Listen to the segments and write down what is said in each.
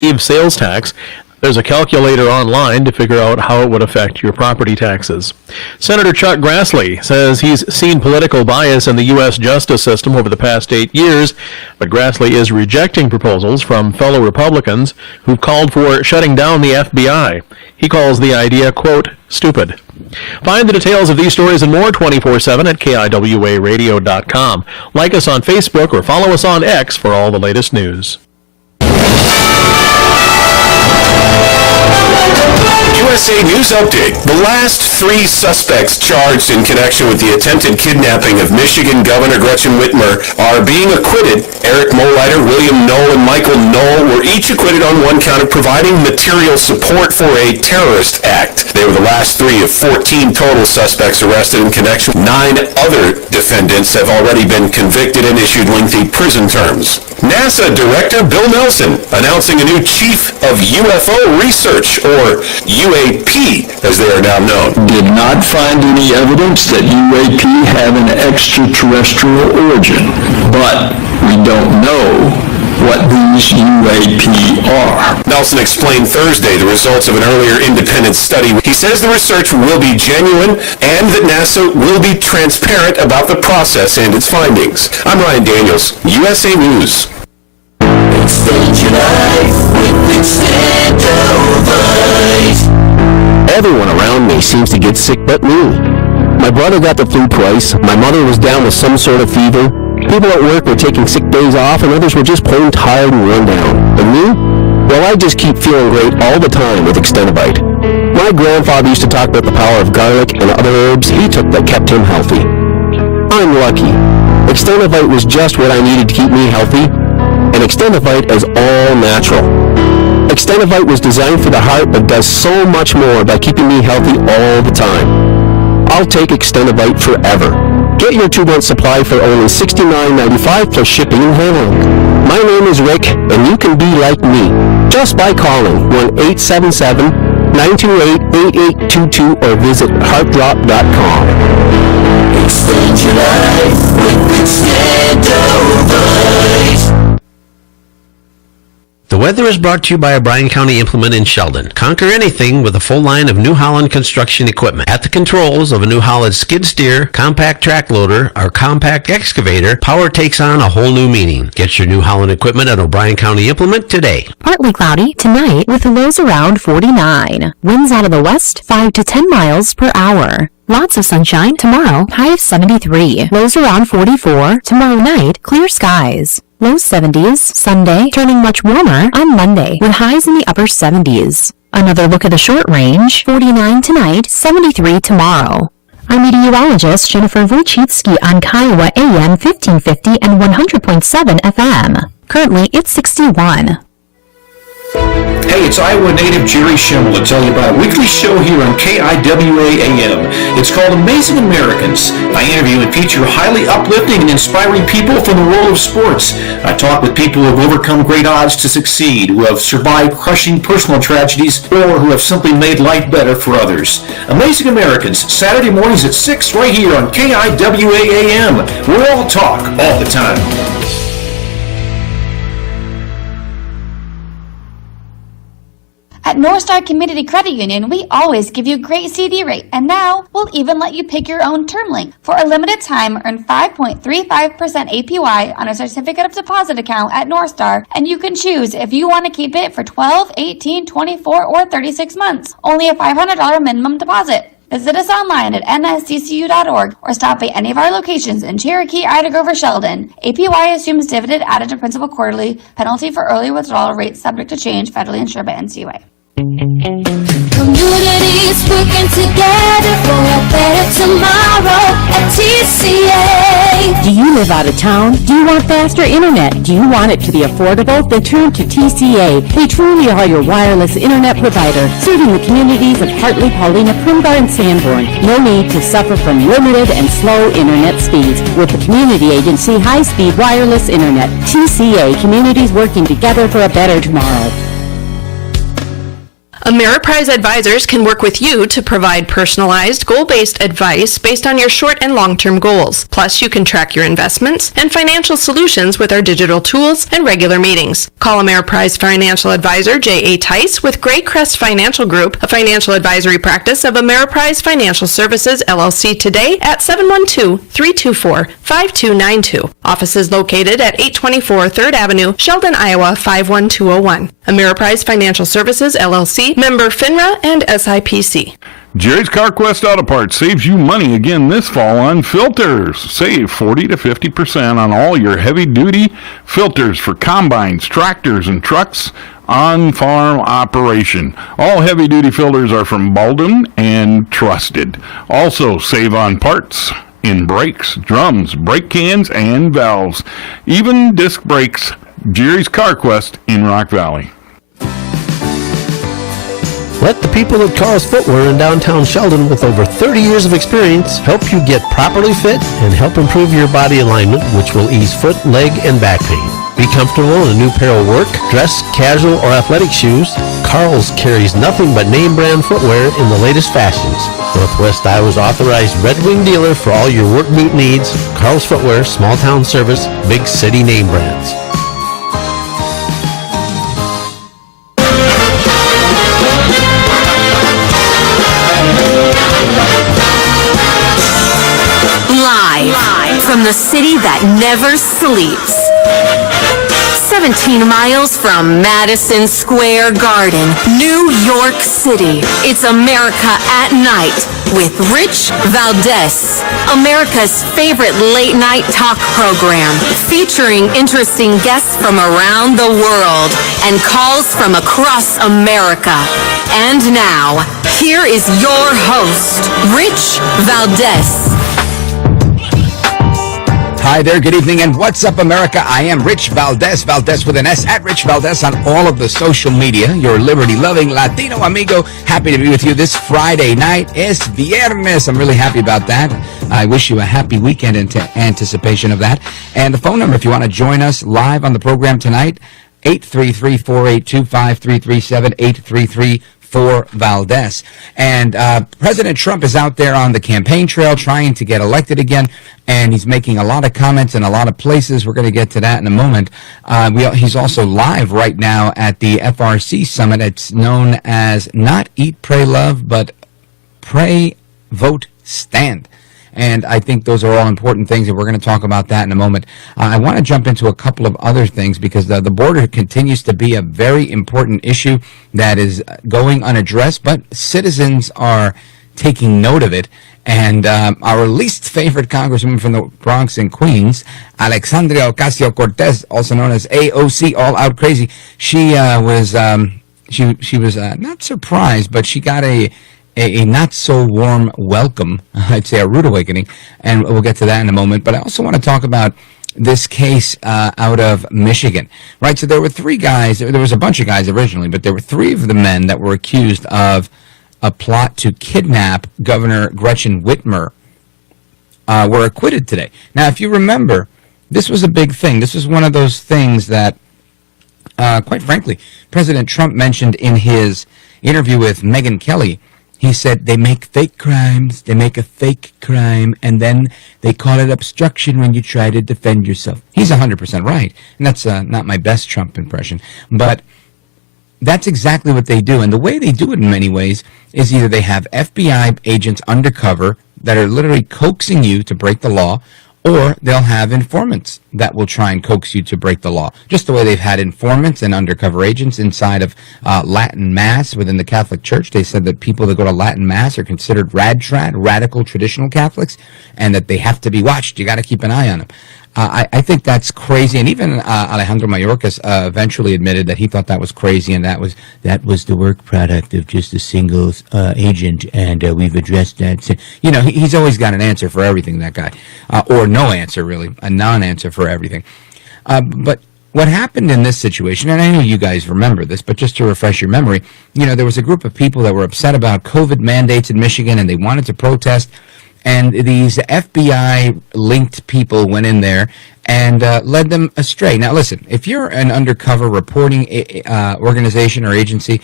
sales tax. There's a calculator online to figure out how it would affect your property taxes. Senator Chuck Grassley says he's seen political bias in the U.S. justice system over the past 8 years, but Grassley is rejecting proposals from fellow Republicans who've called for shutting down the FBI. He calls the idea, quote, stupid. Find the details of these stories and more 24/7 at KIWAradio.com. Like us on Facebook or follow us on X for all the latest news. USA News Update. The last 3 suspects charged in connection with the attempted kidnapping of Michigan Governor Gretchen Whitmer are being acquitted. Eric Moleiter, William Knoll, and Michael Knoll were each acquitted on one count of providing material support for a terrorist act. They were the last 3 of 14 total suspects arrested in connection. 9 other defendants have already been convicted and issued lengthy prison terms. NASA Director Bill Nelson announcing a new chief of UFO research, or UAP, as they are now known. Did not find any evidence that UAP have an extraterrestrial origin, but we don't know what these UAP are. Nelson explained Thursday the results of an earlier independent study. He says the research will be genuine and that NASA will be transparent about the process and its findings. I'm Ryan Daniels, USA News. Extend your life with Extendovite. Everyone around me seems to get sick but me. My brother got the flu twice, my mother was down with some sort of fever, people at work were taking sick days off, and others were just plain tired and run down. But me? Well, I just keep feeling great all the time with Extendovite. My grandfather used to talk about the power of garlic and other herbs he took that kept him healthy. I'm lucky. Extendovite was just what I needed to keep me healthy, and Extendovite is all natural. Extendovite was designed for the heart but does so much more by keeping me healthy all the time. I'll take Extendovite forever. Get your 2-month supply for only $69.95 plus shipping and handling. My name is Rick, and you can be like me just by calling 1-877-928-8822 or visit heartdrop.com. Extend your life with Extendovite. The weather is brought to you by a Bryan County Implement in Sheldon. Conquer anything with a full line of New Holland construction equipment. At the controls of a New Holland skid steer, compact track loader, or compact excavator, power takes on a whole new meaning. Get your New Holland equipment at O'Brien County Implement today. Partly cloudy tonight with lows around 49. Winds out of the west 5 to 10 miles per hour. Lots of sunshine tomorrow, high of 73. Lows around 44. Tomorrow night, clear skies. Low 70s, Sunday, turning much warmer on Monday, with highs in the upper 70s. Another look at the short range, 49 tonight, 73 tomorrow. I'm meteorologist Jennifer Wojcicki on Kiowa AM 1550 and 100.7 FM. Currently, it's 61. Hey, it's Iowa native Jerry Schimmel to tell you about a weekly show here on KIWA AM. It's called Amazing Americans. I interview and feature highly uplifting and inspiring people from the world of sports. I talk with people who have overcome great odds to succeed, who have survived crushing personal tragedies, or who have simply made life better for others. Amazing Americans, Saturday mornings at 6 right here on KIWA AM. We're all talk all the time. At Northstar Community Credit Union, we always give you a great CD rate, and now we'll even let you pick your own term length. For a limited time, earn 5.35% APY on a certificate of deposit account at Northstar, and you can choose if you want to keep it for 12, 18, 24, or 36 months. Only a $500 minimum deposit. Visit us online at nsdcu.org or stop by any of our locations in Cherokee, Idaho, or Sheldon. APY assumes dividend added to principal quarterly. Penalty for early withdrawal rates subject to change. Federally insured by NCUA. Communities working together for a better tomorrow at TCA. Do you live out of town? Do you want faster internet? Do you want it to be affordable? Then turn to TCA. They truly are your wireless internet provider, serving the communities of Hartley, Paulina, Primgar, and Sanborn. No need to suffer from limited and slow internet speeds with the Community Agency High-Speed Wireless Internet. TCA, communities working together for a better tomorrow. Ameriprise advisors can work with you to provide personalized, goal-based advice based on your short and long-term goals. Plus, you can track your investments and financial solutions with our digital tools and regular meetings. Call Ameriprise financial advisor J.A. Tice with Gray Crest Financial Group, a financial advisory practice of Ameriprise Financial Services, LLC, today at 712-324-5292. Offices located at 824 3rd Avenue, Sheldon, Iowa, 51201. Ameriprise Financial Services, LLC, member FINRA and SIPC. Jerry's CarQuest Auto Parts saves you money again this fall on filters. Save 40 to 50% on all your heavy-duty filters for combines, tractors, and trucks on farm operation. All heavy-duty filters are from Baldwin and trusted. Also, save on parts in brakes, drums, brake cans, and valves. Even disc brakes. Jerry's CarQuest in Rock Valley. Let the people at Carl's Footwear in downtown Sheldon with over 30 years of experience help you get properly fit and help improve your body alignment, which will ease foot, leg, and back pain. Be comfortable in a new pair of work, dress, casual, or athletic shoes. Carl's carries nothing but name brand footwear in the latest fashions. Northwest Iowa's authorized Red Wing dealer for all your work boot needs. Carl's Footwear, small town service, big city name brands. From the city that never sleeps. 17 miles from Madison Square Garden, New York City. It's America at Night with Rich Valdez. America's favorite late-night talk program featuring interesting guests from around the world and calls from across America. And now, here is your host, Rich Valdez. Hi there, good evening, and what's up, America? I am Rich Valdez, Valdez with an S, at Rich Valdez on all of the social media. Your liberty-loving Latino amigo. Happy to be with you this Friday night. Es Viernes. I'm really happy about that. I wish you a happy weekend in anticipation of that. And the phone number, if you want to join us live on the program tonight, 833-482-5337, 833 for Valdez. And President Trump is out there on the campaign trail trying to get elected again, and he's making a lot of comments in a lot of places. We're going to get to that in a moment. He's also live right now at the FRC Summit. It's known as not Eat, Pray, Love, but Pray, Vote, Stand. And I think those are all important things, and we're going to talk about that in a moment. I want to jump into a couple of other things because the border continues to be a very important issue that is going unaddressed, but citizens are taking note of it. And our least favorite congresswoman from the Bronx and Queens, Alexandria Ocasio-Cortez, also known as AOC, All Out Crazy, she was not surprised, but she got a not-so-warm welcome, I'd say a rude awakening, and we'll get to that in a moment. But I also want to talk about this case out of Michigan, right? So there were three guys, there was a bunch of guys originally, but there were three of the men that were accused of a plot to kidnap Governor Gretchen Whitmer were acquitted today. Now, if you remember, this was a big thing. This was one of those things that, quite frankly, President Trump mentioned in his interview with Megyn Kelly. He said they make fake crimes, they make a fake crime, and then they call it obstruction when you try to defend yourself. He's 100% right, and that's not my best Trump impression, but that's exactly what they do. And the way they do it in many ways is either they have FBI agents undercover that are literally coaxing you to break the law, or they'll have informants that will try and coax you to break the law. Just the way they've had informants and undercover agents inside of Latin Mass within the Catholic Church. They said that people that go to Latin Mass are considered radical traditional Catholics, and that they have to be watched. You got to keep an eye on them. I think that's crazy, and even Alejandro Mayorkas eventually admitted that he thought that was crazy, and that was the work product of just a single agent, and we've addressed that. So, you know, he's always got an answer for everything, that guy, or no answer really, a non-answer for everything. But what happened in this situation, and I know you guys remember this, but just to refresh your memory, you know, there was a group of people that were upset about COVID mandates in Michigan, and they wanted to protest. And these FBI-linked people went in there and led them astray. Now, listen, if you're an undercover reporting organization or agency,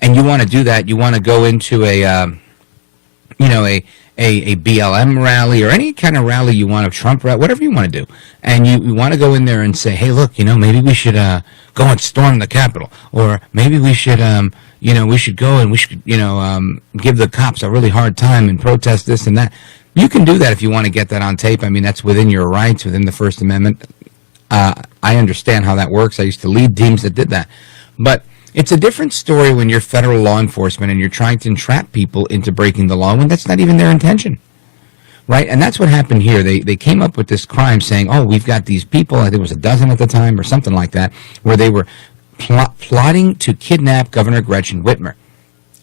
and you want to do that, you want to go into a BLM rally or any kind of rally you want, a Trump rally, whatever you want to do, and you want to go in there and say, hey, look, maybe we should go and storm the Capitol, or maybe we should we should go and we should give the cops a really hard time and protest this and that. You can do that if you want to get that on tape. I mean, that's within your rights, within the First Amendment. I understand how that works. I used to lead teams that did that. But it's a different story when you're federal law enforcement and you're trying to entrap people into breaking the law when that's not even their intention. Right? And that's what happened here. They came up with this crime saying, oh, we've got these people, I think it was a dozen at the time or something like that, where they were plotting to kidnap Governor Gretchen Whitmer.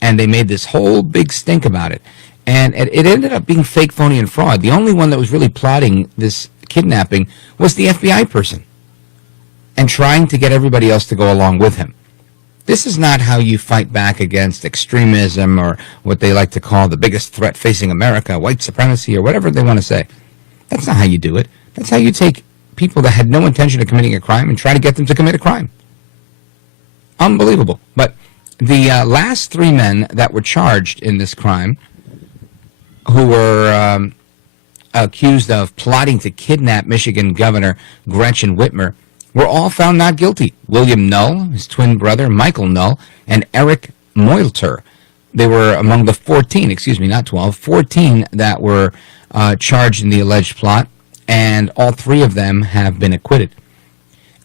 And they made this whole big stink about it. And it ended up being fake, phony, and fraud. The only one that was really plotting this kidnapping was the FBI person and trying to get everybody else to go along with him. This is not how you fight back against extremism or what they like to call the biggest threat facing America, white supremacy, or whatever they want to say. That's not how you do it. That's how you take people that had no intention of committing a crime and try to get them to commit a crime. Unbelievable. But the last three men that were charged in this crime, who were accused of plotting to kidnap Michigan Governor Gretchen Whitmer, were all found not guilty. William Null, his twin brother, Michael Null, and Eric Moilter. They were among the 14 that were charged in the alleged plot, and all three of them have been acquitted.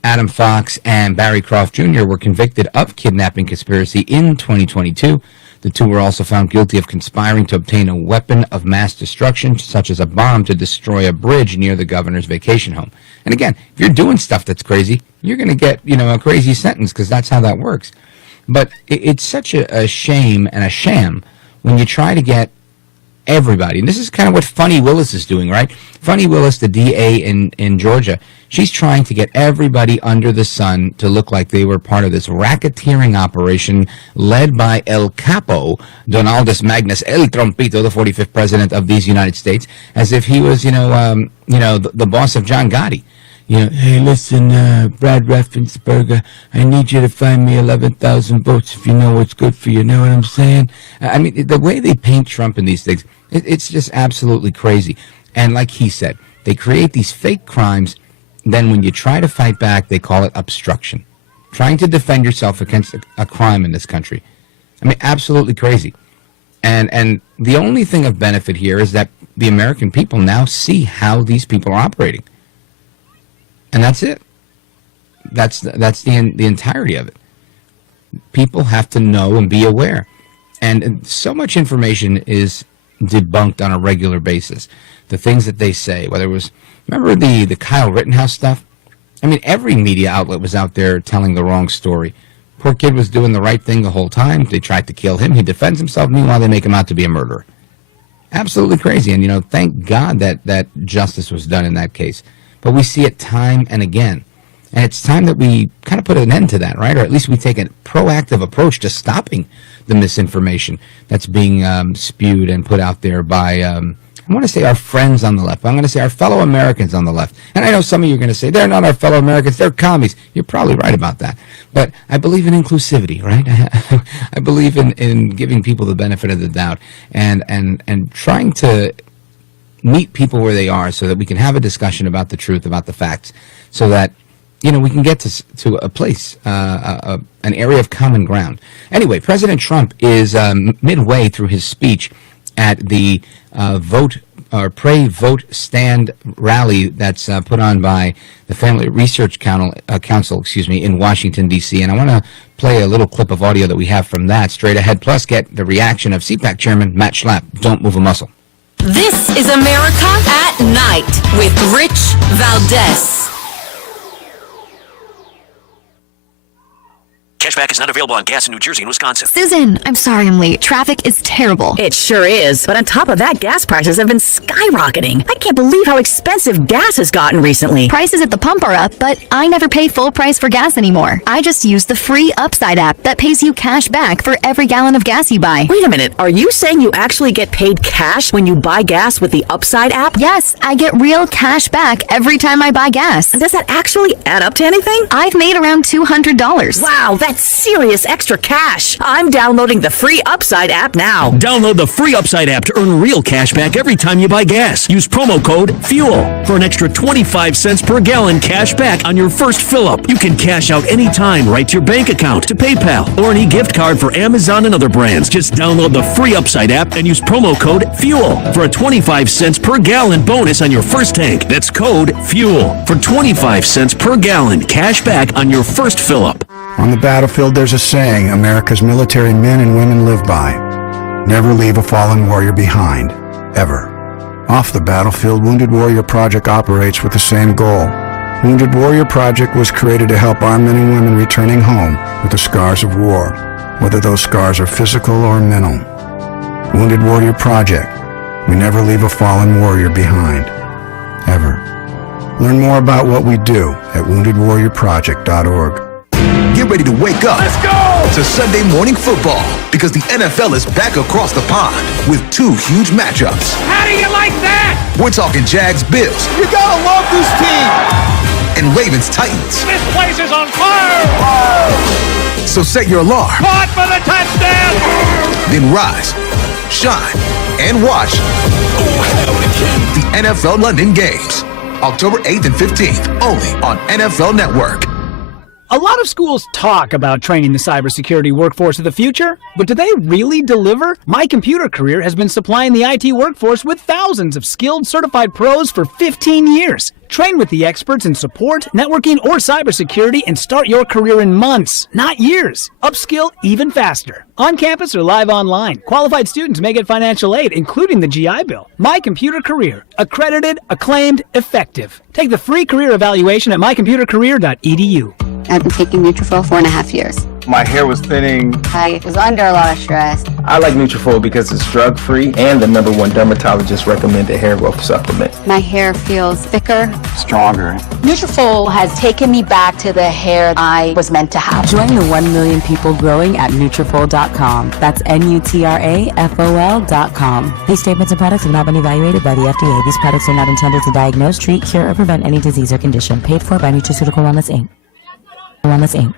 Adam Fox and Barry Croft Jr. were convicted of kidnapping conspiracy in 2022. The two were also found guilty of conspiring to obtain a weapon of mass destruction, such as a bomb, to destroy a bridge near the governor's vacation home. And again, if you're doing stuff that's crazy, you're going to get, a crazy sentence, because that's how that works. But it's such a shame and a sham when you try to get everybody. And this is kind of what Funny Willis is doing, right? Funny Willis, the DA in Georgia, she's trying to get everybody under the sun to look like they were part of this racketeering operation led by El Capo, Donaldus Magnus El Trompito, the 45th president of these United States, as if he was, the boss of John Gotti. Hey, listen, Brad Raffensperger, I need you to find me 11,000 votes if you know what's good for you. Know what I'm saying? I mean, the way they paint Trump in these things, it's just absolutely crazy. And like he said, they create these fake crimes. Then when you try to fight back, they call it obstruction. Trying to defend yourself against a crime in this country. I mean, absolutely crazy. And the only thing of benefit here is that the American people now see how these people are operating. And that's it. That's the entirety of it. People have to know and be aware. And so much information is debunked on a regular basis. The things that they say, whether it was, remember the Kyle Rittenhouse stuff? I mean, every media outlet was out there telling the wrong story. Poor kid was doing the right thing the whole time. They tried to kill him. He defends himself. Meanwhile, they make him out to be a murderer. Absolutely crazy. And, thank God that justice was done in that case. But we see it time and again. And it's time that we kind of put an end to that, right? Or at least we take a proactive approach to stopping the misinformation that's being spewed and put out there by, I want to say our friends on the left. I'm going to say our fellow Americans on the left. And I know some of you are going to say, they're not our fellow Americans, they're commies. You're probably right about that. But I believe in inclusivity, right? I believe in giving people the benefit of the doubt and trying to meet people where they are so that we can have a discussion about the truth, about the facts, so that, we can get to a place, an area of common ground. Anyway, President Trump is midway through his speech at the Pray, Vote, Stand rally that's put on by the Family Research Council, in Washington, D.C. And I want to play a little clip of audio that we have from that straight ahead, plus get the reaction of CPAC Chairman Matt Schlapp. Don't move a muscle. This is America at Night with Rich Valdez. Cashback is not available on gas in New Jersey and Wisconsin. Susan, I'm sorry I'm late. Traffic is terrible. It sure is. But on top of that, gas prices have been skyrocketing. I can't believe how expensive gas has gotten recently. Prices at the pump are up, but I never pay full price for gas anymore. I just use the free Upside app that pays you cash back for every gallon of gas you buy. Wait a minute. Are you saying you actually get paid cash when you buy gas with the Upside app? Yes, I get real cash back every time I buy gas. Does that actually add up to anything? I've made around $200. Wow, that's serious extra cash. I'm downloading the free Upside app now. Download the free Upside app to earn real cash back every time you buy gas. Use promo code FUEL for an extra 25 cents per gallon cash back on your first fill-up. You can cash out anytime right to your bank account, to PayPal, or any gift card for Amazon and other brands. Just download the free Upside app and use promo code FUEL for a 25 cents per gallon bonus on your first tank. That's code FUEL for 25 cents per gallon cash back on your first fill-up. On the battlefield, there's a saying America's military men and women live by. Never leave a fallen warrior behind, ever. Off the battlefield, Wounded Warrior Project operates with the same goal. Wounded Warrior Project was created to help our men and women returning home with the scars of war, whether those scars are physical or mental. Wounded Warrior Project. We never leave a fallen warrior behind, ever. Learn more about what we do at woundedwarriorproject.org. Get ready to wake up. Let's go! To Sunday morning football, because the NFL is back across the pond with two huge matchups. How do you like that? We're talking Jags-Bills. You gotta love this team! And Ravens-Titans. This place is on fire! Whoa! So set your alarm. Caught for the touchdown! Then rise, shine, and watch the NFL London Games. October 8th and 15th, only on NFL Network. A lot of schools talk about training the cybersecurity workforce of the future, but do they really deliver? My Computer Career has been supplying the IT workforce with thousands of skilled, certified pros for 15 years. Train with the experts in support, networking, or cybersecurity and start your career in months, not years. Upskill even faster. On campus or live online. Qualified students may get financial aid, including the GI Bill. My Computer Career. Accredited, acclaimed, effective. Take the free career evaluation at mycomputercareer.edu. I've been taking Nutrafol 4.5 years. My hair was thinning. I was under a lot of stress. I like Nutrafol because it's drug-free and the #1 dermatologist recommended hair growth supplement. My hair feels thicker, stronger. Nutrafol has taken me back to the hair I was meant to have. Join the 1 million people growing at Nutrafol.com. That's Nutrafol.com. These statements and products have not been evaluated by the FDA. These products are not intended to diagnose, treat, cure, or prevent any disease or condition. Paid for by Nutraceutical Wellness Inc. Wellness Inc.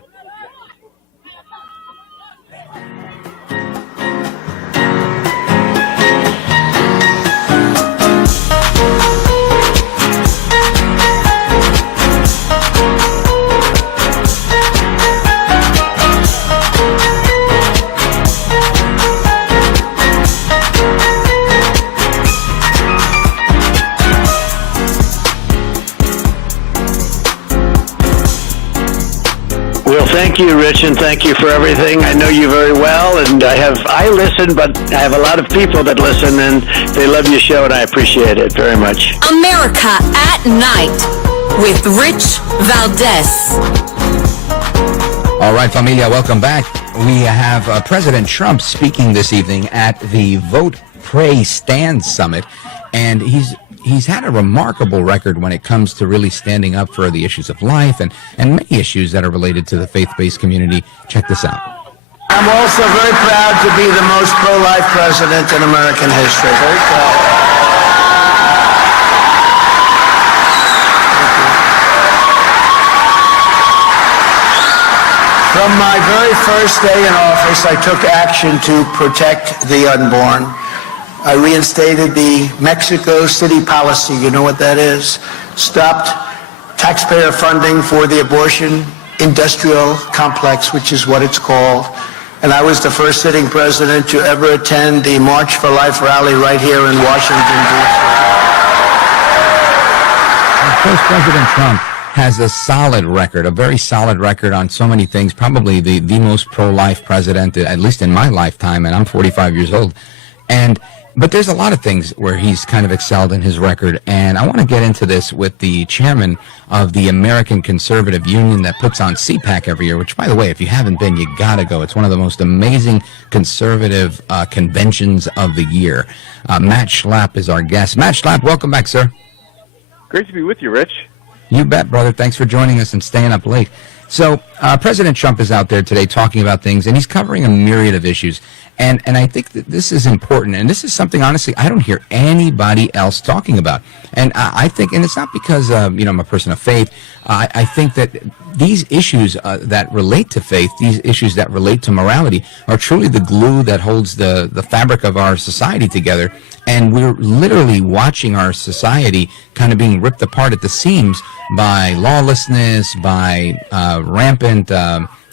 Thank you, Rich, and thank you for everything. I know you very well, and I listen, but I have a lot of people that listen, and they love your show, and I appreciate it very much. America at Night with Rich Valdez. All right, familia, welcome back. We have President Trump speaking this evening at the Vote, Pray, Stand Summit, and he's had a remarkable record when it comes to really standing up for the issues of life and many issues that are related to the faith-based community. Check this out. I'm also very proud to be the most pro-life president in American history. Very proud. From my very first day in office, I took action to protect the unborn. I reinstated the Mexico City policy. You know what that is? Stopped taxpayer funding for the abortion industrial complex, which is what it's called. And I was the first sitting president to ever attend the March for Life rally right here in Washington, D.C. Of course, President Trump has a solid record, a very solid record on so many things, probably the most pro-life president, at least in my lifetime, and I'm 45 years old. But there's a lot of things where he's kind of excelled in his record, and I want to get into this with the chairman of the American Conservative Union that puts on CPAC every year, which, by the way, if you haven't been, you gotta go. It's one of the most amazing conservative conventions of the year. Matt Schlapp is our guest. Matt Schlapp, welcome back, sir. Great to be with you, Rich. You bet, brother. Thanks for joining us and staying up late. So President Trump is out there today talking about things, and he's covering a myriad of issues. And I think that this is important, and this is something, honestly, I don't hear anybody else talking about. And I think, and it's not because, I'm a person of faith. I think that these issues that relate to faith, these issues that relate to morality, are truly the glue that holds the fabric of our society together. And we're literally watching our society kind of being ripped apart at the seams by lawlessness, by rampant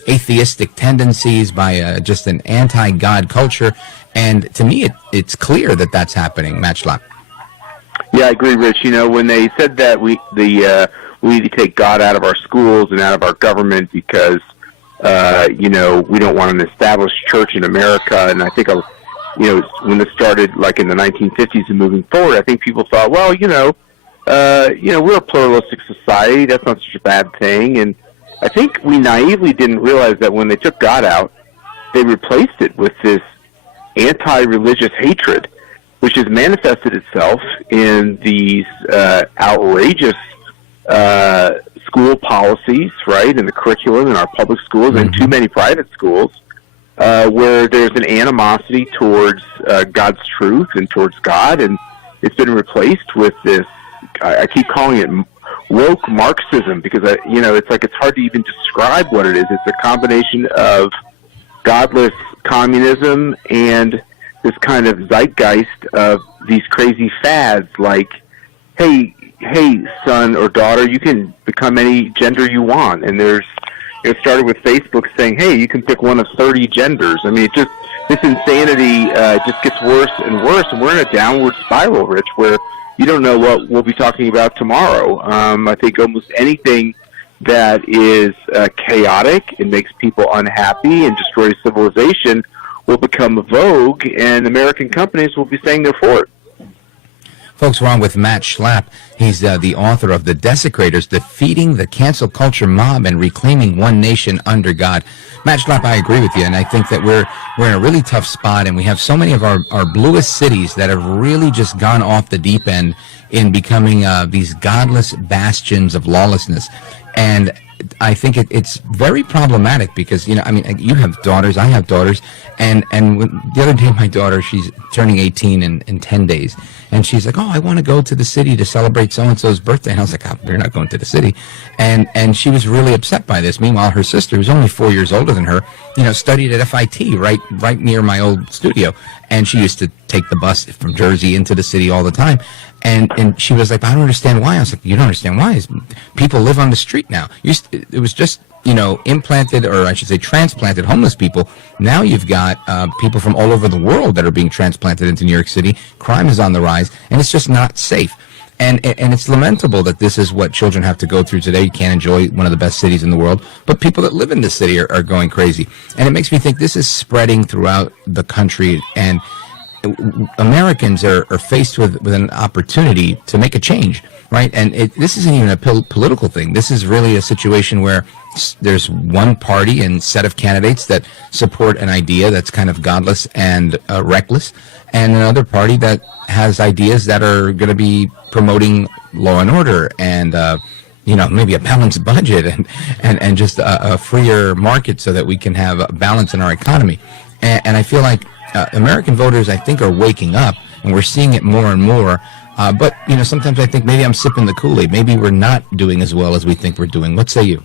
atheistic tendencies, by just an anti-God culture. And to me, it's clear that that's happening. Matt Schlapp. Yeah, I agree, Rich. When they said that we need to take God out of our schools and out of our government because, we don't want an established church in America. And I think, when this started like in the 1950s and moving forward, I think people thought, well, we're a pluralistic society. That's not such a bad thing. And I think we naively didn't realize that when they took God out, they replaced it with this anti-religious hatred, which has manifested itself in these outrageous school policies, right, in the curriculum in our public schools and too many private schools, where there's an animosity towards God's truth and towards God, and it's been replaced with this, I keep calling it woke Marxism, because it's hard to even describe what it is. It's a combination of godless communism and this kind of zeitgeist of these crazy fads like, hey, son or daughter, you can become any gender you want. And it started with Facebook saying, hey, you can pick one of 30 genders. I mean, this insanity just gets worse and worse, and we're in a downward spiral, Rich, where you don't know what we'll be talking about tomorrow. I think almost anything that is chaotic and makes people unhappy and destroys civilization will become vogue, and American companies will be saying they're for it. Folks, we're on with Matt Schlapp. He's the author of The Desecrators, Defeating the Cancel Culture Mob and Reclaiming One Nation Under God. Matt Schlapp, I agree with you, and I think that we're in a really tough spot, and we have so many of our bluest cities that have really just gone off the deep end in becoming these godless bastions of lawlessness. And I think it's very problematic because, you have daughters, I have daughters, and the other day my daughter, she's turning 18 in 10 days, and she's like, oh, I want to go to the city to celebrate so-and-so's birthday. And I was like, oh, you're not going to the city. And she was really upset by this. Meanwhile, her sister, who's only 4 years older than her, studied at FIT right near my old studio. And she used to take the bus from Jersey into the city all the time. And she was like, I don't understand why. I was like, you don't understand why. People live on the street now. It was just, implanted, or I should say transplanted homeless people. Now you've got people from all over the world that are being transplanted into New York City. Crime is on the rise, and it's just not safe. And it's lamentable that this is what children have to go through today. You can't enjoy one of the best cities in the world, but people that live in this city are going crazy. And it makes me think this is spreading throughout the country, and Americans are faced with an opportunity to make a change, right? And this isn't even a political thing. This is really a situation where there's one party and set of candidates that support an idea that's kind of godless and reckless, and another party that has ideas that are going to be promoting law and order and maybe a balanced budget and just a freer market so that we can have a balance in our economy. And I feel like American voters, I think, are waking up, and we're seeing it more and more. But, sometimes I think maybe I'm sipping the Kool-Aid. Maybe we're not doing as well as we think we're doing. What say you?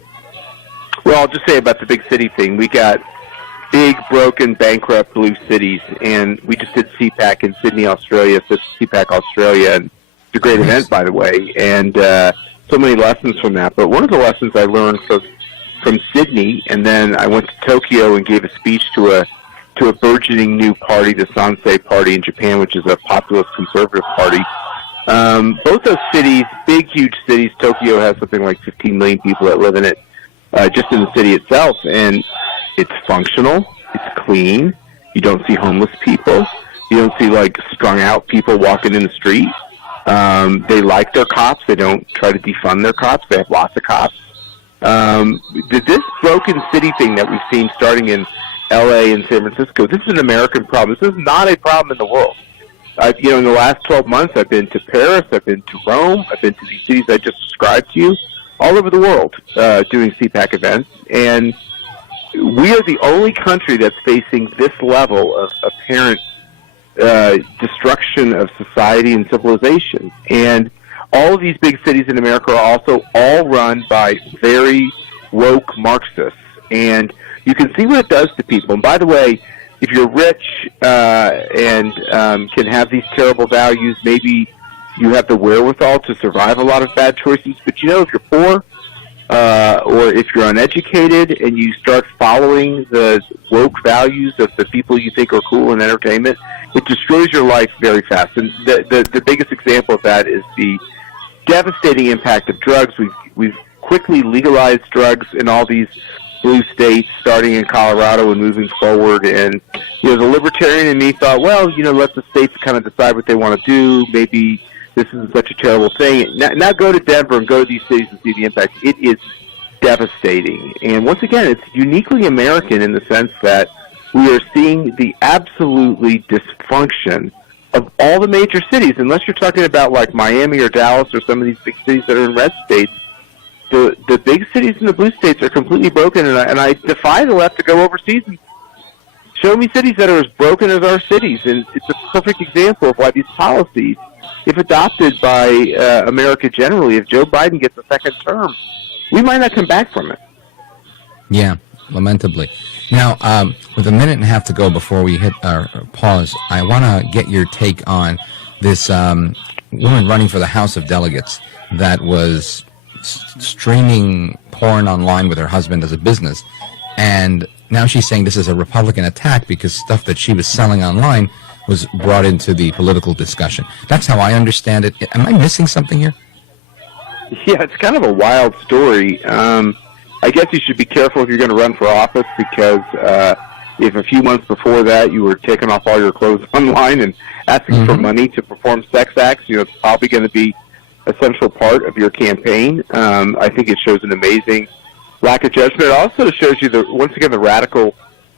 Well, I'll just say about the big city thing. We got big, broken, bankrupt blue cities, and we just did CPAC in Sydney, Australia, so CPAC Australia, and it's a great event, by the way, and so many lessons from that. But one of the lessons I learned from Sydney, and then I went to Tokyo and gave a speech to a burgeoning new party, the Sansei Party in Japan, which is a populist conservative party. Both those cities, big, huge cities. Tokyo has something like 15 million people that live in it, just in the city itself, and it's functional, it's clean. You don't see homeless people. You don't see, strung out people walking in the street. They like their cops. They don't try to defund their cops. They have lots of cops. This broken city thing that we've seen starting in L.A. and San Francisco, this is an American problem. This is not a problem in the world. In the last 12 months, I've been to Paris, I've been to Rome, I've been to these cities I just described to you, all over the world doing CPAC events, and we are the only country that's facing this level of apparent destruction of society and civilization. And all of these big cities in America are also all run by very woke Marxists. And you can see what it does to people. And by the way, if you're rich and can have these terrible values, maybe you have the wherewithal to survive a lot of bad choices. But if you're poor or if you're uneducated and you start following the woke values of the people you think are cool in entertainment, it destroys your life very fast. And the biggest example of that is the devastating impact of drugs. We've quickly legalized drugs in all these blue states, starting in Colorado and moving forward. And the libertarian in me thought, well, let the states kind of decide what they want to do. Maybe this isn't such a terrible thing. Now go to Denver and go to these cities and see the impact. It is devastating. And once again, it's uniquely American in the sense that we are seeing the absolutely dysfunction of all the major cities. Unless you're talking about like Miami or Dallas or some of these big cities that are in red states, the big cities in the blue states are completely broken, and I defy the left to go overseas and show me cities that are as broken as our cities. And it's a perfect example of why these policies, if adopted by America generally, if Joe Biden gets a second term, we might not come back from it. Yeah, lamentably. Now, with a minute and a half to go before we hit our pause, I want to get your take on this woman running for the House of Delegates that was streaming porn online with her husband as a business, and now she's saying this is a Republican attack because stuff that she was selling online was brought into the political discussion. That's how I understand it. Am I missing something here? Yeah, it's kind of a wild story. I guess you should be careful if you're going to run for office, because if a few months before that you were taking off all your clothes online and asking for money to perform sex acts, it's probably going to be a central part of your campaign. I think it shows an amazing lack of judgment. It also shows you, once again, the radical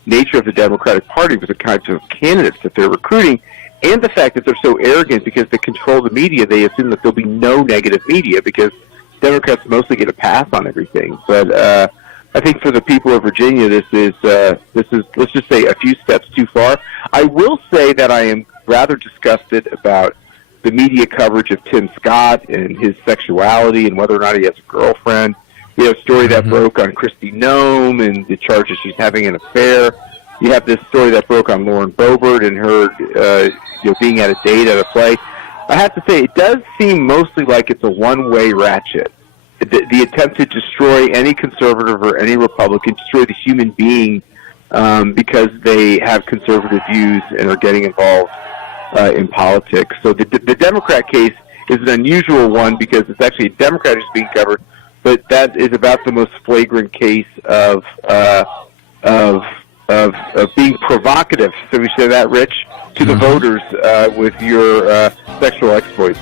nature of the Democratic Party with the kinds of candidates that they're recruiting, and the fact that they're so arrogant because they control the media. They assume that there'll be no negative media because Democrats mostly get a pass on everything. But I think for the people of Virginia, this is let's just say a few steps too far. I will say that I am rather disgusted about the media coverage of Tim Scott and his sexuality and whether or not he has a girlfriend. You have a story that broke on Kristi Noem and the charges she's having an affair. You have this story that broke on Lauren Boebert and her being at a date at a play. I have to say, it does seem mostly like it's a one-way ratchet. The attempt to destroy any conservative or any Republican, destroy the human being because they have conservative views and are getting involved in politics. So the Democrat case is an unusual one because it's actually a Democrat who's being covered, but that is about the most flagrant case of being provocative. So we say that, Rich, to the voters with your sexual exploits.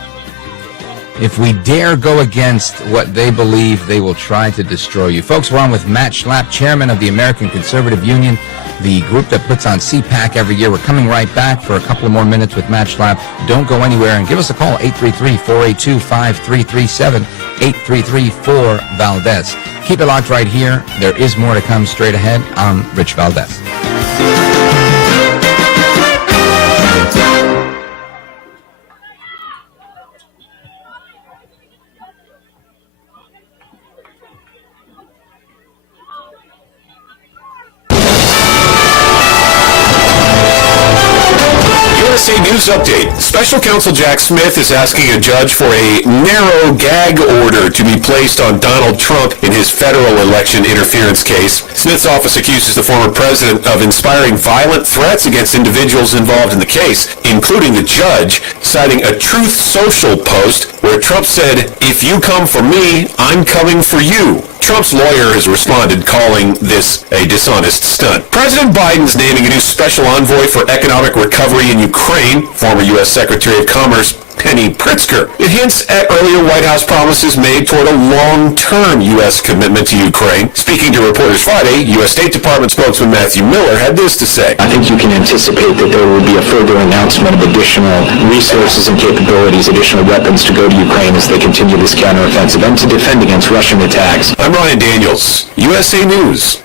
If we dare go against what they believe, they will try to destroy you. Folks, we're on with Matt Schlapp, chairman of the American Conservative Union, the group that puts on CPAC every year. We're coming right back for a couple of more minutes with Matt Schlapp. Don't go anywhere, and give us a call, 833-482-5337, 833-4-VALDEZ. Keep it locked right here. There is more to come straight ahead. I'm Rich Valdez. News update. Special Counsel Jack Smith is asking a judge for a narrow gag order to be placed on Donald Trump in his federal election interference case. Smith's office accuses the former president of inspiring violent threats against individuals involved in the case, including the judge, citing a Truth Social post where Trump said, "If you come for me, I'm coming for you." Trump's lawyer has responded, calling this a dishonest stunt. President Biden's naming a new special envoy for economic recovery in Ukraine. Former U.S. Secretary of Commerce Penny Pritzker. It hints at earlier White House promises made toward a long-term U.S. commitment to Ukraine. Speaking to Reporters Friday, U.S. State Department spokesman Matthew Miller had this to say. I think you can anticipate that there will be a further announcement of additional resources and capabilities, additional weapons to go to Ukraine as they continue this counteroffensive and to defend against Russian attacks. I'm Ryan Daniels, USA News.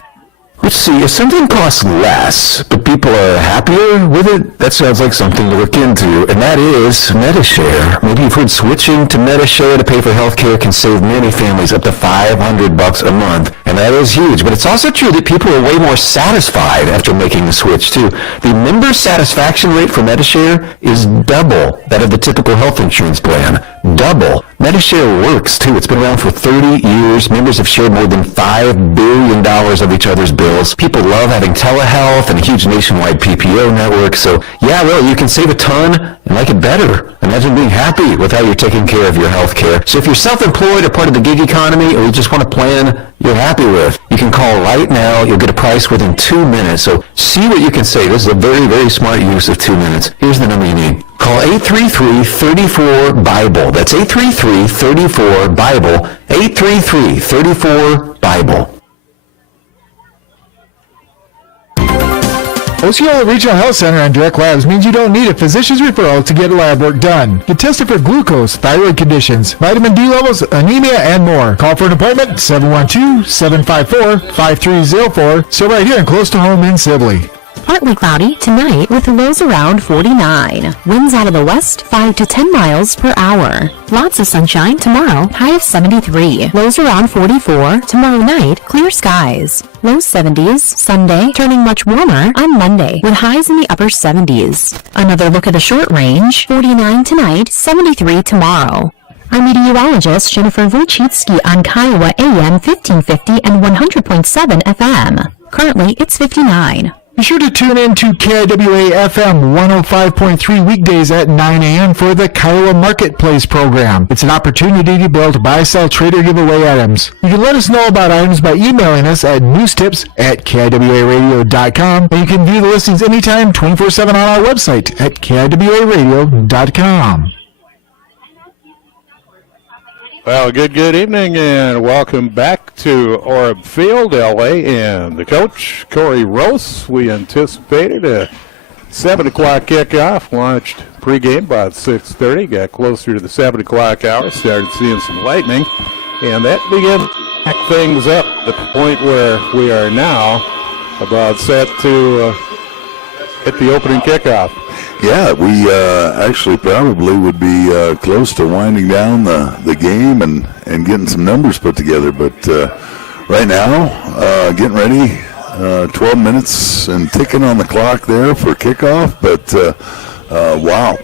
Let's see, if something costs less, but people are happier with it, that sounds like something to look into, and that is MediShare. Maybe you've heard switching to MediShare to pay for healthcare can save many families up to $500 a month, and that is huge. But it's also true that people are way more satisfied after making the switch, too. The member satisfaction rate for MediShare is double that of the typical health insurance plan. Double. MediShare works, too. It's been around for 30 years. Members have shared more than $5 billion of each other's bills. People love having telehealth and a huge nationwide PPO network. So, yeah, really, you can save a ton and like it better. Imagine being happy with how you're taking care of your health care. So if you're self-employed or part of the gig economy, or you just want a plan you're happy with, you can call right now. You'll get a price within 2 minutes. So see what you can save. This is a very, very smart use of 2 minutes. Here's the number you need. Call 833-34-BIBLE. That's 833-34-BIBLE. 833-34-BIBLE. Osceola Regional Health Center and Direct Labs means you don't need a physician's referral to get lab work done. Get tested for glucose, thyroid conditions, vitamin D levels, anemia, and more. Call for an appointment, 712-754-5304. So right here and close to home in Sibley. Partly cloudy tonight with lows around 49. Winds out of the west 5 to 10 miles per hour. Lots of sunshine tomorrow, high of 73. Lows around 44. Tomorrow night, clear skies. Low 70s Sunday, turning much warmer on Monday with highs in the upper 70s. Another look at the short range, 49 tonight, 73 tomorrow. I'm meteorologist Jennifer Wojcicki on Kiowa AM 1550 and 100.7 FM. Currently, it's 59. Be sure to tune in to KIWA FM 105.3 weekdays at 9 a.m. for the Kiowa Marketplace program. It's an opportunity to be able to buy, sell, trade, or give away items. You can let us know about items by emailing us at newstips@kiwaradio.com, and you can view the listings anytime 24/7 on our website at kiwaradio.com. Well, good evening, and welcome back to Orb Field, LA, and the coach, Corey Rose. We anticipated a 7 o'clock kickoff, launched pregame about 6:30, got closer to the 7 o'clock hour, started seeing some lightning, and that began to back things up at the point where we are now about set to hit the opening kickoff. Yeah, we actually probably would be close to winding down the game and getting some numbers put together. But right now, getting ready, 12 minutes and ticking on the clock there for kickoff. But, wow,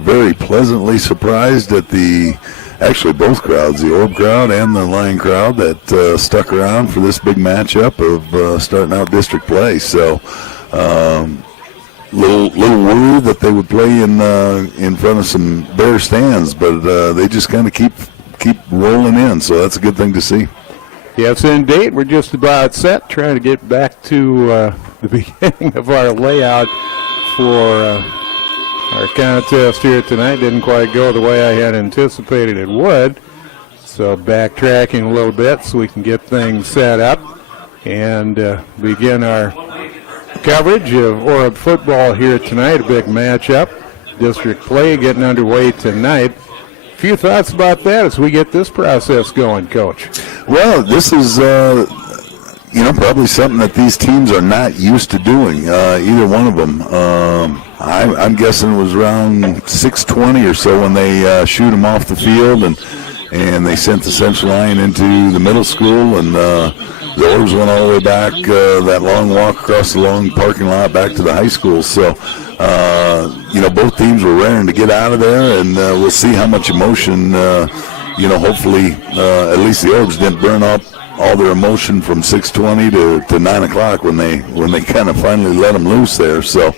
very pleasantly surprised at actually both crowds, the Orb crowd and the Lyon crowd that stuck around for this big matchup of starting out district play. So, little worried that they would play in front of some bare stands, but they just kind of keep rolling in, so that's a good thing to see. Yes, indeed. We're just about set, trying to get back to the beginning of our layout for our contest here tonight. Didn't quite go the way I had anticipated it would, so backtracking a little bit so we can get things set up and begin our coverage of Orb football here tonight. A big matchup. District play getting underway tonight. A few thoughts about that as we get this process going, Coach. Well, this is, probably something that these teams are not used to doing, either one of them. I'm guessing it was around 6:20 or so when they shoot them off the field, and they sent the central line into the middle school, and the Orbs went all the way back, that long walk across the long parking lot back to the high school. So, both teams were raring to get out of there, and we'll see how much emotion, hopefully at least the Orbs didn't burn up all their emotion from 6:20 to 9 o'clock when they kind of finally let them loose there. So,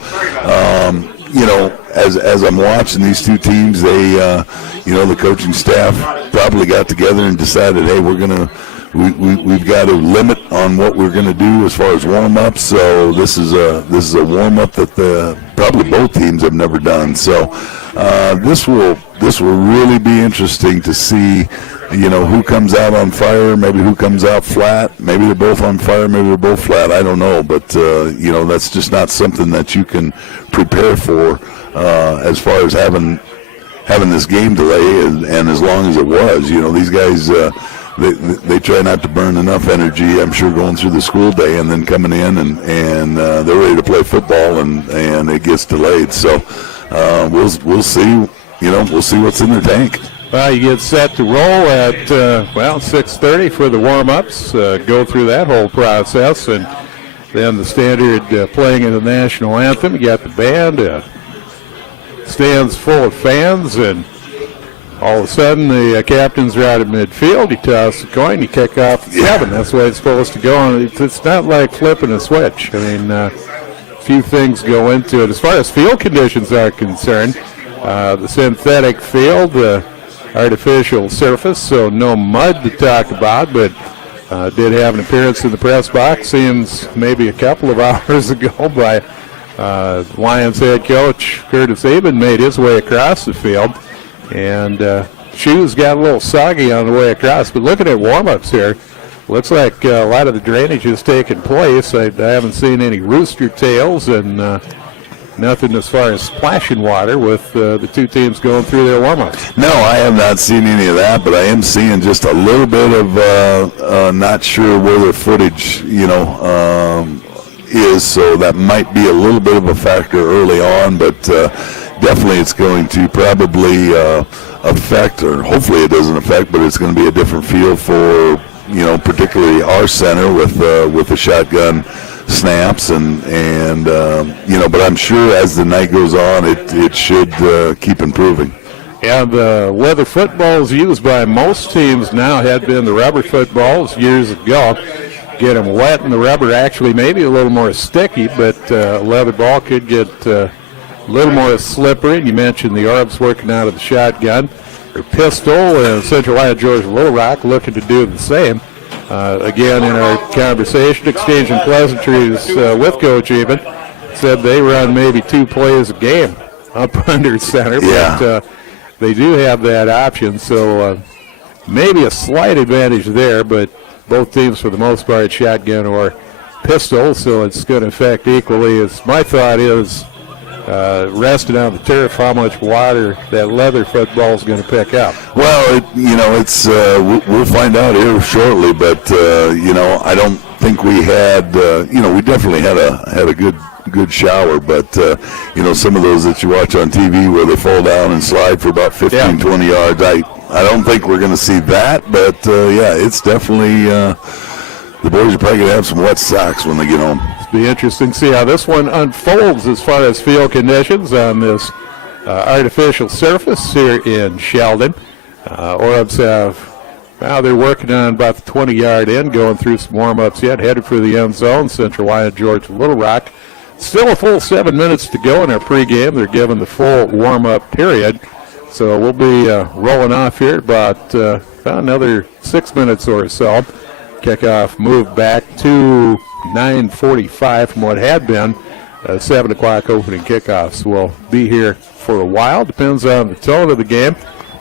as I'm watching these two teams, they, the coaching staff probably got together and decided, hey, we're gonna we've got to limit on what we're going to do as far as warm-ups. So this is a warm-up that probably both teams have never done. So this will really be interesting to see, who comes out on fire, maybe who comes out flat. Maybe they're both on fire, maybe they're both flat. I don't know, but that's just not something that you can prepare for as far as having this game delay, and as long as it was. These guys, they try not to burn enough energy, I'm sure, going through the school day and then coming in and they're ready to play football, and it gets delayed. So we'll see. We'll see what's in their tank. Well, you get set to roll at 6:30 for the warm-ups. Go through that whole process, and then the standard playing of the national anthem. You got the band, stands full of fans, and all of a sudden the captains are out at midfield. You toss the coin, you kick off at 7. That's the way it's supposed to go. And it's not like flipping a switch. I mean, a few things go into it. As far as field conditions are concerned, the synthetic field, artificial surface, so no mud to talk about, but did have an appearance in the press box, seems maybe a couple of hours ago, by Lions head coach Curtis Eben made his way across the field, and shoes got a little soggy on the way across. But looking at warm-ups here, looks like a lot of the drainage is taking place. I haven't seen any rooster tails, and nothing as far as splashing water with the two teams going through their warm-ups. No, I have not seen any of that, but I am seeing just a little bit of not sure where the footage, is, so that might be a little bit of a factor early on, but definitely it's going to probably affect, or hopefully it doesn't affect, but it's going to be a different feel for, particularly our center with the shotgun snaps, and but I'm sure as the night goes on, it should keep improving. Yeah, the leather footballs used by most teams now had been the rubber footballs years ago. Get them wet, and the rubber actually maybe a little more sticky, but leather ball could get a little more slippery. And you mentioned the Orbs working out of the shotgun or pistol, and Central Lyon George Little Rock looking to do the same. Again, in our conversation, exchanging pleasantries with Coach Eben, said they run maybe 2 plays a game up under center, but they do have that option, so maybe a slight advantage there, but both teams for the most part shotgun or pistol, so it's going to affect equally. As my thought is, resting on the turf, how much water that leather football is going to pick up. Well, it's we'll find out here shortly, but I don't think we had, we definitely had a good shower, but some of those that you watch on TV where they fall down and slide for about 15, 20 yards, I don't think we're going to see that, but it's definitely the boys are probably going to have some wet socks when they get home. It'll be interesting to see how this one unfolds as far as field conditions on this artificial surface here in Sheldon. Orbs they're working on about the 20-yard end, going through some warm-ups yet, headed for the end zone. Central Lyon George Little Rock. Still a full 7 minutes to go in our pregame. They're given the full warm-up period. So we'll be rolling off here about another 6 minutes or so. Kickoff moved back to 9:45 from what had been 7 o'clock opening kickoffs. We'll be here for a while. Depends on the tone of the game,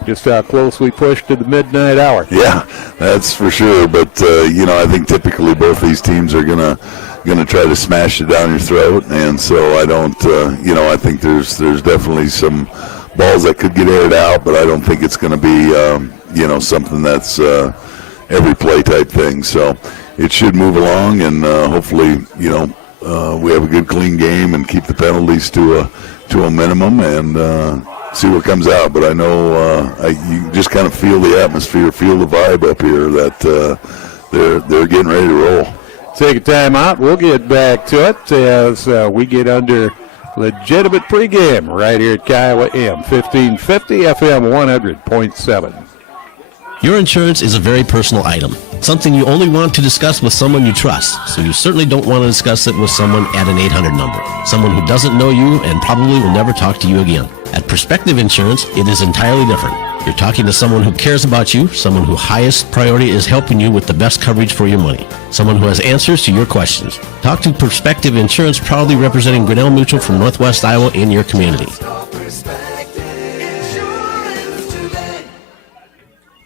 just how close we push to the midnight hour. Yeah, that's for sure. But, I think typically both these teams are going to try to smash it down your throat. And so I don't, I think there's definitely some balls that could get aired out, but I don't think it's going to be, something that's every play type thing. So it should move along, and hopefully, we have a good, clean game and keep the penalties to a minimum and see what comes out. But I know you just kind of feel the atmosphere, feel the vibe up here that they're getting ready to roll. Take a time out. We'll get back to it as we get under legitimate pregame right here at Kiowa AM 1550 FM 100.7. Your insurance is a very personal item, something you only want to discuss with someone you trust, so you certainly don't want to discuss it with someone at an 800 number, someone who doesn't know you and probably will never talk to you again. At Perspective Insurance, it is entirely different. You're talking to someone who cares about you, someone whose highest priority is helping you with the best coverage for your money, someone who has answers to your questions. Talk to Perspective Insurance, proudly representing Grinnell Mutual from Northwest Iowa in your community.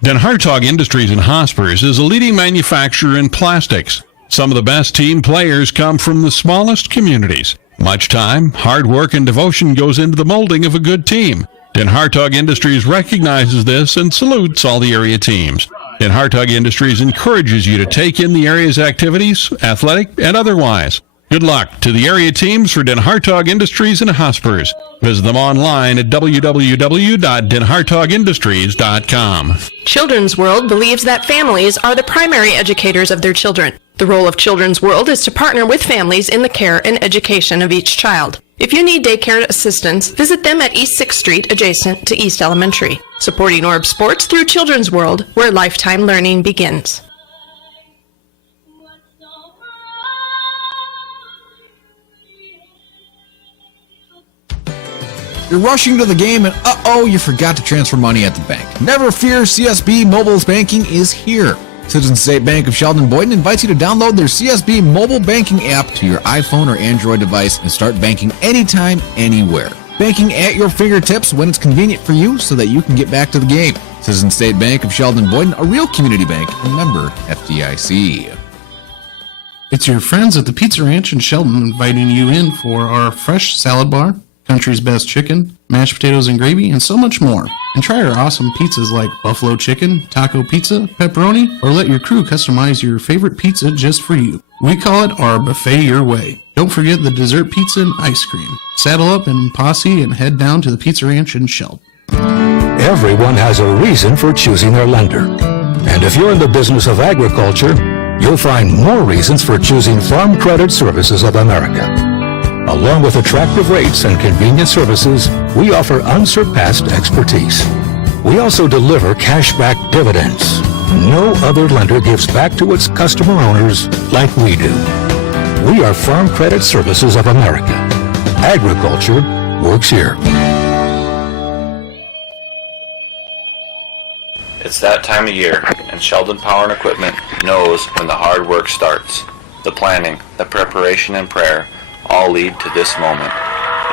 Den Hartog Industries in Hospers is a leading manufacturer in plastics. Some of the best team players come from the smallest communities. Much time, hard work, and devotion goes into the molding of a good team. Den Hartog Industries recognizes this and salutes all the area teams. Den Hartog Industries encourages you to take in the area's activities, athletic and otherwise. Good luck to the area teams for Den Hartog Industries in Hospers. Visit them online at www.denhartogindustries.com. Children's World believes that families are the primary educators of their children. The role of Children's World is to partner with families in the care and education of each child. If you need daycare assistance, visit them at East 6th Street adjacent to East Elementary. Supporting Orb Sports through Children's World, where lifetime learning begins. You're rushing to the game and you forgot to transfer money at the bank. Never fear, CSB Mobile's banking is here. Citizens State Bank of Sheldon Boyden invites you to download their CSB mobile banking app to your iPhone or Android device and start banking anytime, anywhere. Banking at your fingertips when it's convenient for you so that you can get back to the game. Citizens State Bank of Sheldon Boyden, a real community bank, and member FDIC. It's your friends at the Pizza Ranch in Sheldon inviting you in for our fresh salad bar, country's best chicken, mashed potatoes and gravy, and so much more. And try our awesome pizzas like buffalo chicken, taco pizza, pepperoni, or let your crew customize your favorite pizza just for you. We call it our buffet your way. Don't forget the dessert pizza and ice cream. Saddle up in Posse and head down to the Pizza Ranch in Sheldon. Everyone has a reason for choosing their lender. And if you're in the business of agriculture, you'll find more reasons for choosing Farm Credit Services of America. Along with attractive rates and convenient services, we offer unsurpassed expertise. We also deliver cash-back dividends. No other lender gives back to its customer owners like we do. We are Farm Credit Services of America. Agriculture works here. It's that time of year, and Sheldon Power and Equipment knows when the hard work starts. The planning, the preparation, and prayer all lead to this moment.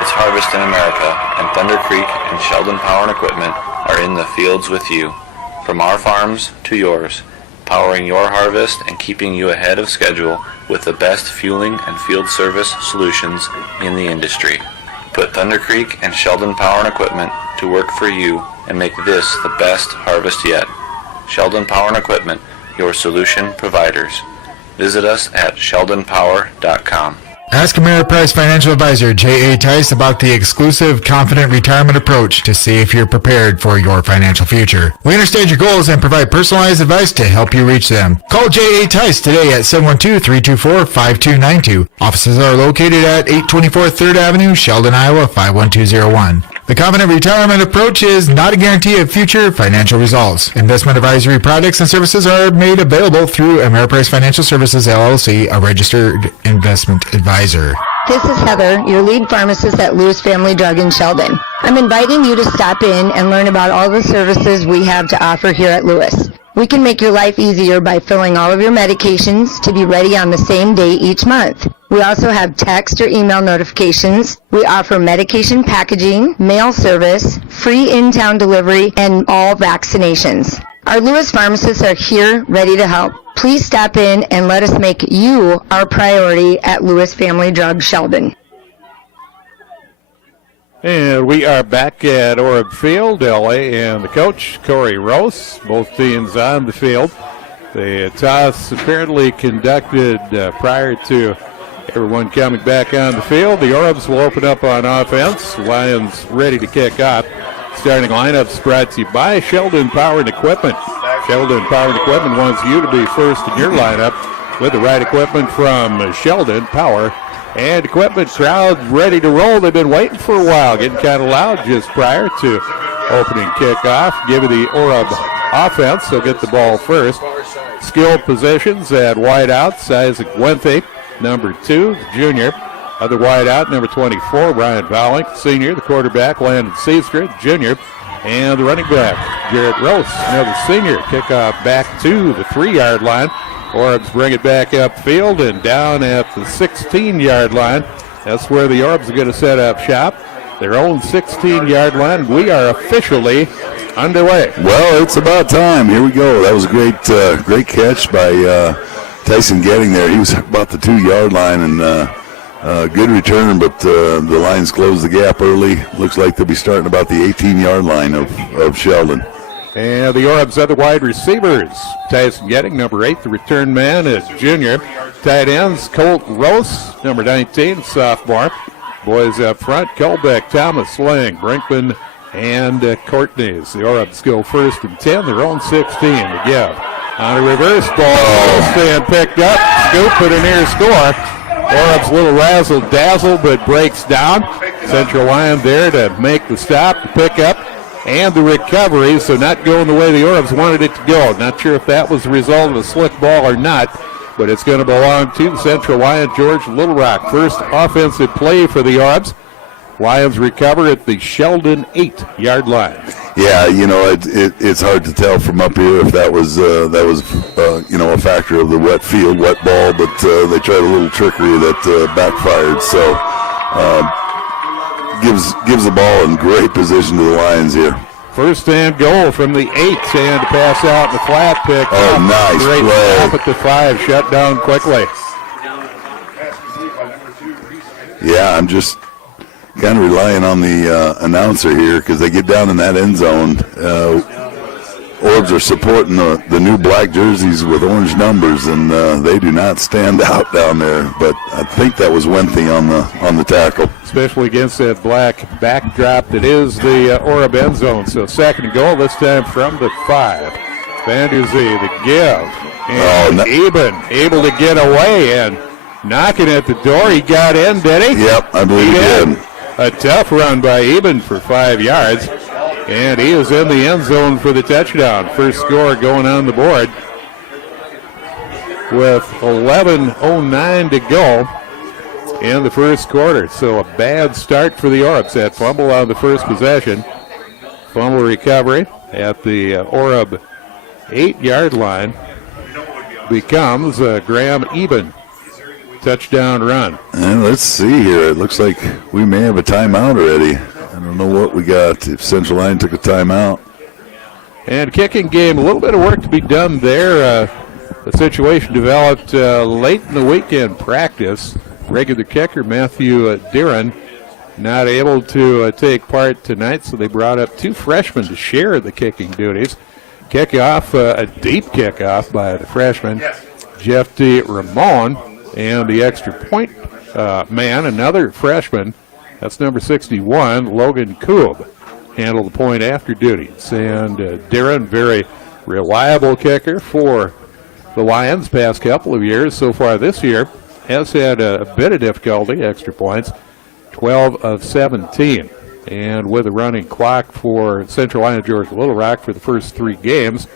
It's harvest in America, and Thunder Creek and Sheldon Power and Equipment are in the fields with you. From our farms to yours, powering your harvest and keeping you ahead of schedule with the best fueling and field service solutions in the industry. Put Thunder Creek and Sheldon Power and Equipment to work for you and make this the best harvest yet. Sheldon Power and Equipment, your solution providers. Visit us at sheldonpower.com. Ask Ameriprise Financial Advisor J.A. Tice about the exclusive Confident Retirement Approach to see if you're prepared for your financial future. We understand your goals and provide personalized advice to help you reach them. Call J.A. Tice today at 712-324-5292. Offices are located at 824 3rd Avenue, Sheldon, Iowa, 51201. The Confident Retirement Approach is not a guarantee of future financial results. Investment advisory products and services are made available through Ameriprise Financial Services, LLC, a registered investment advisor. This is Heather, your lead pharmacist at Lewis Family Drug in Sheldon. I'm inviting you to stop in and learn about all the services we have to offer here at Lewis. We can make your life easier by filling all of your medications to be ready on the same day each month. We also have text or email notifications. We offer medication packaging, mail service, free in-town delivery, and all vaccinations. Our Lewis pharmacists are here ready to help. Please stop in and let us make you our priority at Lewis Family Drug Sheldon. And we are back at Orb Field, LA, and the coach, Corey Rose, both teams on the field. The toss apparently conducted prior to everyone coming back on the field. The Orbs will open up on offense. Lions ready to kick off. Starting lineups brought to you by Sheldon Power and Equipment. Sheldon Power and Equipment wants you to be first in your lineup with the right equipment from Sheldon Power and Equipment. Crowd ready to roll. They've been waiting for a while, getting kind of loud just prior to opening kickoff. Give it the Orb offense. They'll get the ball first. Skilled positions at wideouts. Isaac Wenthe, number 2, the junior. Other wideout, number 24, Ryan Vowling, senior. The quarterback, Landon Seaster, junior. And the running back, Garrett Rose, another senior, kickoff back to the 3-yard line. Orbs bring it back upfield and down at the 16-yard line. That's where the Orbs are going to set up shop. Their own 16-yard line. We are officially underway. Well, it's about time. Here we go. That was a great catch by Tyson Getting there. He was about the 2-yard line, and good return, but the Lions closed the gap early. Looks like they'll be starting about the 18-yard line of Sheldon. And the Orbs other wide receivers, Tyson Getting, number 8, the return man is junior. Tight ends, Colt Rose, number 19, sophomore. Boys up front, Colbeck, Thomas, Lang, Brinkman, and Courtney's. The Orbs go first and 10, their own 16 to give. On a reverse ball, and picked up, scoop and a near score. Orbs a little razzle-dazzle, but breaks down. Central Lyon there to make the stop, the pickup, and the recovery, so not going the way the Orbs wanted it to go. Not sure if that was the result of a slick ball or not, but it's going to belong to Central Lyon, George Little Rock. First offensive play for the Orbs. Lions recover at the Sheldon 8-yard line. Yeah, it's hard to tell from up here if that was a factor of the wet field, wet ball, but they tried a little trickery that backfired. So gives the ball in great position to the Lions here. First and goal from the 8, and pass out the flat pick. Oh, nice great play. Stop at the 5, shut down quickly. Yeah, I'm just kind of relying on the announcer here because they get down in that end zone. Orbs are supporting the new black jerseys with orange numbers, and they do not stand out down there. But I think that was Wenthy on the tackle. Especially against that black backdrop that is the Orb end zone. So second and goal, this time from the 5. Vanderzee, the give. And Eben able to get away and knocking at the door. He got in, did he? Yep, I believe he did. A tough run by Eben for 5 yards. And he is in the end zone for the touchdown. First score going on the board with 11:09 to go in the first quarter. So a bad start for the Orbs. That fumble on the first possession. Fumble recovery at the Orb 8-yard line becomes Graham Eben. Touchdown run. And let's see here. It looks like we may have a timeout already. I don't know what we got. If Central Lyon took a timeout. And kicking game, a little bit of work to be done there. The situation developed late in the weekend practice. Regular kicker Matthew Deeren not able to take part tonight, so they brought up 2 freshmen to share the kicking duties. Kickoff, a deep kickoff by the freshman, Jeff D. Ramon, and the extra point man, another freshman. That's number 61, Logan Koob, handled the point after duties. And Darren, very reliable kicker for the Lions past couple of years. So far this year, has had a bit of difficulty, extra points, 12 of 17. And with a running clock for Central Lyon, George Little Rock for the first 3 games,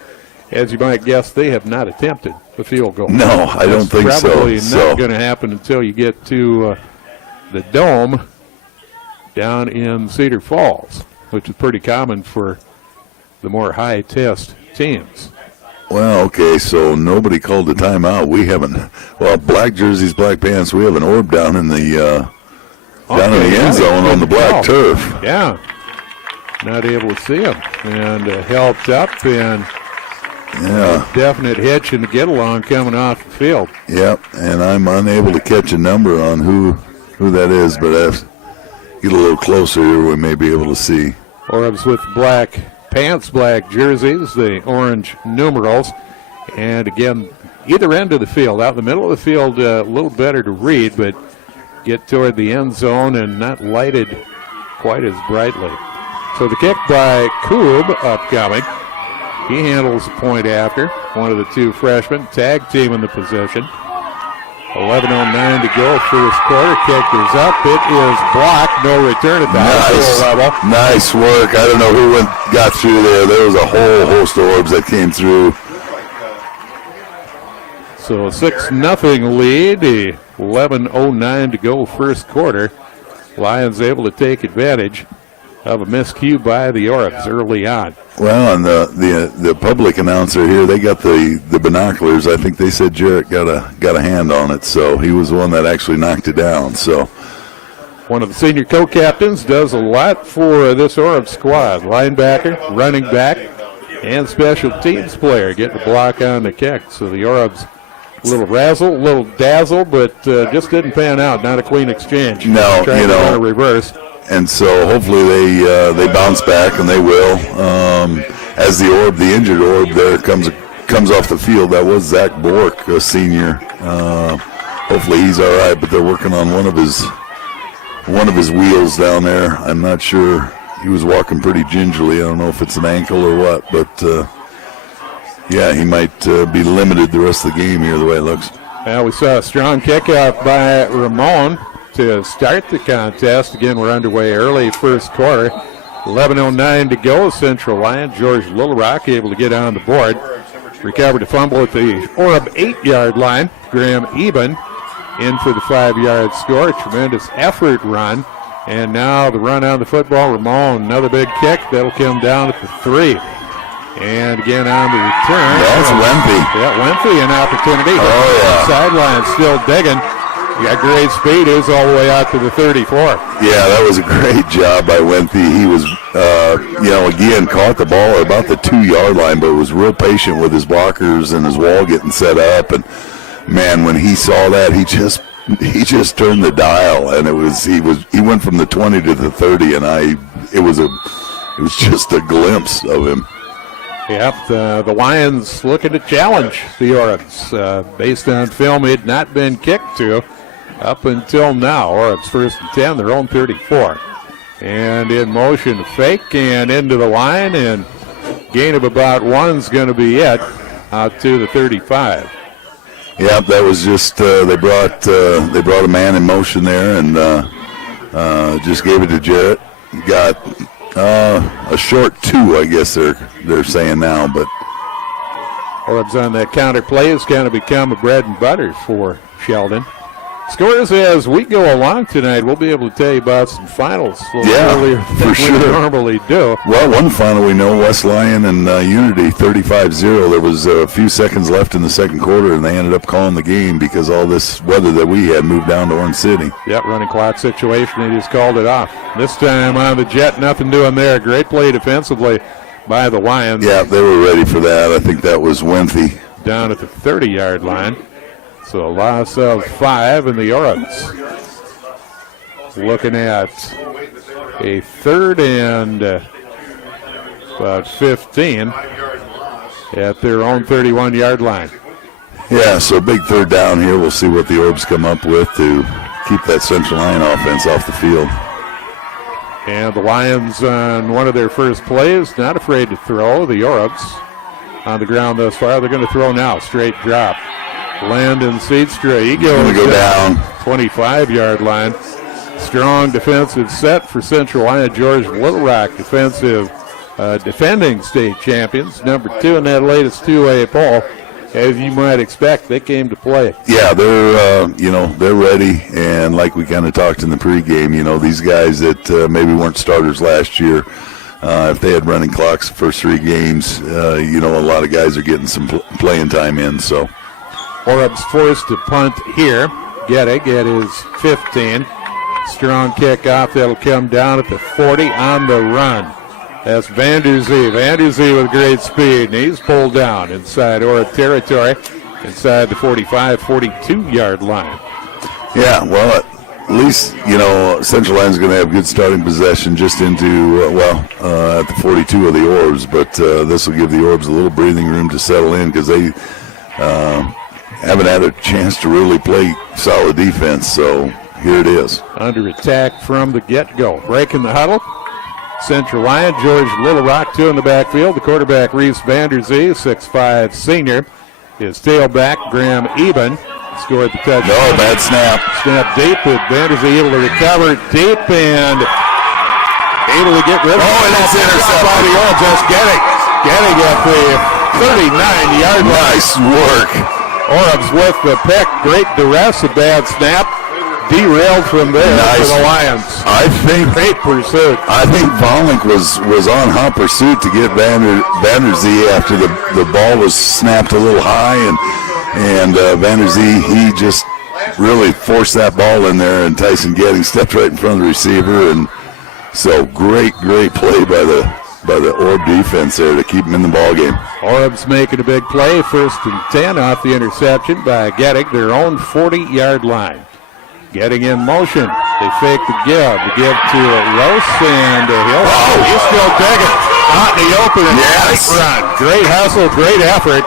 as you might guess, they have not attempted the field goal. No, I don't think so. Probably not going to happen until you get to the Dome down in Cedar Falls, which is pretty common for the more high-test teams. Well, okay, so nobody called the timeout. We haven't. Well, black jerseys, black pants. We have an Orb down in the end zone on the black turf. Yeah, not able to see him, and helped up, and definite hitch and get along coming off the field. Yep, and I'm unable to catch a number on who that is, but as get a little closer here, we may be able to see. Orbs with black pants, black jerseys, the orange numerals, and again, either end of the field. Out in the middle of the field, a little better to read, but get toward the end zone and not lighted quite as brightly. So the kick by Koob upcoming. He handles the point after. One of the 2 freshmen, tag team in the position. 11:09 to go, first quarter. Kick is up. It is blocked. No return at the high school level. Nice work. I don't know who got through there. There was a whole host of Orbs that came through. So 6-0 lead. 11:09 to go, first quarter. Lions able to take advantage of a miscue by the Orbs early on. Well, and the public announcer here, they got the binoculars. I think they said Jarrett got a hand on it, so he was the one that actually knocked it down. So one of the senior co-captains does a lot for this Orbs squad. Linebacker, running back, and special teams player getting a block on the kick. So the Orbs, a little razzle, a little dazzle, but just didn't pan out. Not a clean exchange. No, trying to run a reverse. And so hopefully they bounce back, and they will. As the injured Orb there comes off the field, that was Zach Bork, a senior. Hopefully he's all right, but they're working on one of his wheels down there. I'm not sure. He was walking pretty gingerly. I don't know if it's an ankle or what, but yeah, he might be limited the rest of the game here, the way it looks. Well, we saw a strong kickoff by Ramon to start the contest. Again, we're underway early first quarter. 11:09 to go. Central Lyon, George Little Rock able to get on the board. Recovered a fumble at the Orb 8-yard line. Graham Eben in for the 5-yard score. Tremendous effort run. And now the run on the football. Ramon, another big kick. That'll come down at the 3. And again on the return. That's Wempy. Yeah, Wempy, an opportunity. Oh, yeah. Sideline still digging. He got great speed. Is all the way out to the 34. Yeah, that was a great job by Wempy. He was, again, caught the ball at about the 2-yard line, but was real patient with his blockers and his wall getting set up. And, man, when he saw that, he just turned the dial, and he went from the 20 to the 30, and it was just a glimpse of him. Yep, the Lions looking to challenge the Orbs. Based on film, it had not been kicked to up until now. Orbs first and 10, their own 34. And in motion, fake and into the line, and gain of about 1's going to be it out to the 35. Yep, that was just they brought a man in motion there, and just gave it to Jarrett. Got a short 2, I guess they're saying now, but Orbs on that counter play has kind of become a bread and butter for Sheldon. Scores as we go along tonight. We'll be able to tell you about some finals a little earlier than we normally do. Well, one final we know, West Lyon and Unity 35-0. There was a few seconds left in the second quarter, and they ended up calling the game because all this weather that we had moved down to Orange City. Yep, running clock situation. They just called it off. This time on the jet, nothing doing there. Great play defensively by the Lions. Yeah, they were ready for that. I think that was Wenthy. Down at the 30-yard line. So a loss of 5 in the Orbs. Looking at a 3rd and about 15 at their own 31-yard line. Yeah, so big 3rd down here. We'll see what the Orbs come up with to keep that Central Lyon offense off the field. And the Lions on one of their first plays, not afraid to throw. The Orbs on the ground thus far. They're going to throw now. Straight drop. Landon Seedstra, he goes go down 25-yard line. Strong defensive set for Central Lyon. George Little Rock, defending state champions, number 2 in that latest 2A poll. As you might expect, they came to play. Yeah, they're ready, and like we kind of talked in the pregame, these guys that maybe weren't starters last year, if they had running clocks the first 3 games, a lot of guys are getting some playing time in, so. Orbs forced to punt here. Gettig at his 15. Strong kick off. That'll come down at the 40 on the run. That's Vanderzee. Vanderzee with great speed, and he's pulled down inside Orb territory, inside the 45, 42-yard line. Yeah, well, at least, Central Lyon's going to have good starting possession just into, at the 42 of the Orbs, but this will give the Orbs a little breathing room to settle in because they haven't had a chance to really play solid defense, so here it is. Under attack from the get-go. Breaking the huddle. Central Lyon, George Little Rock, 2 in the backfield. The quarterback, Reese Vanderzee, 6'5" senior. His tailback, Graham Eben, scored the touchdown. No, bad snap. Snap deep, with Vanderzee able to recover deep and able to get rid of it. Oh, and it's intercepted. By the Orbs, that's Gettig. Gettig at the 39-yard line. Nice work. Orbs with the pick. Great duress, a bad snap. derailed from there for the Lions. I think great pursuit. I think Volink was on hot pursuit to get Vanderzee after the ball was snapped a little high, and Vanderzee, he just really forced that ball in there, and Tyson Getting stepped right in front of the receiver, and so great play by the Orb defense there to keep him in the ball game. Orb's making a big play, 1st and 10 off the interception by Getting, their own 40-yard line. Getting in motion. They fake the give. The give to Rose, and he's still digging. Out in the open. Yes. Great run. Great hustle, great effort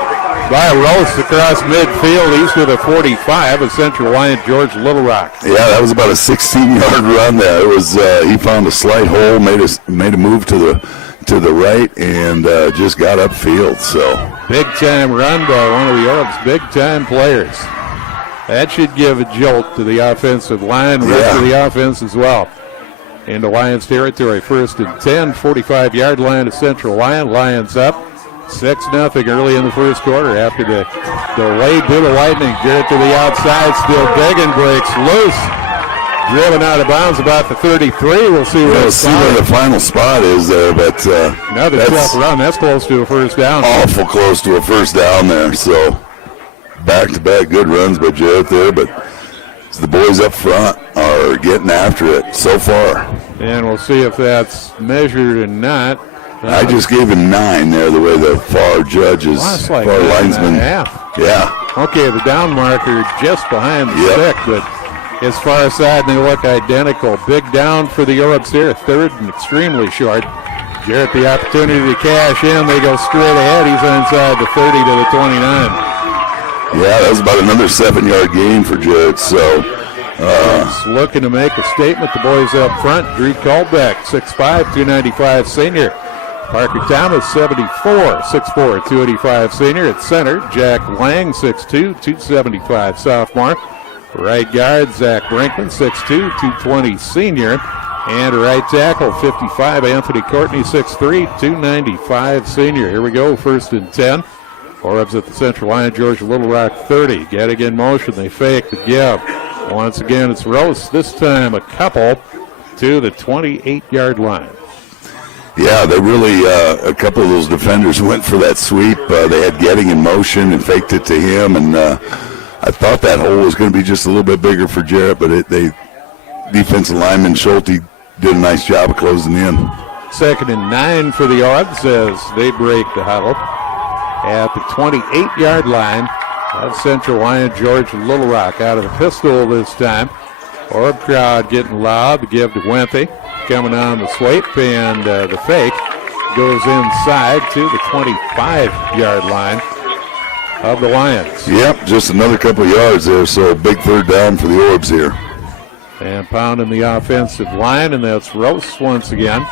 by Rose across midfield. He's to the 45 of Central Lyon George Little Rock. Yeah, that was about a 16-yard run there. It was he found a slight hole, made a move to the right, and just got upfield. So big time run by one of the Orb's big time players. That should give a jolt to the offensive line, rest of the offense as well. Into Lions territory, 1st and 10, 45-yard line of Central Lyon. Lions up 6-0 early in the first quarter after the delay due to lightning. Garrett to the outside, still digging, breaks loose. Driven out of bounds about the 33. We'll see where the final spot is there, but another tough run. That's close to a first down. Awful close to a first down there, so back-to-back good runs by Jarrett there, but the boys up front are getting after it so far. And we'll see if that's measured or not. I just gave him 9 there, the way the far judges, far linesman. Yeah. Okay, the down marker just behind the stick, but as far side, they look identical. Big down for the Orbs here, 3rd and extremely short. Jarrett the opportunity to cash in. They go straight ahead. He's inside the 30 to the 29. Yeah, that was about another 7-yard gain for Jarrett. So looking to make a statement. The boys up front. Drew Colbeck, 6'5", 295 senior. Parker Thomas, 74, 6'4", 285 senior. At center, Jack Lang, 6'2", 275 sophomore. Right guard, Zach Brinkman, 6'2", 220 senior. And right tackle, 55, Anthony Courtney, 6'3", 295 senior. Here we go, 1st and 10. Orbs at the Central Lyon George Little Rock 30. Getting in motion. They fake the give. Once again, it's Rose. This time a couple to the 28-yard line. Yeah, they really, a couple of those defenders went for that sweep. They had Getting in motion and faked it to him. And I thought that hole was going to be just a little bit bigger for Jarrett, but defensive lineman Schulte did a nice job of closing in. 2nd and 9 for the Orbs as they break the huddle. At the 28-yard line of Central Lyon George Little Rock. Out of the pistol this time. Orb crowd getting loud. The give to Wenthy. Coming on the sweep, and the fake goes inside to the 25-yard line of the Lions. Yep, just another couple of yards there, so a big 3rd down for the Orbs here. And pounding the offensive line, and that's Rose once again.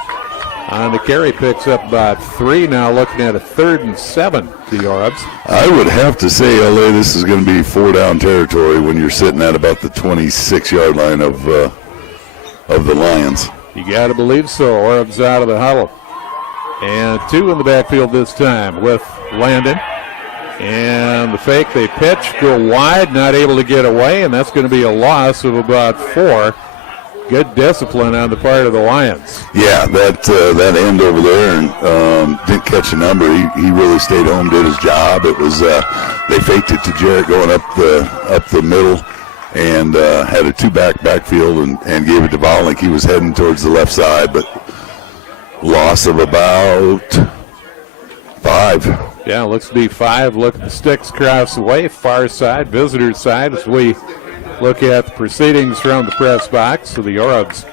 On the carry, picks up about 3. Now looking at a 3rd and 7, the Orbs. I would have to say, LA, this is going to be 4-down territory when you're sitting at about the 26-yard line of the Lions. You got to believe so. Orbs out of the huddle. And 2 in the backfield this time with Landon. And the fake, they pitch, go wide, not able to get away, and that's going to be a loss of about 4. Good discipline on the part of the Lions. Yeah, that end over there and didn't catch a number. He really stayed home, did his job. It was they faked it to Jarrett going up the middle, and had a 2-backfield and gave it to Volink. He was heading towards the left side, but loss of about 5. Yeah, looks to be 5. Look at the sticks across the way, far side, visitor side, as we look at the proceedings from the press box. So the Orbs,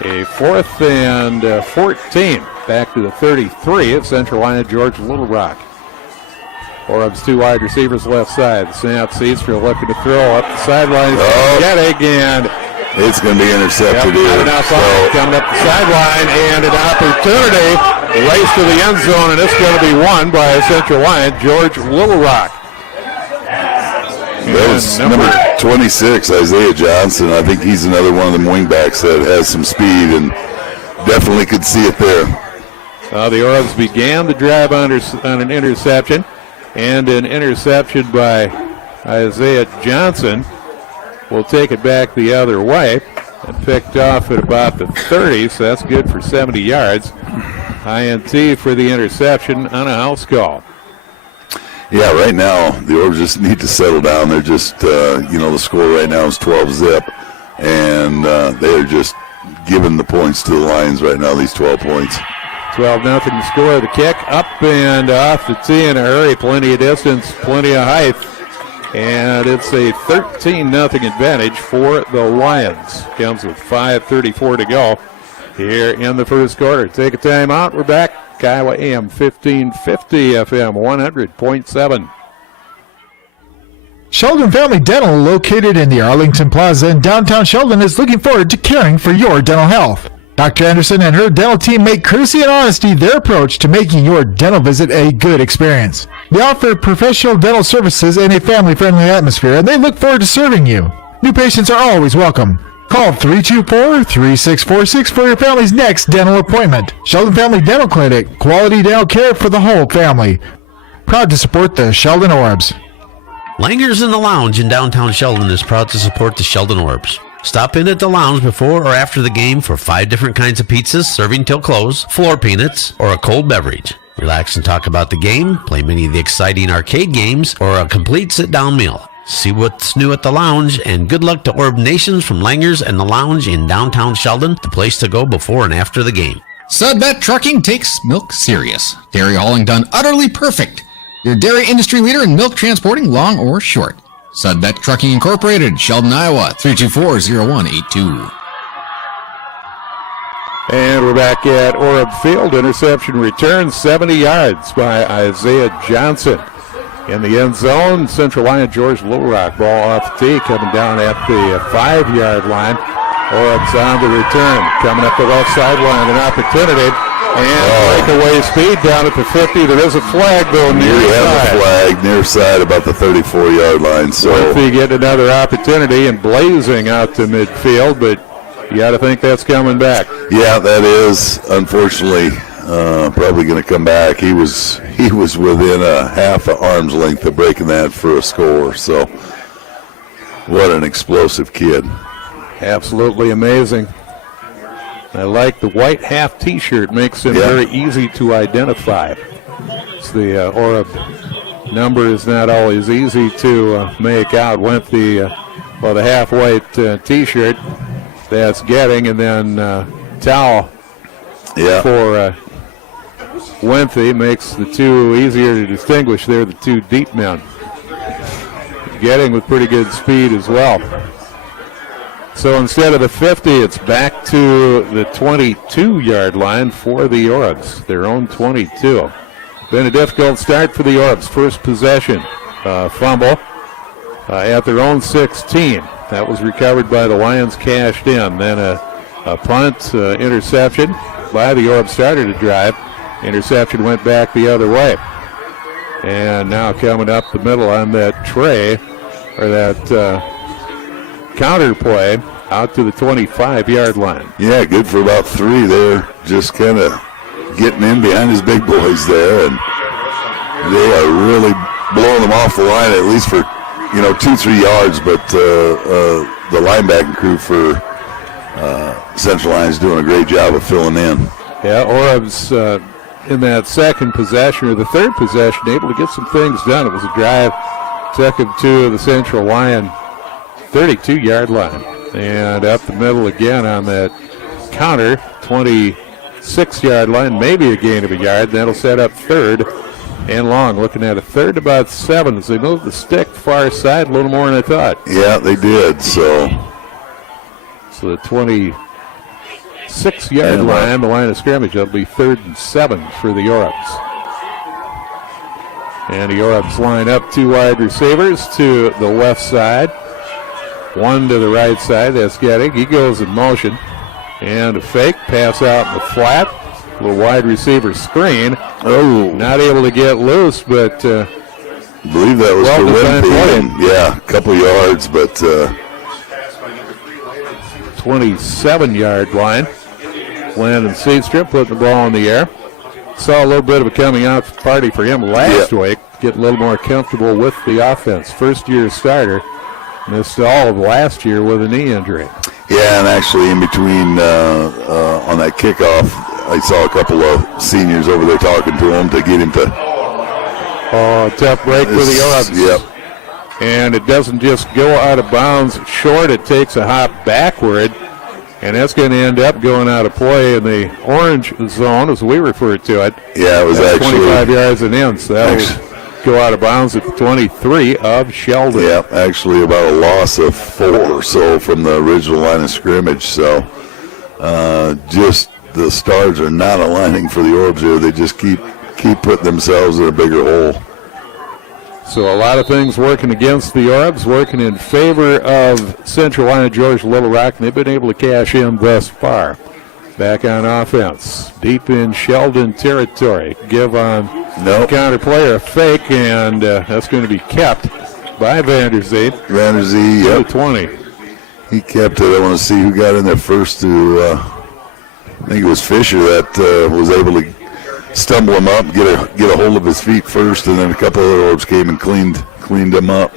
a 4th and 14, back to the 33 of Central Lyon George Little Rock. Orbs 2 wide receivers left side. The snap, Seaster looking to throw up the sideline. Getting, and it's going to be intercepted here. Coming up the sideline, and an opportunity. Race to the end zone, and it's going to be won by Central Lyon George Little Rock. That was number 26, Isaiah Johnson. I think he's another one of them wingbacks that has some speed and definitely could see it there. The Orbs began the drive on an interception, and an interception by Isaiah Johnson. will take it back the other way and picked off at about the 30, so that's good for 70 yards. INT for the interception on a house call. Yeah, right now the Orbs just need to settle down. They're just, the score right now is 12-zip, and they're just giving the points to the Lions right now, these 12 points. 12-0 score. The kick up and off the tee in a hurry. Plenty of distance, plenty of height. And it's a 13-0 advantage for the Lions. Comes with 5:34 to go here in the first quarter. Take a timeout. We're back. Kiowa AM 1550 FM 100.7. Sheldon Family Dental, located in the Arlington Plaza in downtown Sheldon, is looking forward to caring for your dental health. Dr. Anderson and her dental team make courtesy and honesty their approach to making your dental visit a good experience. They offer professional dental services in a family-friendly atmosphere, and they look forward to serving you. New patients are always welcome. Call 324-3646 for your family's next dental appointment. Sheldon Family Dental Clinic, quality dental care for the whole family. Proud to support the Sheldon Orbs. Langer's in the Lounge in downtown Sheldon is proud to support the Sheldon Orbs. Stop in at the lounge before or after the game for 5 different kinds of pizzas serving till close, floor peanuts, or a cold beverage. Relax and talk about the game, play many of the exciting arcade games, or a complete sit-down meal. See what's new at the lounge, and good luck to Orb Nations from Langer's and the Lounge in downtown Sheldon, the place to go before and after the game. Sudbet Trucking takes milk serious. Dairy hauling done utterly perfect. Your dairy industry leader in milk transporting, long or short. Sudbet Trucking Incorporated, Sheldon, Iowa, 324-0182. And we're back at Orb Field. Interception return, 70 yards by Isaiah Johnson. In the end zone, Central Lyon George Lowrock, ball off the tee, coming down at the 5-yard line. Orb's on the return, coming up the left sideline, an opportunity. And breakaway speed down at the 50. There is a flag, though, near side. We have a flag near side about the 34-yard line. So if you get another opportunity and blazing out to midfield, but you got to think that's coming back. Yeah, that is, unfortunately, probably going to come back. He was within a half an arm's length of breaking that for a score. So what an explosive kid. Absolutely amazing. I like the white half T-shirt. Makes him very easy to identify. It's the Orb number is not always easy to make out. Went the half white T-shirt. That's getting, and then towel for Wenthy makes the two easier to distinguish. They're the two deep men. Getting with pretty good speed as well. So instead of the 50, it's back to the 22-yard line for the Orbs, their own 22. Been a difficult start for the Orbs. First possession, fumble at their own 16. That was recovered by the Lions, cashed in. Then a punt, interception by the Orbs, started to drive. Interception went back the other way. And now coming up the middle on that tray, or that counter play out to the 25-yard line. Yeah, good for about 3 there. Just kind of getting in behind his big boys there, and they are really blowing them off the line, at least for 2-3 yards. But the linebacking crew for Central Lyon is doing a great job of filling in. Yeah, Orbs in that second possession, or the third possession, able to get some things done. It was a drive, took him to the Central Lyon 32-yard line. And up the middle again on that counter, 26-yard line, maybe a gain of a yard. That'll set up third and long. Looking at a third about 7 as they move the stick far side a little more than I thought. Yeah, they did. So the 26-yard line, the line of scrimmage, that'll be 3rd and 7 for the Orbs. And the Orbs line up 2 wide receivers to the left side. 1 to the right side, that's Getting. He goes in motion. And a fake, pass out in the flat. Little wide receiver screen. Oh. Not able to get loose, but I believe that was for Wimpy. Yeah, a couple yards, but 27-yard line. Landon Seedstrip putting the ball in the air. Saw a little bit of a coming out party for him last week. Get a little more comfortable with the offense. First-year starter. Missed all of last year with a knee injury. Yeah, and actually in between on that kickoff, I saw a couple of seniors over there talking to him to get him to. Oh, tough break for the Orbs. Yep. And it doesn't just go out of bounds short, it takes a hop backward. And that's going to end up going out of play in the orange zone, as we refer to it. Yeah, it was that's actually 25 yards and in, so that'll go out of bounds at the 23 of Sheldon. Yeah, actually about a loss of 4 or so from the original line of scrimmage. So just the stars are not aligning for the Orbs here. They just keep putting themselves in a bigger hole. So a lot of things working against the Orbs, working in favor of Central Lyon George Little Rock, and they've been able to cash in thus far. Back on offense, deep in Sheldon territory. Give on counter player a fake, and that's going to be kept by Vanderzee. Vanderzee, yep. 20. He kept it. I want to see who got in there first to, I think it was Fisher that was able to stumble him up, get a hold of his feet first, and then a couple of Orbs came and cleaned him up.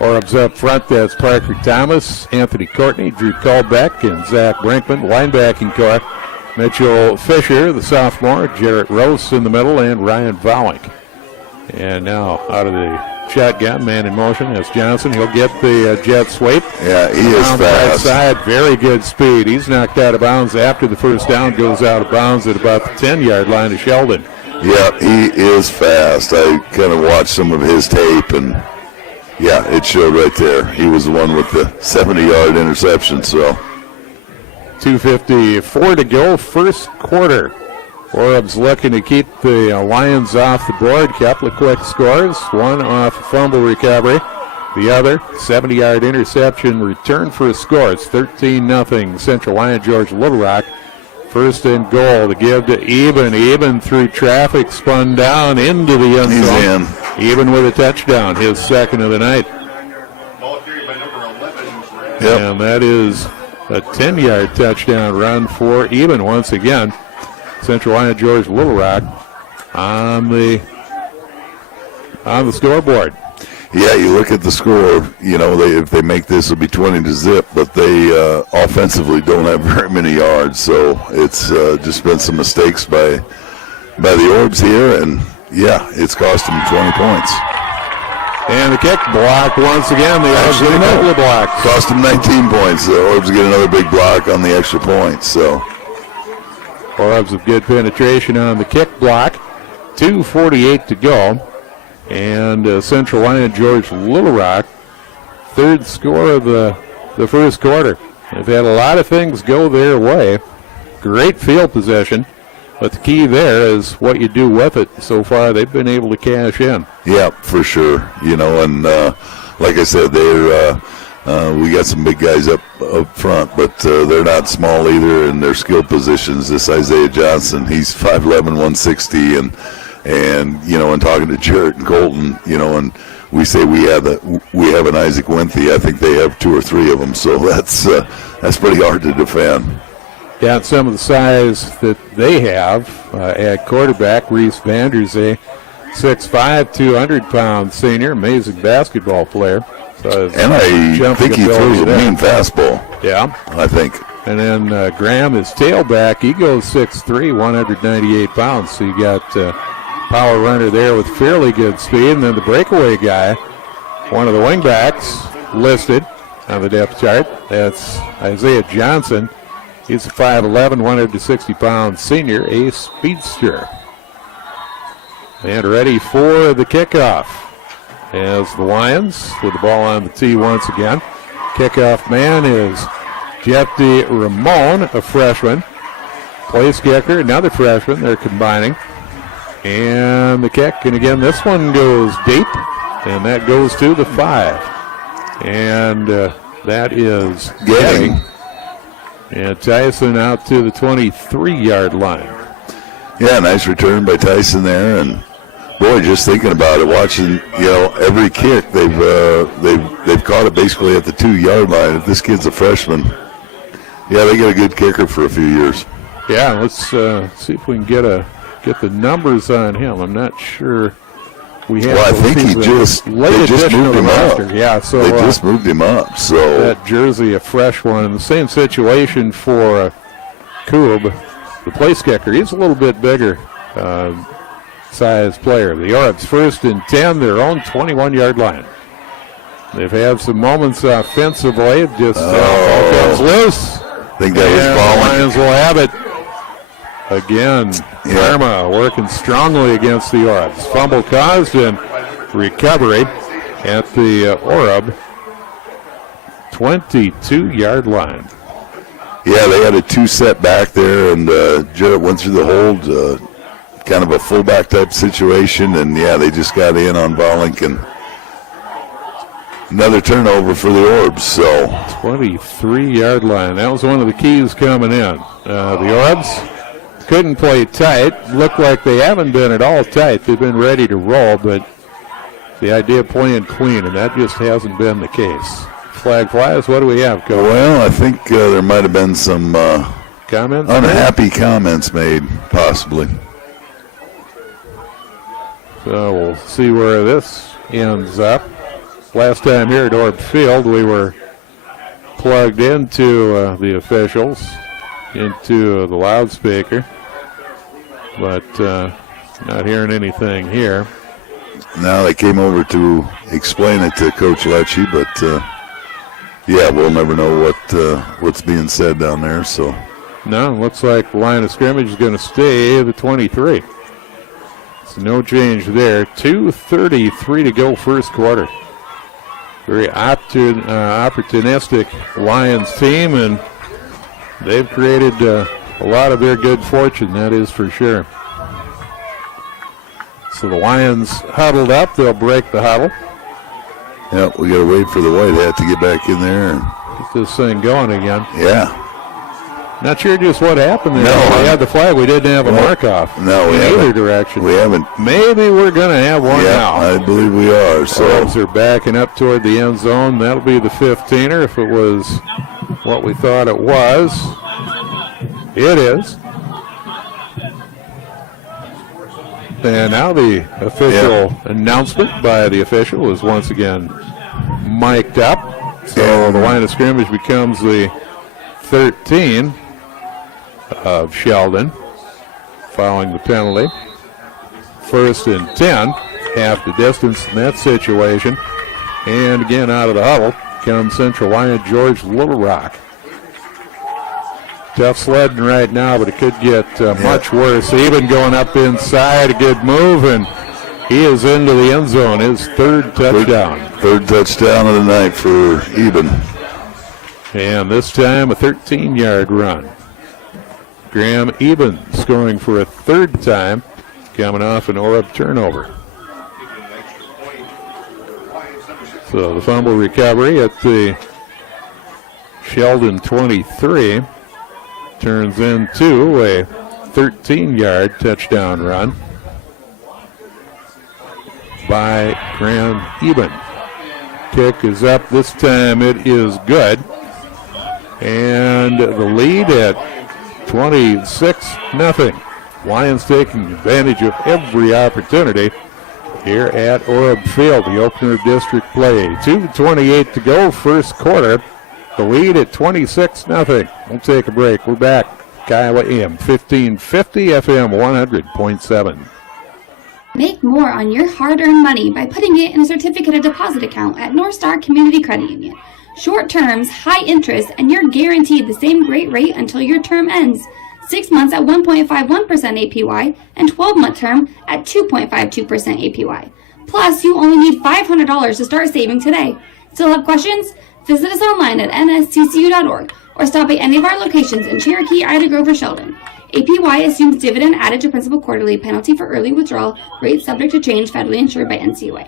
Orbs up front, that's Parker Thomas, Anthony Courtney, Drew Colbeck, and Zach Brinkman. Linebacking core, Mitchell Fisher, the sophomore, Jarrett Rose in the middle, and Ryan Vowink. And now out of the shotgun, man in motion, that's Johnson. He'll get the jet sweep. Yeah, he is fast. The right side, very good speed. He's knocked out of bounds after the first down, goes out of bounds at about the 10-yard line of Sheldon. Yeah, he is fast. I kind of watched some of his tape, and yeah, it showed right there. He was the one with the 70-yard interception, so. 2:54 to go, first quarter. Orbs looking to keep the Lions off the board. Couple of quick scores. One off a fumble recovery. The other, 70-yard interception return for a score. It's 13-0 Central Lyon George Little Rock. First and goal to give to Eben. Eben through traffic, spun down into the end zone. Eben with a touchdown, his second of the night. Yep. And that is a 10-yard touchdown run for Eben once again. Central Lyon George Little Rock on the scoreboard. Yeah, you look at the score, you know, if they make this, it'll be 20-0, but they offensively don't have very many yards, so it's just been some mistakes by the Orbs here, and yeah, it's cost them 20 points. And the kick block once again. The Orbs get a couple of blocks. Cost them 19 points. The Orbs get another big block on the extra point, so. Orbs have good penetration on the kick block. 2:48 to go. And Central Lyon George Little Rock, third score of the first quarter. They've had a lot of things go their way. Great field possession. But the key there is what you do with it. So far, they've been able to cash in. Yeah, for sure. You know, and like I said, we got some big guys up front, but they're not small either in their skill positions. This Isaiah Johnson, he's 5'11", 160, and you know, and talking to Jarrett and Colton, you know, and we say we have an Isaac Winthy. I think they have 2 or 3 of them, so that's pretty hard to defend. Down some of the size that they have at quarterback, Reese Vanderzee, 6'5", 200-pound senior, amazing basketball player. So and I think he throws a mean fastball. Yeah. I think. And then Graham is tailback. He goes 6'3", 198 pounds. So you got power runner there with fairly good speed. And then the breakaway guy, one of the wingbacks listed on the depth chart, that's Isaiah Johnson. He's a 5'11", 160-pound senior, a speedster. And ready for the kickoff as the Lions with the ball on the tee once again. Kickoff man is Jeffy Ramon, a freshman. Place kicker, another freshman. They're combining. And the kick, and again, this one goes deep, and that goes to the 5. And that is getting. And Tyson out to the 23-yard line. Yeah, nice return by Tyson there, and boy, just thinking about it, watching, you know, every kick they've caught it basically at the 2-yard line. If this kid's a freshman, yeah, they got a good kicker for a few years. Yeah, let's see if we can get the numbers on him. I'm not sure we have. Well, I think they just moved him up. Yeah, so they just moved him up. So that jersey, a fresh one, in the same situation for Koob, the place kicker. He's a little bit bigger size player. The Orbs first and 10, their own 21-yard line. They've had some moments offensively. Just ball comes loose. I think that was the Lions will have it. Again, Parma working strongly against the Orbs. Fumble caused and recovery at the Orb 22-yard line. Yeah, they had a 2-set back there, and Jarrett went through the hold, kind of a fullback type situation, and they just got in on Volink, and another turnover for the Orbs. So 23-yard line. That was one of the keys coming in. The Orbs couldn't play tight. Looked like they haven't been at all tight. They've been ready to roll, but the idea of playing clean, and that just hasn't been the case. Flag flies. What do we have, Coach? Well, I think there might have been some comments, unhappy comments made, possibly. So we'll see where this ends up. Last time here at Orb Field, we were plugged into the officials, into the loudspeaker, but not hearing anything here. Now they came over to explain it to Coach Lecce, but we'll never know what's being said down there. So no, looks like the line of scrimmage is going to stay the 23. So no change there. 2:33 to go first quarter. Very opportunistic Lions team, and they've created a lot of their good fortune, that is for sure. So the Lions huddled up. They'll break the huddle. Yep, we got to wait for the white hat to get back in there and get this thing going again. Yeah. Not sure just what happened there. No, we had the flag. We didn't have a mark-off. No, we in haven't. either direction. We haven't. Maybe we're going to have one now. I believe we are. So Orbs are backing up toward the end zone. That'll be the 15er if it was what we thought it was. It is. And now the official announcement by the official is once again mic'd up. So the line of scrimmage becomes the 13 of Sheldon following the penalty. First and 10, half the distance in that situation. And again out of the huddle comes Central Lyon George Little Rock. Tough sledding right now, but it could get much worse. Even going up inside, a good move, and he is into the end zone. His third touchdown. Third touchdown of the night for Eben. And this time a 13-yard run. Graham Eben scoring for a third time, coming off an Orb turnover. So the fumble recovery at the Sheldon 23 turns into a 13-yard touchdown run by Graham Eben. Kick is up. This time it is good. And the lead at 26-0. Lions taking advantage of every opportunity here at Orb Field, the opener of district play. 2:28 to go, first quarter. The lead at 26-0. We'll take a break. We're back. Kiowa AM 1550 FM 100.7. Make more on your hard-earned money by putting it in a certificate of deposit account at North Star Community Credit Union. Short terms, high interest, and you're guaranteed the same great rate until your term ends. 6 months at 1.51% APY and 12-month term at 2.52% APY. Plus, you only need $500 to start saving today. Still have questions? Visit us online at nstcu.org or stop by any of our locations in Cherokee, Ida Grove, or Sheldon. APY assumes dividend added to principal quarterly, penalty for early withdrawal, rate subject to change, federally insured by NCUA.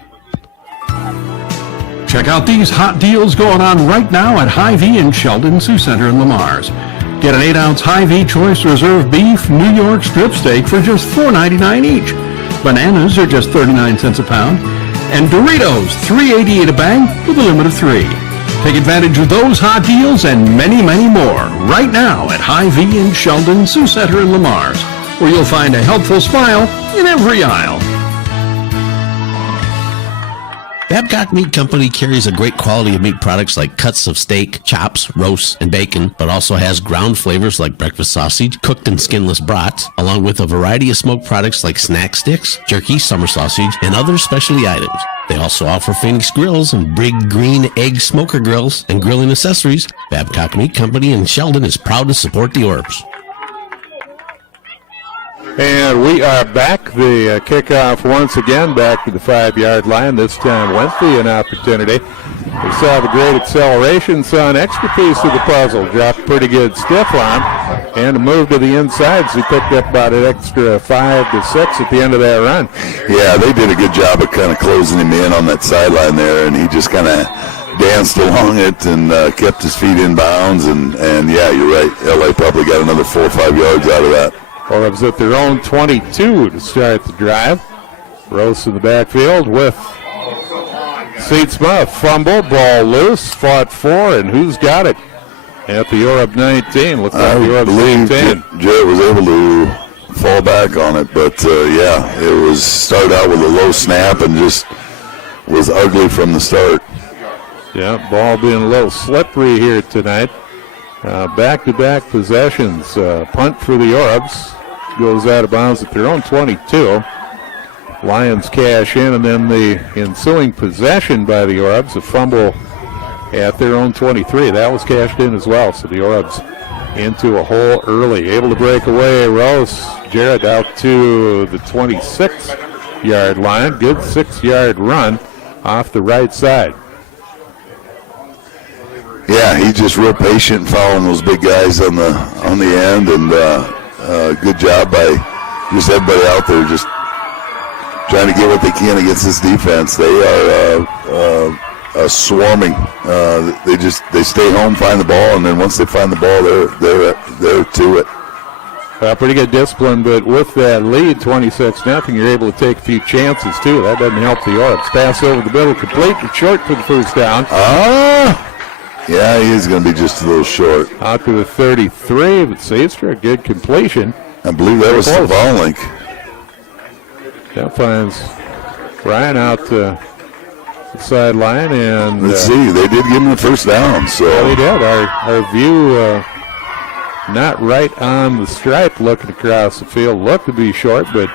Check out these hot deals going on right now at Hy-Vee in Sheldon, Sioux Center, and Lamar's. Get an 8-ounce Hy-Vee Choice Reserve Beef New York strip steak for just $4.99 each. Bananas are just 39 cents a pound. And Doritos, $3.88 a bag with a limit of 3. Take advantage of those hot deals and many, many more right now at Hy-Vee in Sheldon, Sioux Center, and Lamar's, where you'll find a helpful smile in every aisle. Babcock Meat Company carries a great quality of meat products like cuts of steak, chops, roasts, and bacon, but also has ground flavors like breakfast sausage, cooked and skinless brats, along with a variety of smoked products like snack sticks, jerky, summer sausage, and other specialty items. They also offer Phoenix grills and Big Green Egg smoker grills and grilling accessories. Babcock Meat Company in Sheldon is proud to support the Orbs. And we are back. The kickoff once again back to the 5-yard line. This time Wenthy an opportunity. We saw the great acceleration, saw an extra piece of the puzzle. Dropped pretty good stiff arm and a move to the inside. So he picked up about an extra 5 to 6 at the end of that run. Yeah, they did a good job of kind of closing him in on that sideline there, and he just kind of danced along it and kept his feet in bounds. And yeah, you're right. LA probably got another 4 or 5 yards out of that. Orbs at their own 22 to start the drive. Rose in the backfield with Seatsma. Fumble, ball loose, fought for, and who's got it? At the Orb 19. Looks like the Orb 19. Jarrett was able to fall back on it, but yeah, it was started out with a low snap and just was ugly from the start. Yeah, ball being a little slippery here tonight. Back-to-back possessions. Punt for the Orbs. Goes out of bounds at their own 22. Lions cash in, and then the ensuing possession by the Orbs, a fumble at their own 23. That was cashed in as well, so the Orbs into a hole early. Able to break away. Rose Jarrett out to the 26-yard line. Good 6-yard run off the right side. Yeah, he's just real patient following those big guys on the end, and good job by just everybody out there just trying to get what they can against this defense. They are swarming. They stay home, find the ball, and then once they find the ball, they're to it. Pretty good discipline, but with that lead, 26-0, you're able to take a few chances too. That doesn't help the Orbs. Pass over the middle, complete, and short for the first down. Yeah, he is going to be just a little short. Out to the 33, but saves for a good completion. I believe that was Savalnik. That finds Ryan out to the sideline. And let's see, they did give him the first down. So yeah, they did. Our view not right on the stripe looking across the field. Looked to be short, but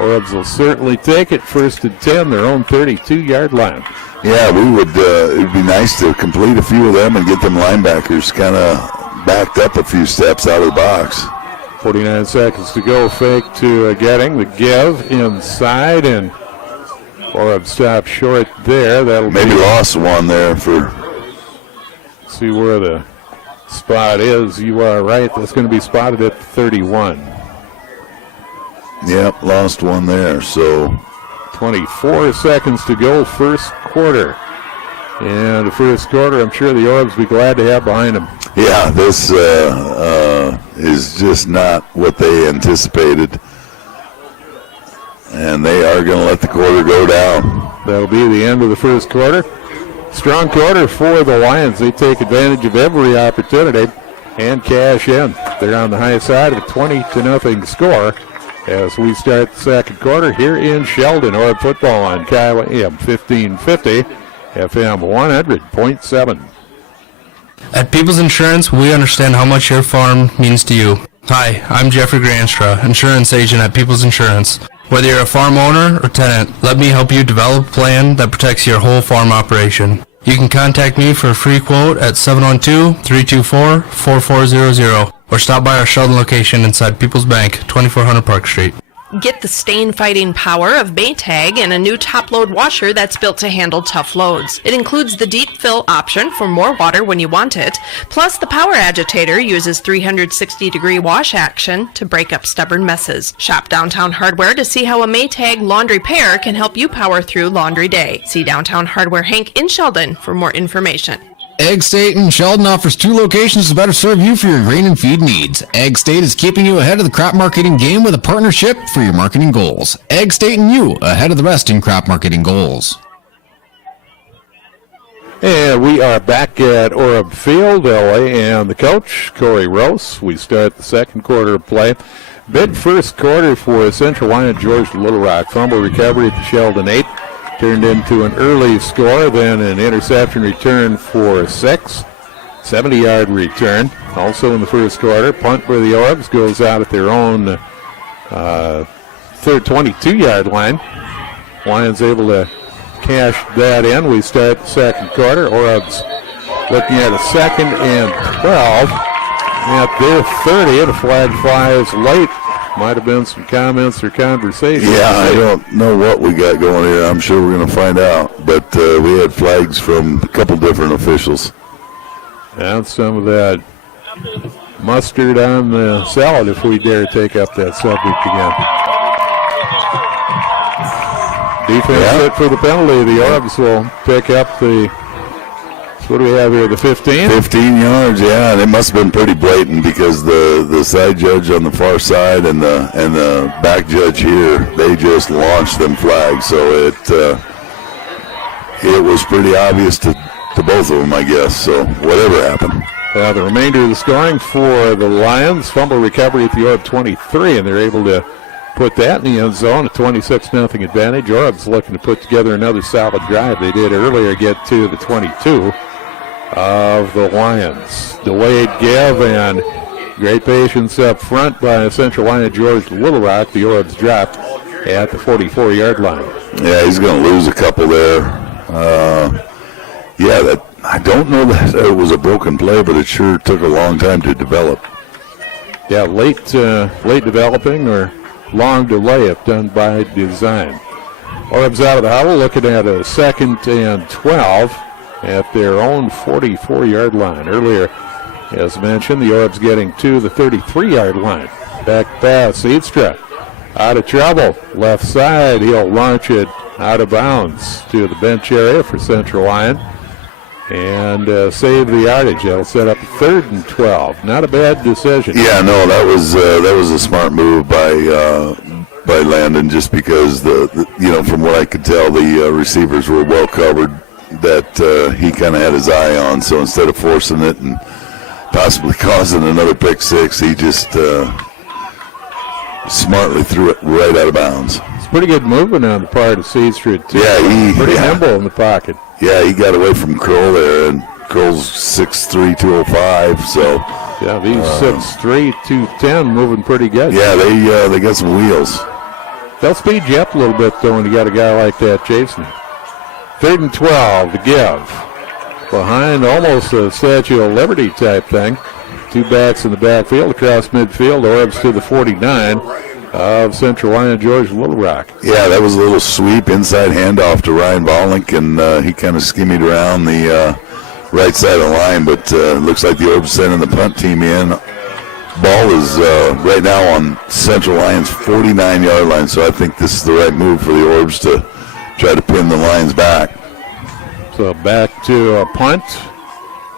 Orbs will certainly take it. 1st and 10, their own 32-yard line. Yeah, we would. It would be nice to complete a few of them and get them linebackers kind of backed up a few steps out of the box. 49 seconds to go. Fake to Getting the give inside, and Orb stopped short there. That'll maybe lost one there for. See where the spot is. You are right. That's going to be spotted at 31. Yep, lost one there. So 24 seconds to go, first quarter. And the first quarter, I'm sure the Orbs will be glad to have behind them. Yeah, this is just not what they anticipated. And they are going to let the quarter go down. That'll be the end of the first quarter. Strong quarter for the Lions. They take advantage of every opportunity and cash in. They're on the high side of a 20-0 score as we start the second quarter here in Sheldon. Orb football on Kiowa AM 1550, FM 100.7. At People's Insurance, we understand how much your farm means to you. Hi, I'm Jeffrey Granstra, insurance agent at People's Insurance. Whether you're a farm owner or tenant, let me help you develop a plan that protects your whole farm operation. You can contact me for a free quote at 712-324-4400 or stop by our Sheldon location inside People's Bank, 2400 Park Street. Get the stain-fighting power of Maytag and a new top-load washer that's built to handle tough loads. It includes the deep fill option for more water when you want it. Plus, the power agitator uses 360-degree wash action to break up stubborn messes. Shop Downtown Hardware to see how a Maytag laundry pair can help you power through laundry day. See Downtown Hardware Hank in Sheldon for more information. Egg State in Sheldon offers 2 locations to better serve you for your grain and feed needs. Egg State is keeping you ahead of the crop marketing game with a partnership for your marketing goals. Egg State and you, ahead of the rest in crop marketing goals. And we are back at Orb Field, LA, and the coach, Corey Rose. We start the second quarter of play. Big first quarter for Central Lyon George Little Rock. Fumble recovery at the Sheldon 8. turned into an early score, then an interception return for 6. 70-yard return. Also in the first quarter, punt by the Orbs goes out at their own 22-yard line. Lions able to cash that in. We start the second quarter. Orbs looking at a 2nd and 12 at their 30. The flag flies late. Might have been some comments or conversation. Yeah, I don't know what we got going here. I'm sure we're going to find out. But we had flags from a couple different officials. And some of that mustard on the salad, if we dare take up that subject again. Defense hit for the penalty. The Orbs will pick up the, what do we have here, the 15? 15 yards, yeah, and it must have been pretty blatant because the side judge on the far side and the back judge here, they just launched them flags, so it was pretty obvious to both of them, I guess, so whatever happened. The remainder of the scoring for the Lions, fumble recovery at the Orb 23, and they're able to put that in the end zone, a 26-0 advantage. Orbs looking to put together another solid drive. They did earlier get to the 22 of the Lions. Delayed give and great patience up front by Central Lyon George Little Rock. The Orbs dropped at the 44-yard line. Yeah, he's going to lose a couple there. I don't know that it was a broken play, but it sure took a long time to develop. Yeah, late developing or long delay if done by design. Orbs out of the huddle looking at a 2nd and 12 at their own 44-yard line. Earlier, as mentioned, the Orbs getting to the 33-yard line. Back pass, Eadstra out of trouble. Left side, he'll launch it out of bounds to the bench area for Central Lyon and save the yardage. That'll set up 3rd and 12. Not a bad decision. Yeah, no, that was a smart move by Landon, just because from what I could tell, the receivers were well covered that he kind of had his eye on. So instead of forcing it and possibly causing another pick six, he just smartly threw it right out of bounds. It's pretty good movement on the part of Seedstreet, too. Yeah, pretty nimble in the pocket. Yeah, he got away from Kroll there, and Kroll's 6'3", 205, so. Yeah, these 6'3", 210 moving pretty good. Yeah, they got some wheels. They'll speed you up a little bit, though, when you got a guy like that chasing. 3rd and 12 to give. Behind almost a Statue of Liberty type thing. 2 backs in the backfield across midfield. Orbs to the 49 of Central Lyon George Little Rock. Yeah, that was a little sweep, inside handoff to Ryan Volink, and he kind of skimmied around the right side of the line, but looks like the Orbs sending the punt team in. Ball is right now on Central Lyon's 49-yard line, so I think this is the right move for the Orbs to try to pin the Lions back. So back to a punt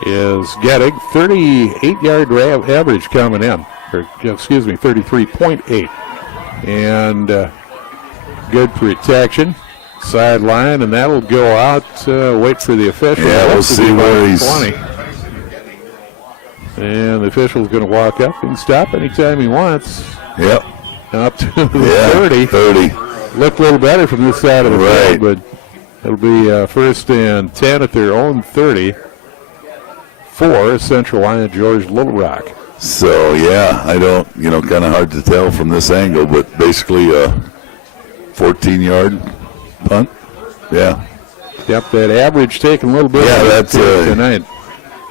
is getting 38-yard average coming in. 33.8. And good protection. Sideline, and that'll go out. Wait for the official. Yeah, we'll see where he's. 20. And the official's going to walk up and stop anytime he wants. Yep. Up to the 30. 30. Looked a little better from this side of the field, but it'll be 1st and 10 at their own 30 for Central Lyon George Little Rock. So, yeah, I don't, kind of hard to tell from this angle, but basically a 14-yard punt. Yeah. Yep, that average taking a little bit that's tonight.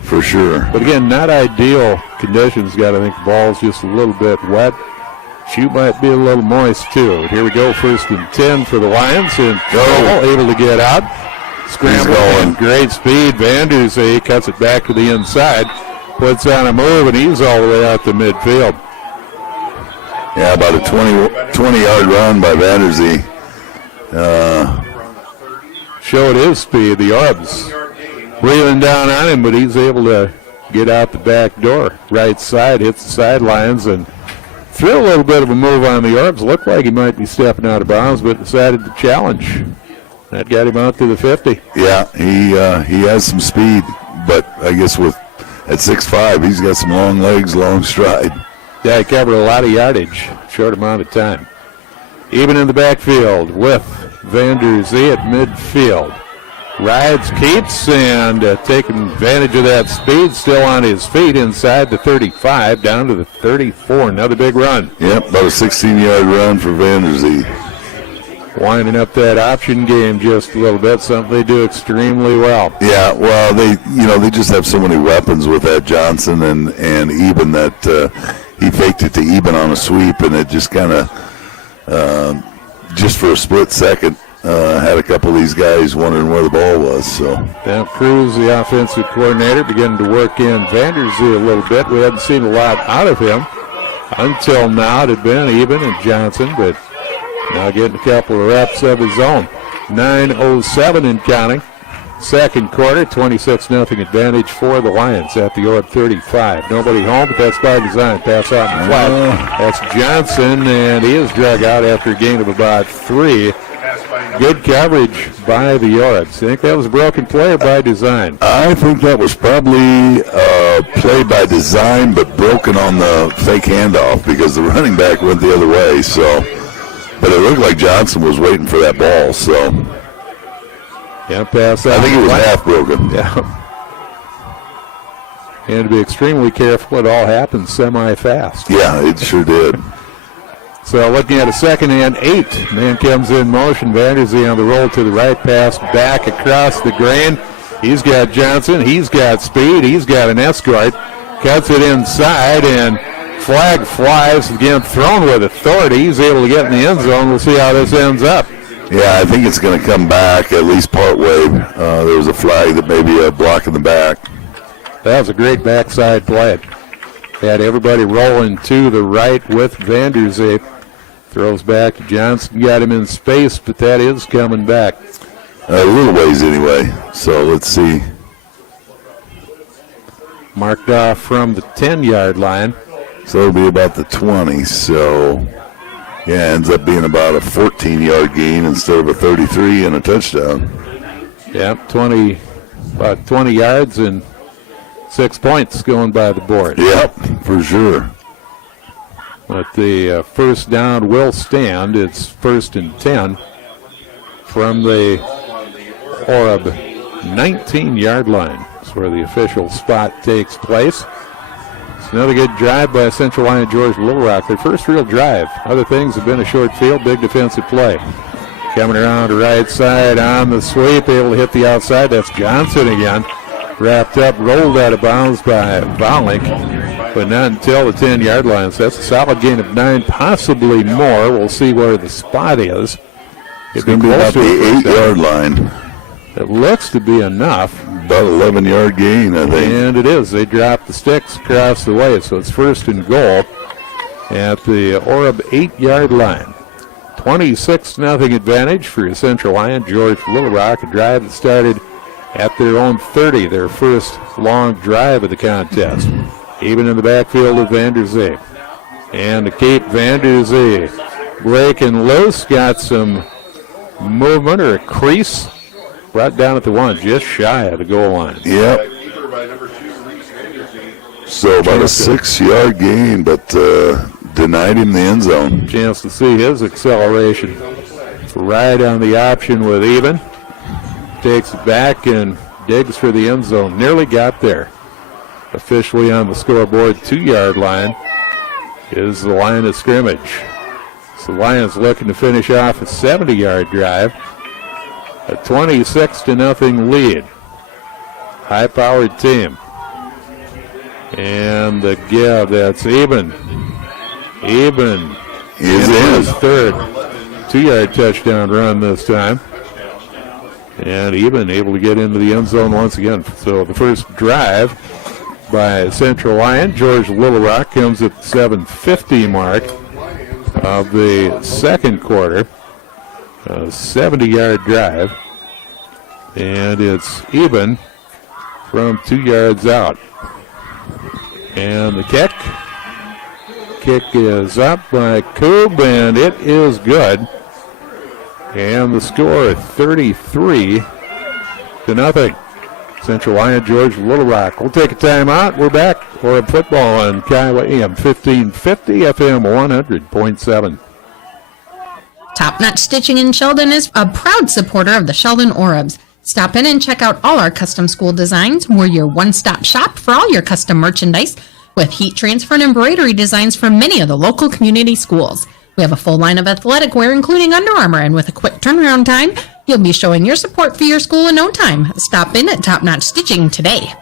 For sure. But again, not ideal conditions. I think the ball's just a little bit wet. Shoe might be a little moist, too. Here we go, 1st and 10 for the Lions. And able to get out. Scrambling, great speed. Vanderzee cuts it back to the inside. Puts on a move, and he's all the way out to midfield. Yeah, about a 20-yard run by Vanderzee. Showed his speed. The Orbs breathing down on him, but he's able to get out the back door. Right side, hits the sidelines, and threw a little bit of a move on the Orbs. Looked like he might be stepping out of bounds, but decided to challenge. That got him out to the 50. Yeah, he has some speed, but I guess at 6'5", he's got some long legs, long stride. Yeah, he covered a lot of yardage, short amount of time. Even in the backfield with Van Der Zee at midfield. Rides, keeps, and taking advantage of that speed, still on his feet inside the 35, down to the 34. Another big run. Yep, about a 16-yard run for Van Der Zee. Winding up that option game just a little bit, something they do extremely well. Yeah, well, they just have so many weapons with that Johnson and Eben that he faked it to Eben on a sweep, and it just kind of, just for a split second, had a couple of these guys wondering where the ball was. So Now Cruz, the offensive coordinator, beginning to work in Van Der Zee a little bit. We hadn't seen a lot out of him until now. It had been Eben and Johnson, but now getting a couple of reps of his own. 9:07 and counting. Second quarter, 26-0 advantage for the Lions at the Orb 35. Nobody home, but that's by design. Pass out in the flat. That's Johnson, and he is drug out after a gain of about 3. Good coverage by the Orbs. I think that was a broken play or by design? I think that was probably play by design, but broken on the fake handoff because the running back went the other way. So, but it looked like Johnson was waiting for that ball. So, yeah, pass out. I think it was half broken. Yeah. And to be extremely careful, it all happened semi-fast. Yeah, it sure did. So looking at a 2nd and 8. Man comes in motion. Van Der Zee on the roll to the right, pass back across the grain. He's got Johnson. He's got speed. He's got an escort. Cuts it inside, and flag flies. Again, thrown with authority. He's able to get in the end zone. We'll see how this ends up. Yeah, I think it's going to come back at least part way. There was a flag that may be a block in the back. That was a great backside play. Had everybody rolling to the right with Van Der Zee. Throws back to Johnson. Got him in space, but that is coming back. A little ways anyway. So let's see. Marked off from the 10-yard line. So it'll be about the 20. So, yeah, ends up being about a 14-yard gain instead of a 33 and a touchdown. Yep, about 20 yards and 6 points going by the board. Yep, for sure. But the first down will stand. It's 1st and 10 from the Orb 19-yard line. That's where the official spot takes place. It's another good drive by Central Lyon George Little Rock. Their first real drive. Other things have been a short field, big defensive play. Coming around the right side on the sweep, able to hit the outside. That's Johnson again. Wrapped up, rolled out of bounds by Volink, but not until the 10-yard line. So that's a solid gain of 9, possibly more. We'll see where the spot is. It's going to be about the 8-yard line. It looks to be enough. About 11-yard gain, I think. And it is. They drop the sticks across the way, so it's 1st and goal at the Orb 8-yard line. 26-0 advantage for Central Lyon George Little Rock, a drive that started at their own 30, their first long drive of the contest. Even in the backfield of Van Der Zee. And to keep Van Der Zee breaking loose, got some movement or a crease right down at the 1, just shy of the goal line. Yep. So about a 6-yard gain, but denied him the end zone. Chance to see his acceleration. Right on the option with Even. Takes it back and digs for the end zone. Nearly got there. Officially on the scoreboard, 2-yard line is the line of scrimmage. So the Lions looking to finish off a 70-yard drive. A 26-0 lead. High-powered team. And the give, that's Eben. Eben is in his third 2-yard touchdown run this time. And Eben able to get into the end zone once again. So the first drive by Central Lyon George Little Rock comes at the 7:50 mark of the second quarter. A 70-yard drive. And it's Eben from 2 yards out. And the kick. Kick is up by Coob, and it is good. And the score 33-0. Central Lyon George Little Rock. We'll take a timeout. We're back for football on Kiowa AM 1550 FM 100.7. Top Notch Stitching in Sheldon is a proud supporter of the Sheldon Orbs. Stop in and check out all our custom school designs. We're your one-stop shop for all your custom merchandise with heat transfer and embroidery designs from many of the local community schools. We have a full line of athletic wear, including Under Armour, and with a quick turnaround time, you'll be showing your support for your school in no time. Stop in at Top Notch Stitching today.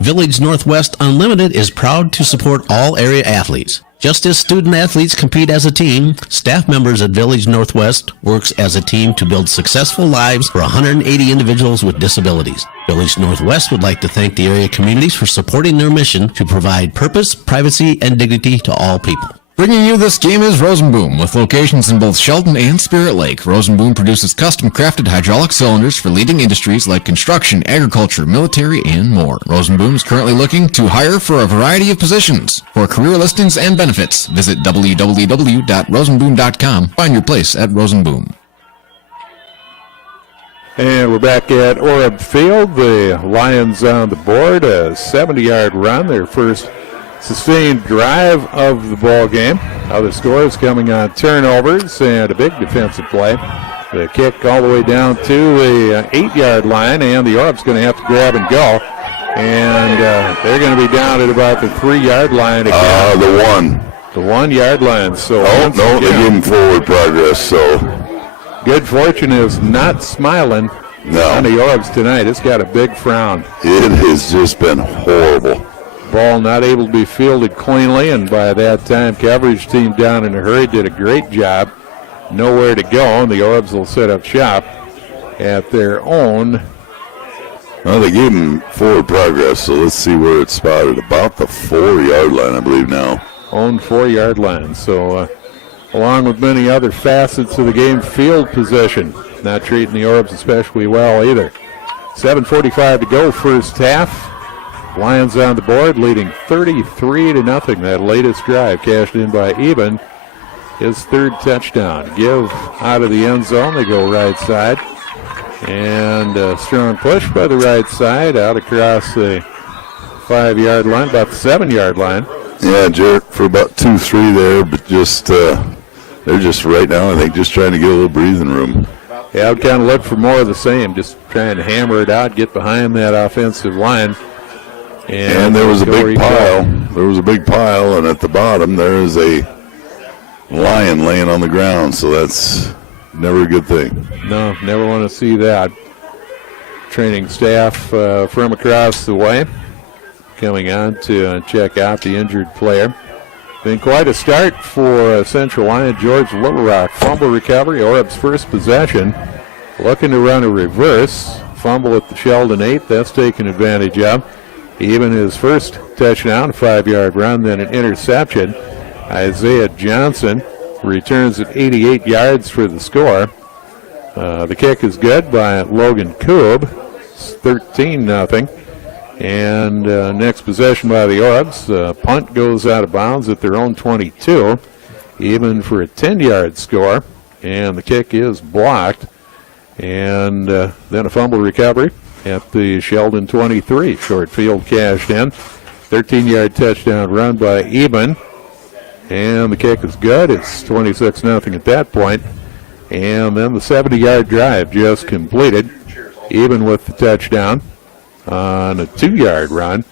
Village Northwest Unlimited is proud to support all area athletes. Just as student athletes compete as a team, staff members at Village Northwest works as a team to build successful lives for 180 individuals with disabilities. Village Northwest would like to thank the area communities for supporting their mission to provide purpose, privacy, and dignity to all people. Bringing you this game is Rosenboom, with locations in both Sheldon and Spirit Lake. Rosenboom produces custom-crafted hydraulic cylinders for leading industries like construction, agriculture, military, and more. Rosenboom is currently looking to hire for a variety of positions. For career listings and benefits, visit www.rosenboom.com. Find your place at Rosenboom. And we're back at Orab Field. The Lions on the board, a 70-yard run, their first sustained drive of the ball game. Other scores coming on turnovers and a big defensive play. The kick all the way down to the 8-yard line, and the Orbs going to have to grab and go. And they're going to be down at about the 3-yard line again. The 1-yard line. So no, they gave him forward progress. So good fortune is not smiling on the Orbs tonight. It's got a big frown. It has just been horrible. Ball not able to be fielded cleanly, and by that time, coverage team down in a hurry did a great job. Nowhere to go, and the Orbs will set up shop at their own. Well, they gave him forward progress, so let's see where it's spotted. About the 4-yard line, I believe now. Own 4-yard line. So, along with many other facets of the game, field position not treating the Orbs especially well either. 7:45 to go, first half. Lions on the board, leading 33-0. That latest drive cashed in by Eben. His third touchdown. Give out of the end zone. They go right side. And a strong push by the right side out across the 5-yard line, about the 7-yard line. Yeah, Jarrett for about 2-3 there, but just they're just right now, I think, just trying to get a little breathing room. Yeah, I'd kind of look for more of the same, just trying to hammer it out, get behind that offensive line. And there was a big pile. There was a big pile, and at the bottom there is a lion laying on the ground, so that's never a good thing. No, never want to see that. Training staff from across the way coming on to check out the injured player. Been quite a start for Central Lyon. George Little Rock. Fumble recovery, Orb's first possession. Looking to run a reverse. Fumble at the Sheldon 8. That's taken advantage of. Even his first touchdown, 5-yard run, then an interception. Isaiah Johnson returns at 88 yards for the score. The kick is good by Logan Koob. It's 13-0. And next possession by the Orbs. Punt goes out of bounds at their own 22. Even for a 10-yard score. And the kick is blocked. And then a fumble recovery at the Sheldon 23. Short field cashed in. 13-yard touchdown run by Eben. And the kick is good. It's 26-0 at that point. And then the 70-yard drive just completed. Eben with the touchdown on a 2-yard run.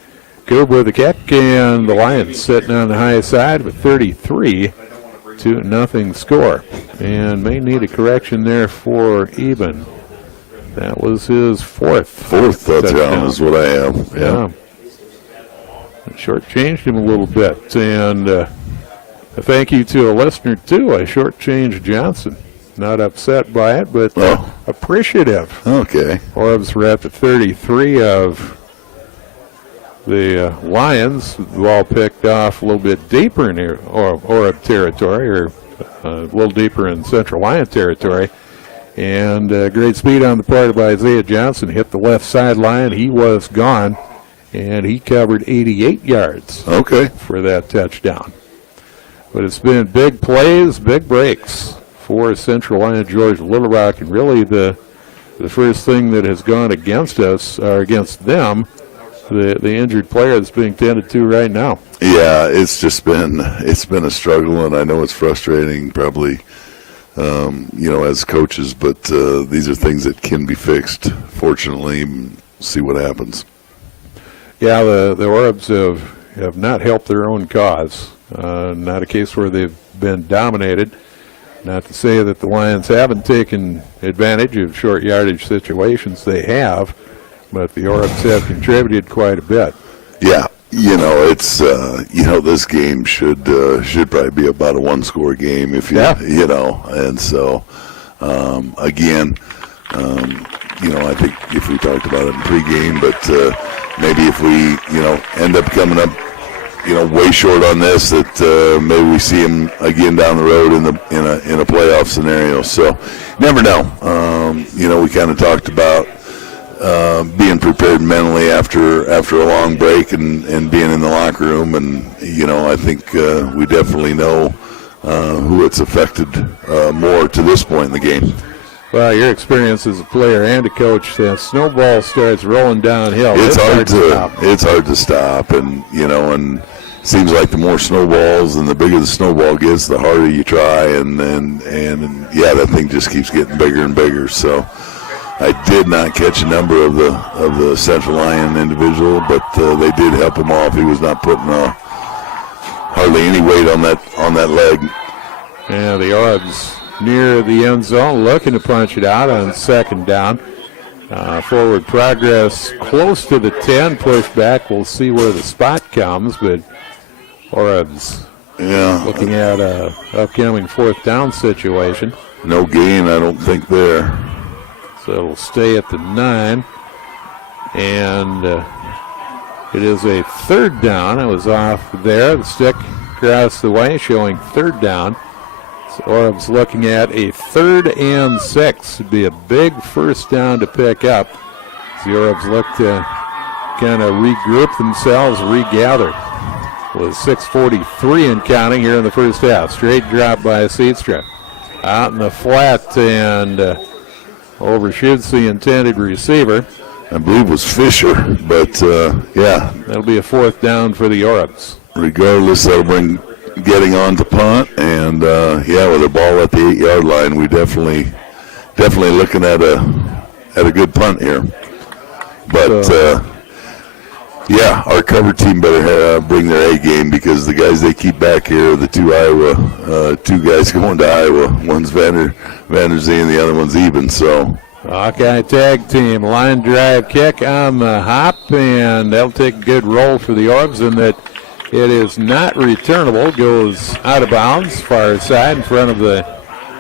Coob with the kick, and the Lions sitting on the high side with 33-0 score. And may need a correction there for Eben. That was his fourth touchdown is what I have. Yeah. Shortchanged him a little bit. And a thank you to a listener, too. I shortchanged Johnson. Not upset by it, but appreciative. Okay. Orbs were at the 33 of the Lions. The ball picked off a little bit deeper in Orb territory, or a little deeper in Central Lyon territory. And great speed on the part of Isaiah Johnson. Hit the left sideline. He was gone, and he covered 88 yards for that touchdown. But it's been big plays, big breaks for Central Lyon, George Little Rock, and really the first thing that has gone against us, or against them, the injured player that's being tended to right now. Yeah, it's been a struggle, and I know it's frustrating. Probably as coaches. But these are things that can be fixed, fortunately. See what happens. Yeah, the Orbs have not helped their own cause. Not a case where they've been dominated. Not to say that the Lions haven't taken advantage of short yardage situations. They have, but the Orbs have contributed quite a bit. Yeah, it's this game should probably be about a one-score game if and so again, I think if we talked about it in pregame, but maybe if we end up coming up way short on this, that maybe we see him again down the road in a playoff scenario. So never know. We kind of talked about being prepared mentally after a long break and being in the locker room, and I think we definitely know who it's affected more to this point in the game. Well, your experience as a player and a coach, that snowball starts rolling downhill. It's hard to stop, and and seems like the more snowballs and the bigger the snowball gets, the harder you try, and that thing just keeps getting bigger and bigger. So I did not catch a number of the Central Lyon individual, but they did help him off. He was not putting hardly any weight on that leg. Yeah, the Orbs near the end zone, looking to punch it out on second down. Forward progress close to the 10, push back. We'll see where the spot comes, but Orbs looking at a upcoming fourth down situation. No gain, I don't think, there. So it'll stay at the 9, and it is a third down. I was off there. The stick across the way showing third down. So Orbs looking at a 3rd and 6. It'd be a big first down to pick up. The Orbs look to kind of regroup themselves, regather. With 6:43 and counting here in the first half. Straight drop by Seatstra. Out in the flat and overshoots the intended receiver. I believe it was Fisher, but That'll be a fourth down for the Orbs. Regardless, that'll bring getting on to punt, and with a ball at the 8-yard line, we definitely looking at a good punt here. But our cover team better bring their A game, because the guys they keep back here are the two guys going to Iowa. One's Vander Zee and the other one's Eben. So Hawkeye tag team, line drive kick on the hop, and that'll take a good roll for the Orbs, and that it is not returnable. Goes out of bounds, far side in front of the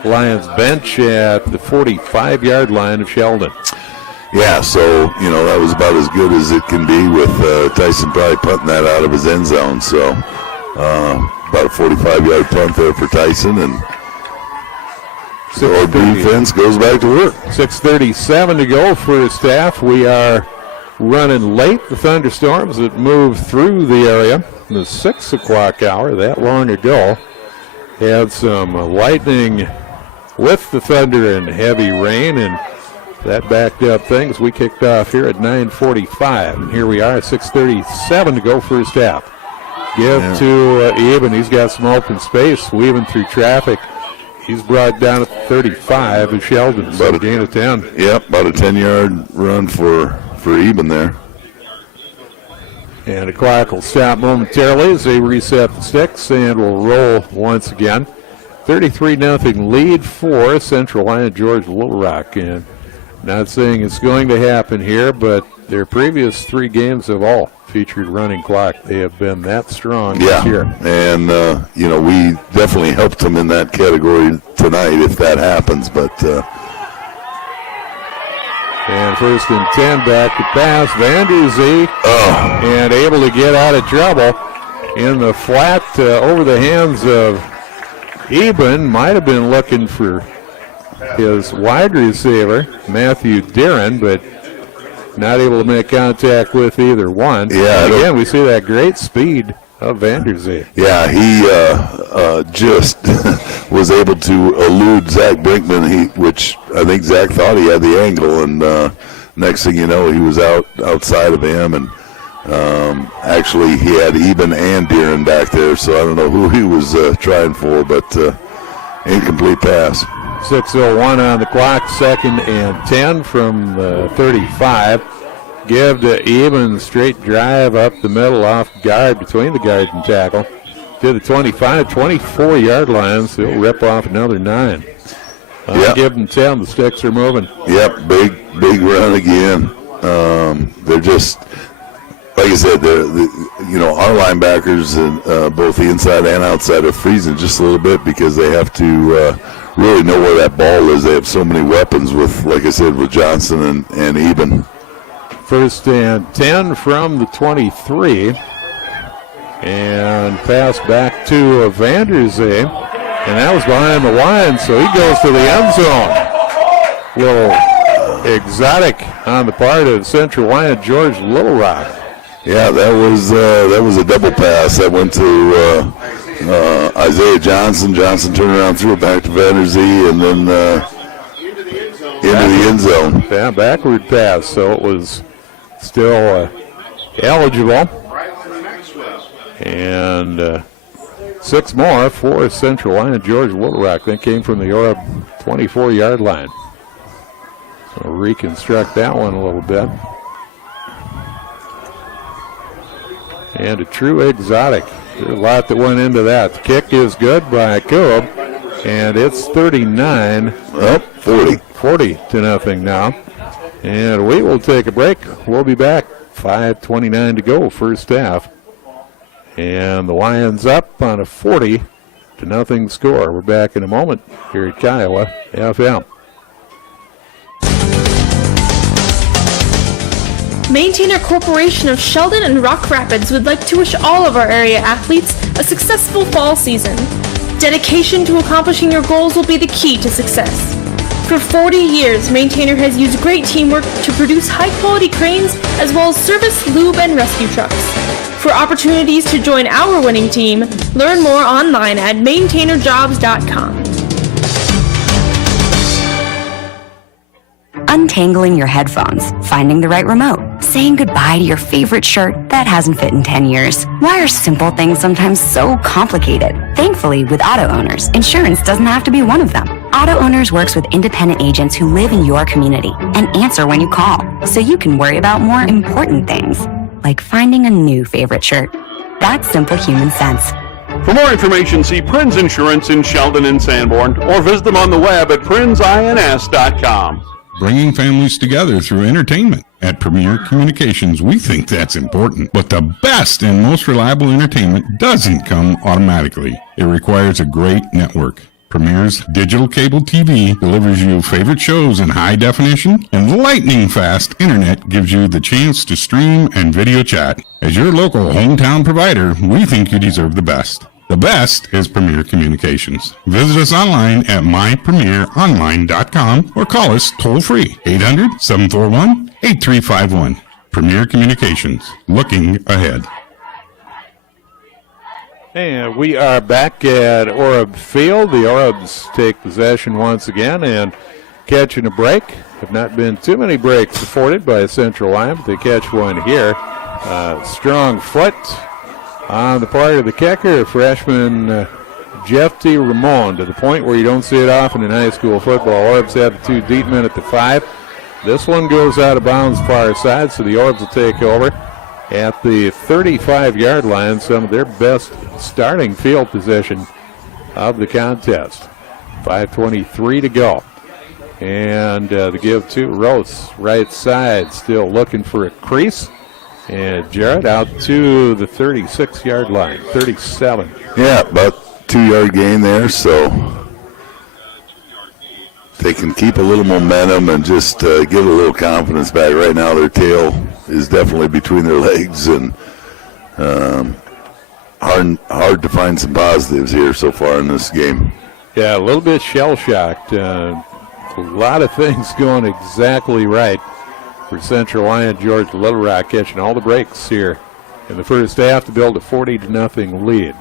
Lions bench at the 45-yard line of Sheldon. Yeah, so, that was about as good as it can be, with Tyson probably punting that out of his end zone. So about a 45-yard punt there for Tyson, and our defense goes back to work. 6:37 to go, first half. We are running late. The thunderstorms that moved through the area in the 6 o'clock hour, that long ago, had some lightning with the thunder and heavy rain, and that backed up things. We kicked off here at 9:45, and here we are at 6:37 to go, first half. Give to Eben. He's got some open space, weaving through traffic. He's brought down at the 35 of Sheldon, so a gain of 10. Yep, about a 10-yard run for Eben there. And the clock will stop momentarily as they reset the sticks, and will roll once again. 33-0 lead for Central Lyon George Little Rock. And not saying it's going to happen here, but their previous 3 games have all featured running clock. They have been that strong this year. And, we definitely helped them in that category tonight if that happens. But and 1st and 10, back to pass. Vander Zee and able to get out of trouble in the flat over the hands of Eben. Might have been looking for his wide receiver, Matthew Deeren, but not able to make contact with either one. Yeah, and again, we see that great speed of Vander Zee. Yeah, he just was able to elude Zach Brinkman, which I think Zach thought he had the angle, and next thing you know, he was outside of him, and actually he had Eben and Deeren back there, so I don't know who he was trying for, but incomplete pass. 6:01 on the clock, 2nd and 10 from the 35. Give to Eben, straight drive up the middle off guard, between the guard and tackle. To the 25, 24-yard line, so he'll rip off another 9. Give them 10, the sticks are moving. Yep, big run again. They're just, like I said, our linebackers, and both the inside and outside, are freezing just a little bit because they have to really know where that ball is. They have so many weapons with, like I said, with Johnson and Eben. 1st and 10 from the 23. And pass back to Vanderzee. And that was behind the line, so he goes to the end zone. Little exotic on the part of Central Lyon, George Little Rock. Yeah, that was a double pass. That went to Isaiah Johnson. Johnson turned around, threw it back to Vanderzee, and then into the end zone. Yeah, backward pass, so it was still eligible. And 6 more for Central Lyon, George Little Rock. That came from the Orb 24-yard line. So reconstruct that one a little bit. And a true exotic. There's a lot that went into that. The kick is good by Cobb, and it's 39. 40-0 now. And we will take a break. We'll be back. 5:29 to go, first half. And the Lions up on a 40-0 score. We're back in a moment here at Kiowa FM. Maintainer Corporation of Sheldon and Rock Rapids would like to wish all of our area athletes a successful fall season. Dedication to accomplishing your goals will be the key to success. For 40 years, Maintainer has used great teamwork to produce high-quality cranes as well as service, lube, and rescue trucks. For opportunities to join our winning team, learn more online at maintainerjobs.com. Untangling your headphones, finding the right remote, saying goodbye to your favorite shirt that hasn't fit in 10 years. Why are simple things sometimes so complicated? Thankfully, with auto owners, insurance doesn't have to be one of them. Auto Owners works with independent agents who live in your community and answer when you call, so you can worry about more important things, like finding a new favorite shirt. That's simple human sense. For more information, see Prinz Insurance in Sheldon and Sanborn, or visit them on the web at prinzins.com. Bringing families together through entertainment. At Premier Communications, we think that's important. But the best and most reliable entertainment doesn't come automatically. It requires a great network. Premier's digital cable TV delivers you favorite shows in high definition, and lightning-fast internet gives you the chance to stream and video chat. As your local hometown provider, we think you deserve the best. The best is Premier Communications. Visit us online at mypremieronline.com or call us toll-free, 800-741-8351. Premier Communications, looking ahead. And we are back at Orab Field. The Orabs take possession once again and catching a break. Have not been too many breaks afforded by Central Lyon, but they catch one here. Strong foot on the part of the kicker, freshman Jeff T. Ramon, to the point where you don't see it often in high school football. Orbs have the 2 deep men at the 5. This one goes out of bounds far side, so the Orbs will take over at the 35-yard line, some of their best starting field position of the contest. 5:23 to go. And the give to Rose, right side, still looking for a crease. And Jarrett out to the 36-yard line, 37. Yeah, about 2-yard gain there, so they can keep a little momentum and just get a little confidence back. Right now their tail is definitely between their legs, and hard to find some positives here so far in this game. Yeah, a little bit shell-shocked. A lot of things going exactly right for Central Lyon. George Little Rock catching all the breaks here in the first half to build a 40-0 lead.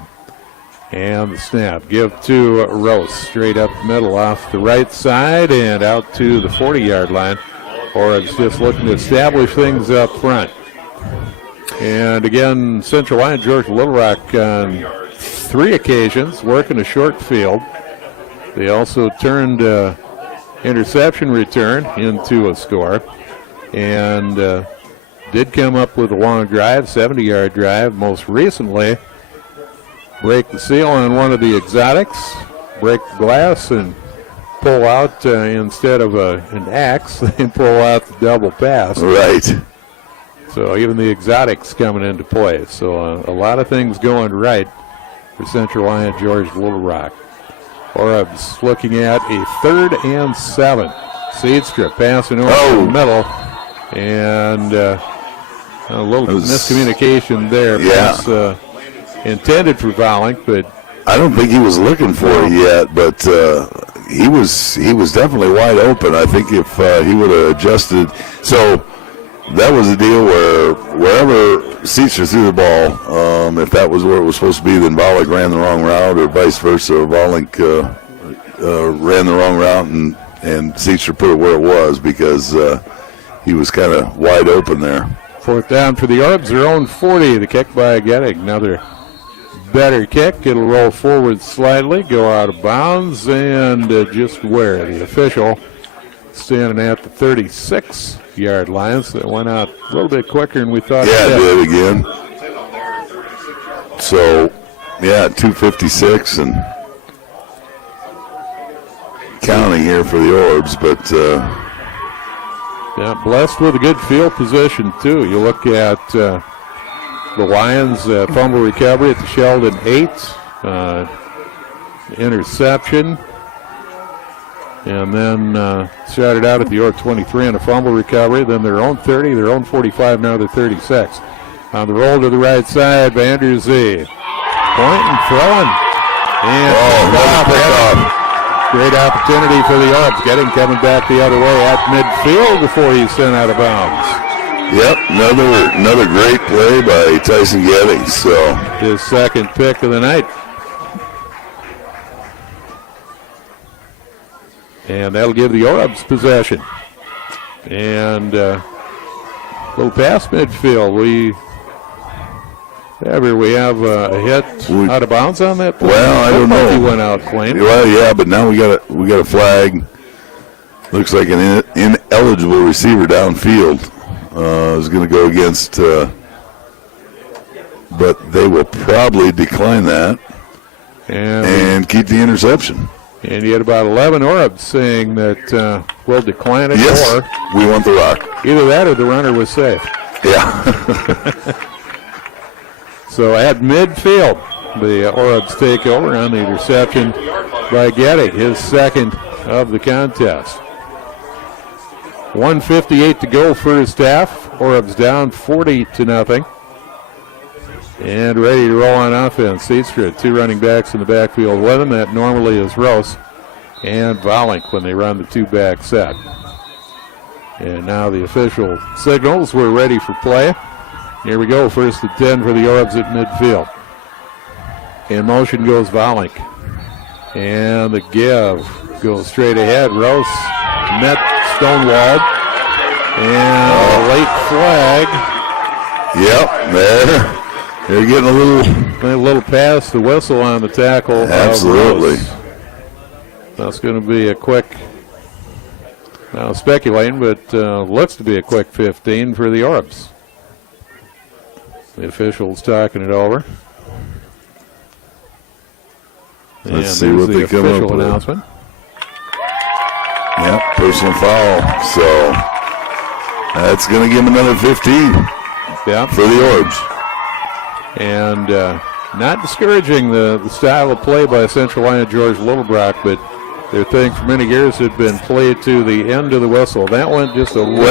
And the snap, give to Rose, straight up the middle off the right side and out to the 40-yard line. Or it's just looking to establish things up front. And again, Central Lyon, George Little Rock on 3 occasions working a short field. They also turned interception return into a score, and did come up with a long drive, 70-yard drive. Most recently, break the seal on one of the exotics, break the glass, and pull out instead of an axe, they pull out the double pass. Right. So even the exotics coming into play. So a lot of things going right for Central Lyon George Little Rock. Orbs looking at a 3rd and 7. Seedstra passing over the middle. And a little miscommunication there. Yeah. Pass, intended for Volink, but I don't think he was looking for it yet, but he was definitely wide open. I think if he would have adjusted. So that was a deal where wherever Seedstra threw the ball, if that was where it was supposed to be, then Volink ran the wrong route, or vice versa. Volink ran the wrong route, and Seedstra put it where it was because he was kind of wide open there. 4th down for the Orbs, their own 40. The kick by Gettig. Another better kick. It'll roll forward slightly, go out of bounds, and just where the official standing at the 36-yard line. So it went out a little bit quicker than we thought. Yeah, it did again. So, 2:56 and counting here for the Orbs, but blessed with a good field position too. You look at the Lions fumble recovery at the Sheldon 8, interception, and then started out at the York 23 on a fumble recovery, then their own 30, their own 45, now their 36. On the roll to the right side, Vander Zee. Point and throwing. And great opportunity for the Orbs. Getting coming back the other way at midfield before he's sent out of bounds. Yep, another great play by Tyson Getting. So his second pick of the night. And that'll give the Orbs possession. And little past midfield. We have a hit out of bounds on that play. Well, I don't know. He went out clean. Well, yeah, but now we got a flag. Looks like an ineligible receiver downfield is going to go against, but they will probably decline that and keep the interception. And you had about 11 Orbs saying that we'll decline it, or we want the rock. Either that or the runner was safe. Yeah. So at midfield, the Orbs take over on the interception by Gettig, his second of the contest. 1:58 to go first half. Orbs down 40-0. And ready to roll on offense. Seedstra, 2 running backs in the backfield with him. That normally is Rose and Volink when they run the 2-back set. And now the official signals we're ready for play. Here we go, 1st and 10 for the Orbs at midfield. In motion goes Volink. And the give goes straight ahead. Rose met stonewalled. And a late flag. Yep, they're getting a little past the whistle on the tackle. Absolutely. That's going to be a quick, now speculating, but looks to be a quick 15 for the Orbs. The officials talking it over. Let's see what they come up with. Announcement. Yep, personal foul. So that's going to give them another 15 for the Orbs. And not discouraging the style of play by Central Lyon George Littlebrock, but their thing for many years had been played to the end of the whistle. That went just a little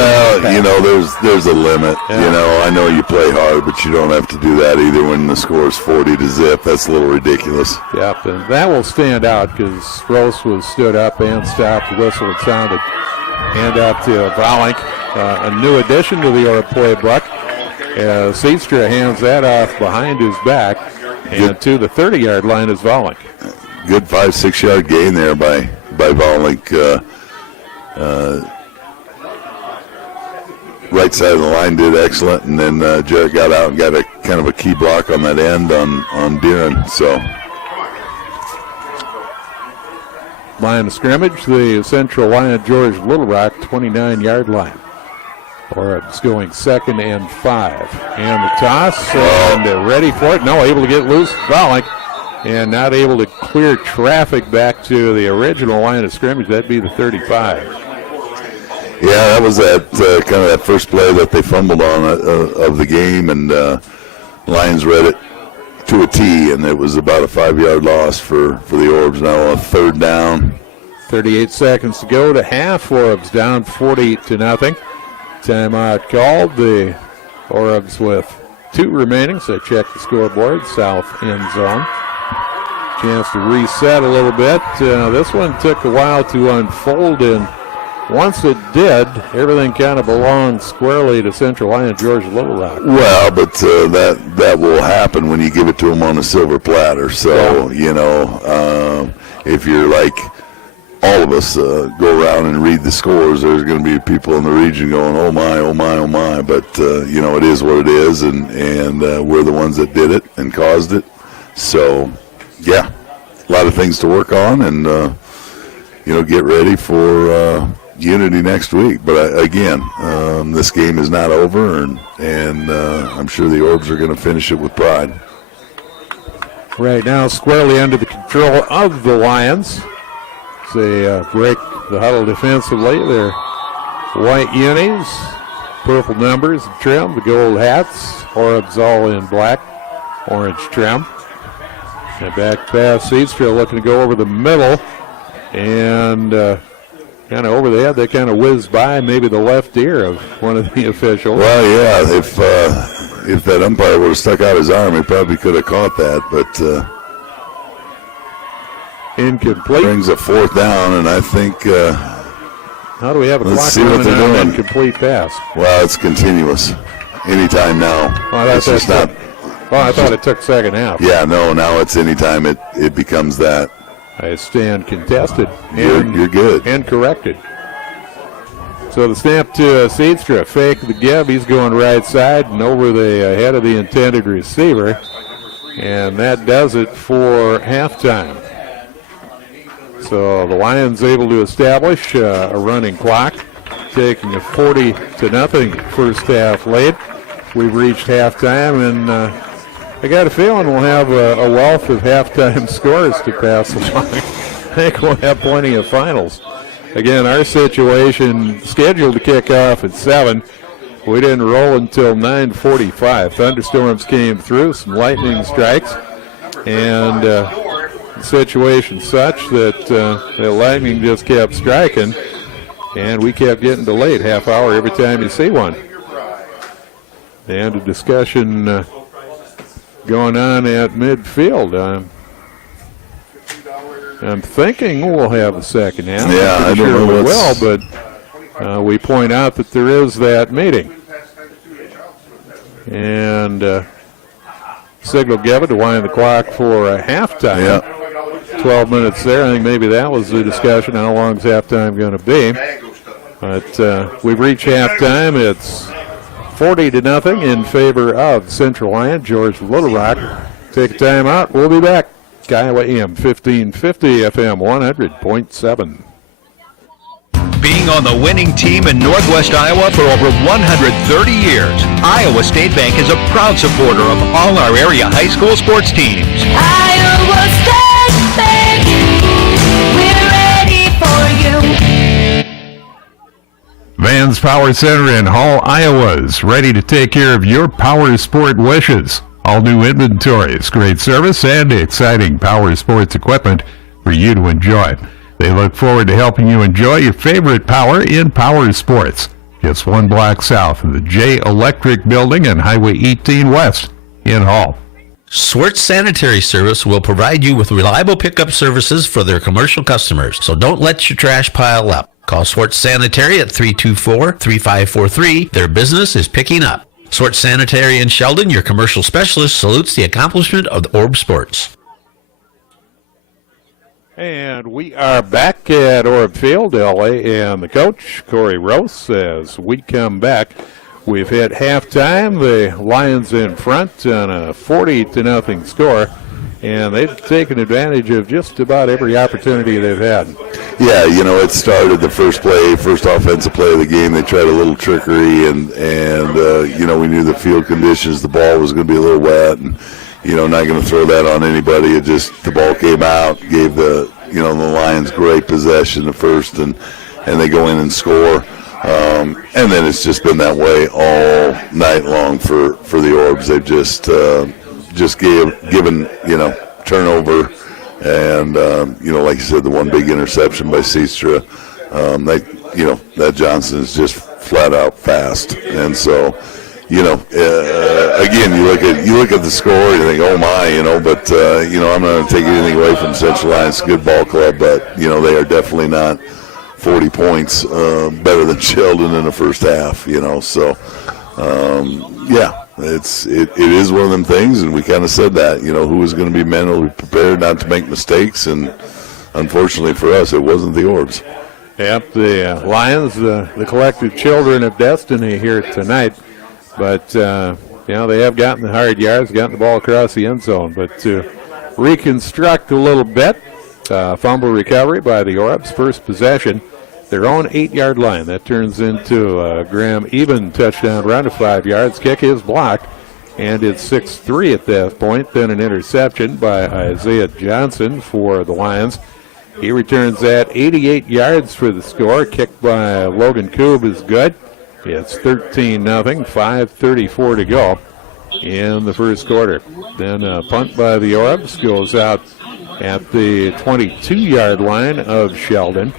there's a limit. Yeah. I know you play hard, but you don't have to do that either when the score is 40-0. That's a little ridiculous. Yep, and that will stand out because Rose was stood up and stopped. The whistle had sounded. Hand out to Volink, a new addition to the Orb playbook. Seedstra hands that off behind his back, and to the 30-yard line is Volink. Good 5-6 yard gain there by Volink. Right side of the line did excellent, and then Jarrett got out and got a kind of a key block on that end on Deeren. So Line of scrimmage, the Central Lyon George Little Rock 29-yard line. Orbs going 2nd and 5. And the toss, and they're ready for it. No, able to get loose, fouling, and not able to clear traffic back to the original line of scrimmage. That'd be the 35. Yeah, that was that kind of that first play that they fumbled on of the game, and Lions read it to a T, and it was about a 5-yard loss for the Orbs. Now a 3rd down. 38 seconds to go to half. Orbs down 40-0. Timeout called. The Orbs with 2 remaining, so check the scoreboard. South end zone. Chance to reset a little bit. This one took a while to unfold, and once it did, everything kind of belonged squarely to Central Lyon George Little Rock. Well, but that will happen when you give it to them on a silver platter. So, if you're like all of us go around and read the scores, there's going to be people in the region going, oh my, oh my, oh my. But, it is what it is, and we're the ones that did it and caused it. So, yeah, a lot of things to work on, and, get ready for Unity next week. But again, this game is not over, and I'm sure the Orbs are going to finish it with pride. Right now, squarely under the control of the Lions. They break the huddle defensively. They're white unis, purple numbers and trim, the gold hats. Orbs all in black, orange trim. And back pass, Seedstra looking to go over the middle, and kind of over the head. They kind of whizzed by maybe the left ear of one of the officials. Well, yeah, if that umpire would have stuck out his arm, he probably could have caught that, but incomplete. Brings a 4th down, and I think how do we have a clock running on an incomplete pass? Well, it's continuous. Anytime now. Well, it's just not. Well, I thought it took second half. Yeah, no, now it's anytime it becomes that. I stand contested. You're good. And corrected. So the snap to Seedstra. Fake the give. He's going right side and over the head of the intended receiver. And that does it for halftime. So the Lions able to establish a running clock, taking a 40-0 first half lead. We've reached halftime, and I got a feeling we'll have a wealth of halftime scores to pass along. I think we'll have plenty of finals. Again, our situation scheduled to kick off at 7. We didn't roll until 9:45. Thunderstorms came through, some lightning strikes, and the situation such that the lightning just kept striking, and we kept getting delayed half hour every time you see one. And a discussion going on at midfield. I'm thinking we'll have a second half. Yeah, I don't know we will, but we point out that there is that meeting. And signal given to wind the clock for halftime. Yeah. 12 minutes there. I think maybe that was the discussion. How long is halftime going to be? But we've reached halftime. It's 40-0 in favor of Central Lyon. George Little Rock. Take a time out. We'll be back. Kiowa AM 1550, FM 100.7. Being on the winning team in Northwest Iowa for over 130 years, Iowa State Bank is a proud supporter of all our area high school sports teams. Iowa State Bank, we're ready for you. Vans Power Center in Hall, Iowa is ready to take care of your power sport wishes. All new inventories, great service, and exciting power sports equipment for you to enjoy. They look forward to helping you enjoy your favorite power in power sports. Just one block south of the J Electric Building and Highway 18 West in Hall. Swartz Sanitary Service will provide you with reliable pickup services for their commercial customers, so don't let your trash pile up. Call Swartz Sanitary at 324-3543. Their business is picking up. Swartz Sanitary in Sheldon, your commercial specialist, salutes the accomplishment of the Orb Sports. And we are back at Orb Field, LA, and the coach, Corey Rose, as we come back. We've hit halftime. The Lions in front on a 40-0 score. and they've taken advantage of just about every opportunity they've had. Yeah, it started the first offensive play of the game. They tried a little trickery, and we knew the field conditions, the ball was going to be a little wet, and, not going to throw that on anybody. It just, the ball came out, gave the Lions great possession at first, and they go in and score. And then it's just been that way all night long for the Orbs. They've just given turnover, and like you said, the one big interception by Seastra. That Johnson is just flat out fast, and so again, you look at the score and you think, oh my, but I'm not going to take anything away from Central Lyon. Good ball club, but they are definitely not 40 points better than Sheldon in the first half, so it is one of them things, and we kind of said that, who was going to be mentally prepared not to make mistakes, and unfortunately for us, it wasn't the Orbs. Yep, the Lions, the collective children of destiny here tonight, but they have gotten the hard yards, gotten the ball across the end zone, but to reconstruct a little bit, fumble recovery by the Orbs, first possession, their own 8-yard line. That turns into a Graham Eben touchdown run of 5 yards. Kick is blocked, and it's 6-3 at that point. Then an interception by Isaiah Johnson for the Lions. He returns that 88 yards for the score. Kick by Logan Koob is good. It's 13-0, 5:34 to go in the first quarter. Then a punt by the Orbs goes out at the 22-yard line of Sheldon.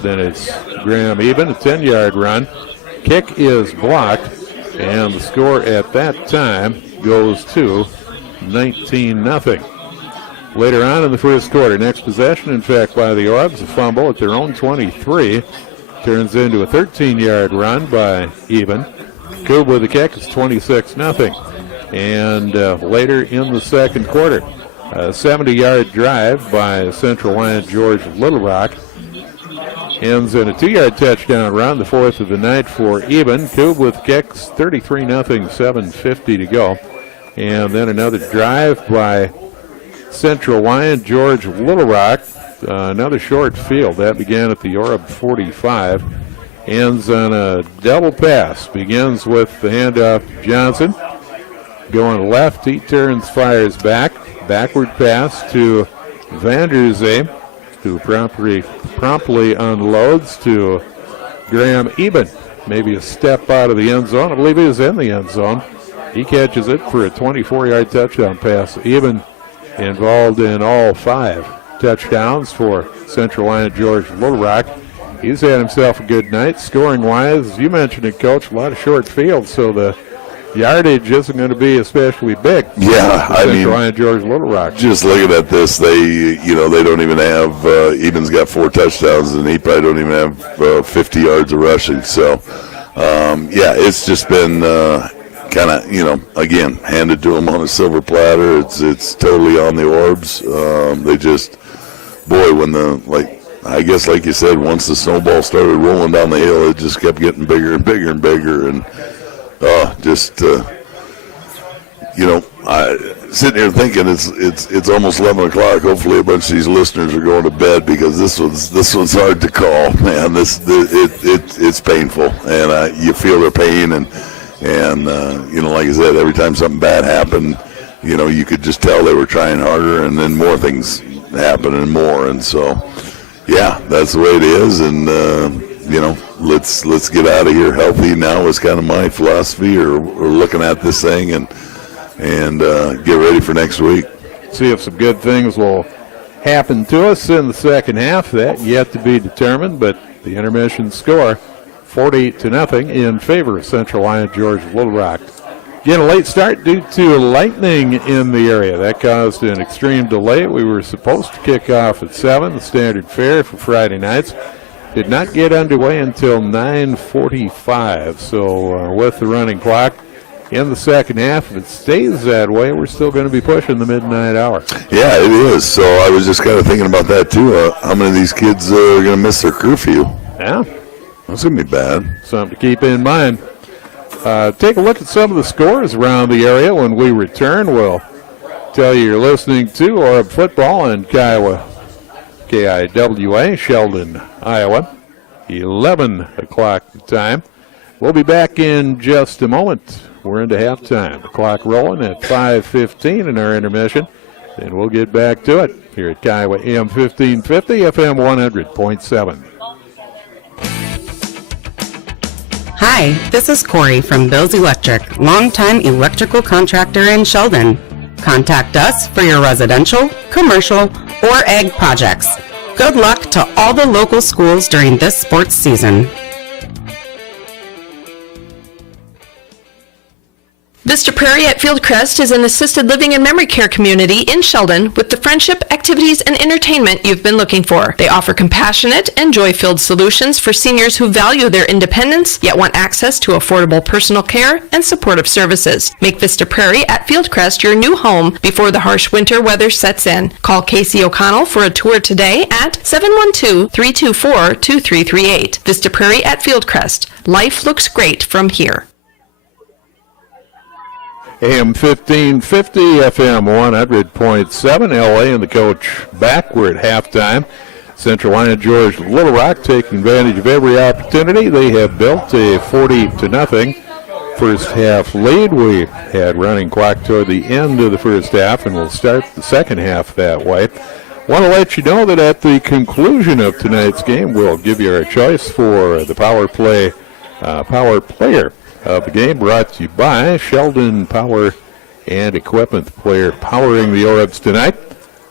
Then it's Graham Eben, a 10-yard run. Kick is blocked, and the score at that time goes to 19-0. Later on in the first quarter, next possession, in fact, by the Orbs, a fumble at their own 23. Turns into a 13-yard run by Eben. Koob with the kick is 26-0. And later in the second quarter, a 70-yard drive by Central Lyon George Little Rock ends in a 2-yard touchdown run, the fourth of the night for Eben. Koob with kicks, 33-0, 7:50 to go. And then another drive by Central Lyon George Little Rock. Another short field. That began at the Orb 45. Ends on a double pass. Begins with the handoff to Johnson. Going left, he turns, fires back. Backward pass to Vanderzee, who promptly unloads to Graham Eben. Maybe a step out of the end zone. I believe he was in the end zone. He catches it for a 24-yard touchdown pass. Eben involved in all 5 touchdowns for Central Lyon George Little Rock. He's had himself a good night. Scoring-wise, as you mentioned it, Coach, a lot of short fields, so the yardage isn't going to be especially big. Yeah, I mean, Central Lyon George Little Rock. Just looking at this, they don't even have, Eben's got 4 touchdowns, and he probably don't even have 50 yards of rushing. So, it's just been kind of, again, handed to them on a silver platter. It's totally on the Orbs. They just, boy, when I guess like you said, once the snowball started rolling down the hill, it just kept getting bigger and bigger and bigger. And I sitting here thinking it's almost 11 o'clock. Hopefully a bunch of these listeners are going to bed, because this one's hard to call, man. It's painful, and you feel their pain, and like I said, every time something bad happened, you could just tell they were trying harder, and then more things happen and more, and so that's the way it is. And let's get out of here healthy now is kind of my philosophy, or looking at this thing, and get ready for next week. See if some good things will happen to us in the second half. That yet to be determined, but the intermission score, 48-0 in favor of Central Lyon George Little Rock. Again, a late start due to lightning in the area. That caused an extreme delay. We were supposed to kick off at 7, the standard fare for Friday nights. Did not get underway until 9:45. So with the running clock in the second half, if it stays that way, we're still going to be pushing the midnight hour. Yeah, it is. So I was just kind of thinking about that too. How many of these kids are going to miss their curfew? Yeah. That's going to be bad. Something to keep in mind. Take a look at some of the scores around the area. When we return, we'll Tell you you're listening to Orb Football in Kiowa, KIWA, Sheldon, Iowa. 11 o'clock time. We'll be back in just a moment. We're into halftime. The clock rolling at 5:15 in our intermission. And we'll get back to it here at Kiowa AM 1550, FM 100.7. Hi, this is Corey from Bill's Electric, longtime electrical contractor in Sheldon. Contact us for your residential, commercial, or ag projects. Good luck to all the local schools during this sports season. Vista Prairie at Fieldcrest is an assisted living and memory care community in Sheldon with the friendship, activities, and entertainment you've been looking for. They offer compassionate and joy-filled solutions for seniors who value their independence, yet want access to affordable personal care and supportive services. Make Vista Prairie at Fieldcrest your new home before the harsh winter weather sets in. Call Casey O'Connell for a tour today at 712-324-2338. Vista Prairie at Fieldcrest. Life looks great from here. AM 1550, FM 100.7, LA and the coach back. We're at halftime. Central Lyon George Little Rock taking advantage of every opportunity. They have built a 40-0 first half lead. We had running clock toward the end of the first half, and we'll start the second half that way. Want to let you know that at the conclusion of tonight's game, we'll give you our choice for the power player of the game, brought to you by Sheldon Power and Equipment, the player powering the Orbs tonight.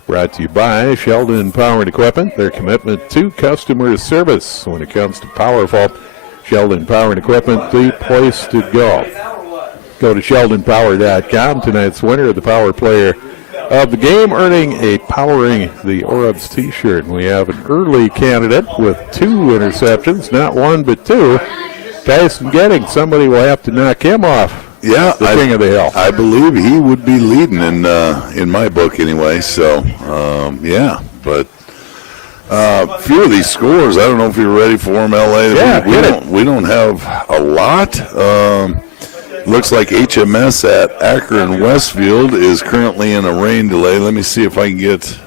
Brought to you by Sheldon Power and Equipment, their commitment to customer service when it comes to power fault. Sheldon Power and Equipment, the place to go. Go to sheldonpower.com. Tonight's winner of the power player of the game, earning a Powering the Orbs t-shirt. And we have an early candidate with 2 interceptions, not 1 but 2. Tyson Getting, somebody will have to knock him off. Yeah, the king of the hill. I believe he would be leading in my book anyway. So, yeah. But a few of these scores, I don't know if you're ready for them, LA. Yeah, we don't have a lot. Looks like HMS at Akron Westfield is currently in a rain delay. Let me see if I can get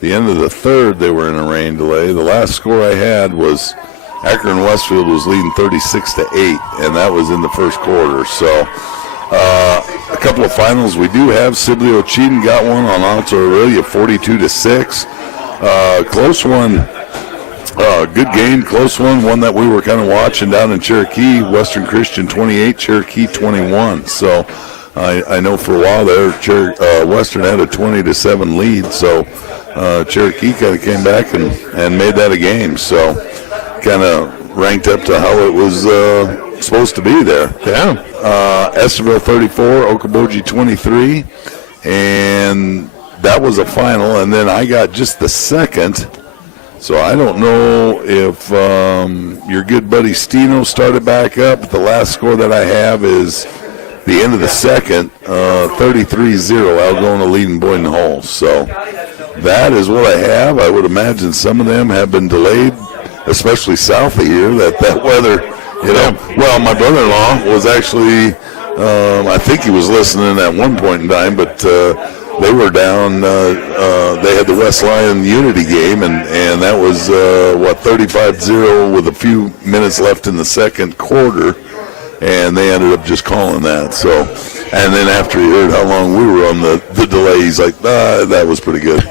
the end of the third. They were in a rain delay. The last score I had was Akron Westfield was leading 36-8, and that was in the first quarter. So a couple of finals we do have. Sibley Ocheyedan got one on Alta Aurelia, 42-6. Close one. Good game, close one that we were kind of watching down in Cherokee. Western Christian 28, Cherokee 21. So I know for a while there, Western had a 20-7 lead. So Cherokee kind of came back and made that a game. So kind of ranked up to how it was supposed to be there. Yeah. Esterville 34, Okoboji 23, and that was a final. And then I got just the second. So I don't know if your good buddy Stino started back up. But the last score that I have is the end of the second, 33-0, Algona leading Boynton Hall. So that is what I have. I would imagine some of them have been delayed, especially south of here, that weather, Well, my brother-in-law was actually, I think he was listening at one point in time, but they were down, they had the West Lyon Unity game, and that was, 35-0 with a few minutes left in the second quarter, and they ended up just calling that. So, and then after he heard how long we were on the delay, he's like, that was pretty good.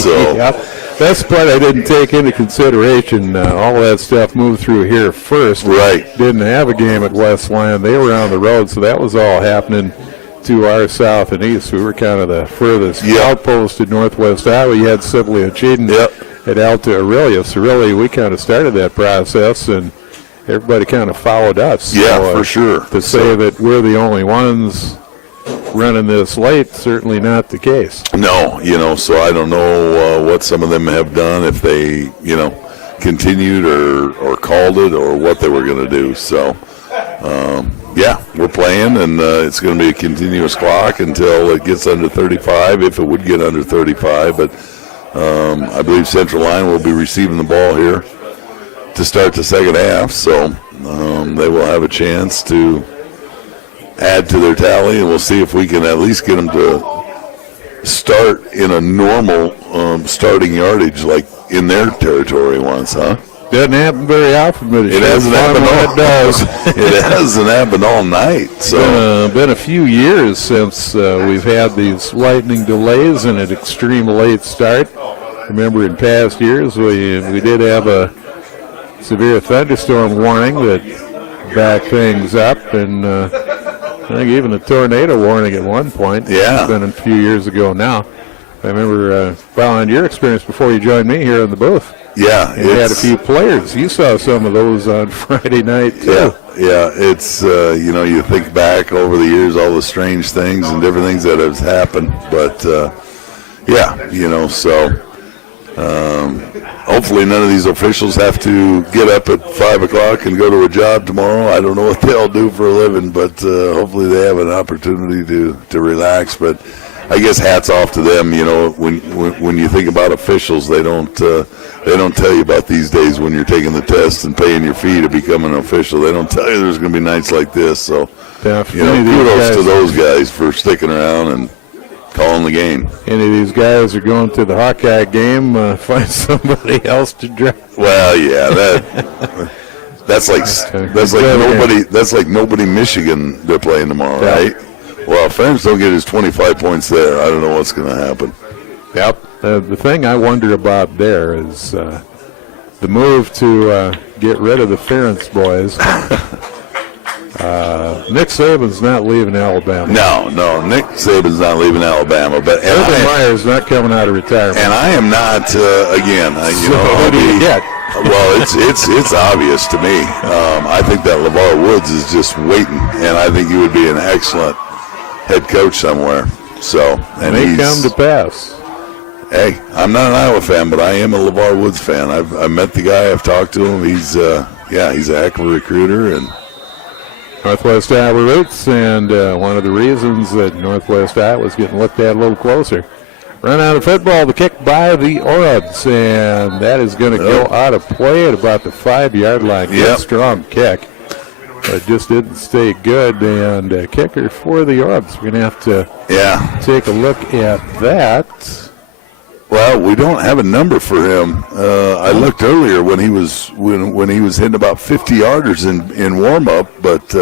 So. Yeah. That's the part I didn't take into consideration. All that stuff moved through here first. Right. Didn't have a game at West Lyon. They were on the road, so that was all happening to our south and east. We were kind of the furthest outpost in northwest Iowa. You had Sibley Ocheyedan at Alta Aurelia. So really, we kind of started that process, and everybody kind of followed us. Yeah, so, for sure. To say that we're the only ones running this late, certainly not the case. No, so I don't know what some of them have done, if they, continued or called it or what they were going to do. So, we're playing, and it's going to be a continuous clock until it gets under 35, if it would get under 35. But I believe Central Lyon will be receiving the ball here to start the second half. So they will have a chance to add to their tally, and we'll see if we can at least get them to start in a normal starting yardage like in their territory once, huh? Doesn't happen very often, but it hasn't happened when it does. It hasn't happened all night. So been a few years since we've had these lightning delays and an extreme late start. Remember, in past years we did have a severe thunderstorm warning that backed things up, and I think even a tornado warning at one point. Yeah, it's been a few years ago now. I remember following your experience before you joined me here in the booth. Yeah, we had a few players. You saw some of those on Friday night too. Yeah. It's you think back over the years, all the strange things and different things that have happened. But so hopefully none of these officials have to get up at 5 o'clock and go to a job tomorrow. I don't know what they all do for a living, but hopefully they have an opportunity to relax. But I guess hats off to them. When you think about officials, they don't tell you about these days when you're taking the test and paying your fee to become an official. They don't tell you there's going to be nights like this. So, kudos to those guys for sticking around and calling the game. Any of these guys are going to the Hawkeye game, find somebody else to drive. Well, yeah, that's like nobody Michigan they're playing tomorrow, right? Well, if Ferns don't get his 25 points there, I don't know what's going to happen. Yep. The thing I wonder about there is the move to get rid of the Ferentz boys. Nick Saban's not leaving Alabama. No, Nick Saban's not leaving Alabama. But Urban Meyer's not coming out of retirement. And I am not. Who do you get? Well, it's obvious to me. I think that LeVar Woods is just waiting, and I think he would be an excellent head coach somewhere. So, and may come to pass. Hey, I'm not an Iowa fan, but I am a LeVar Woods fan. I've met the guy. I've talked to him. He's a heck of a recruiter and Northwest Iowa roots, and one of the reasons that Northwest Iowa is getting looked at a little closer. Run out of football, the kick by the Orbs, and that is going to go out of play at about the 5-yard line. Good, strong kick. But it just didn't stay good, and kicker for the Orbs. We're going to have to take a look at that. Well, we don't have a number for him. I looked earlier when he was hitting about 50-yarders in warm-up, but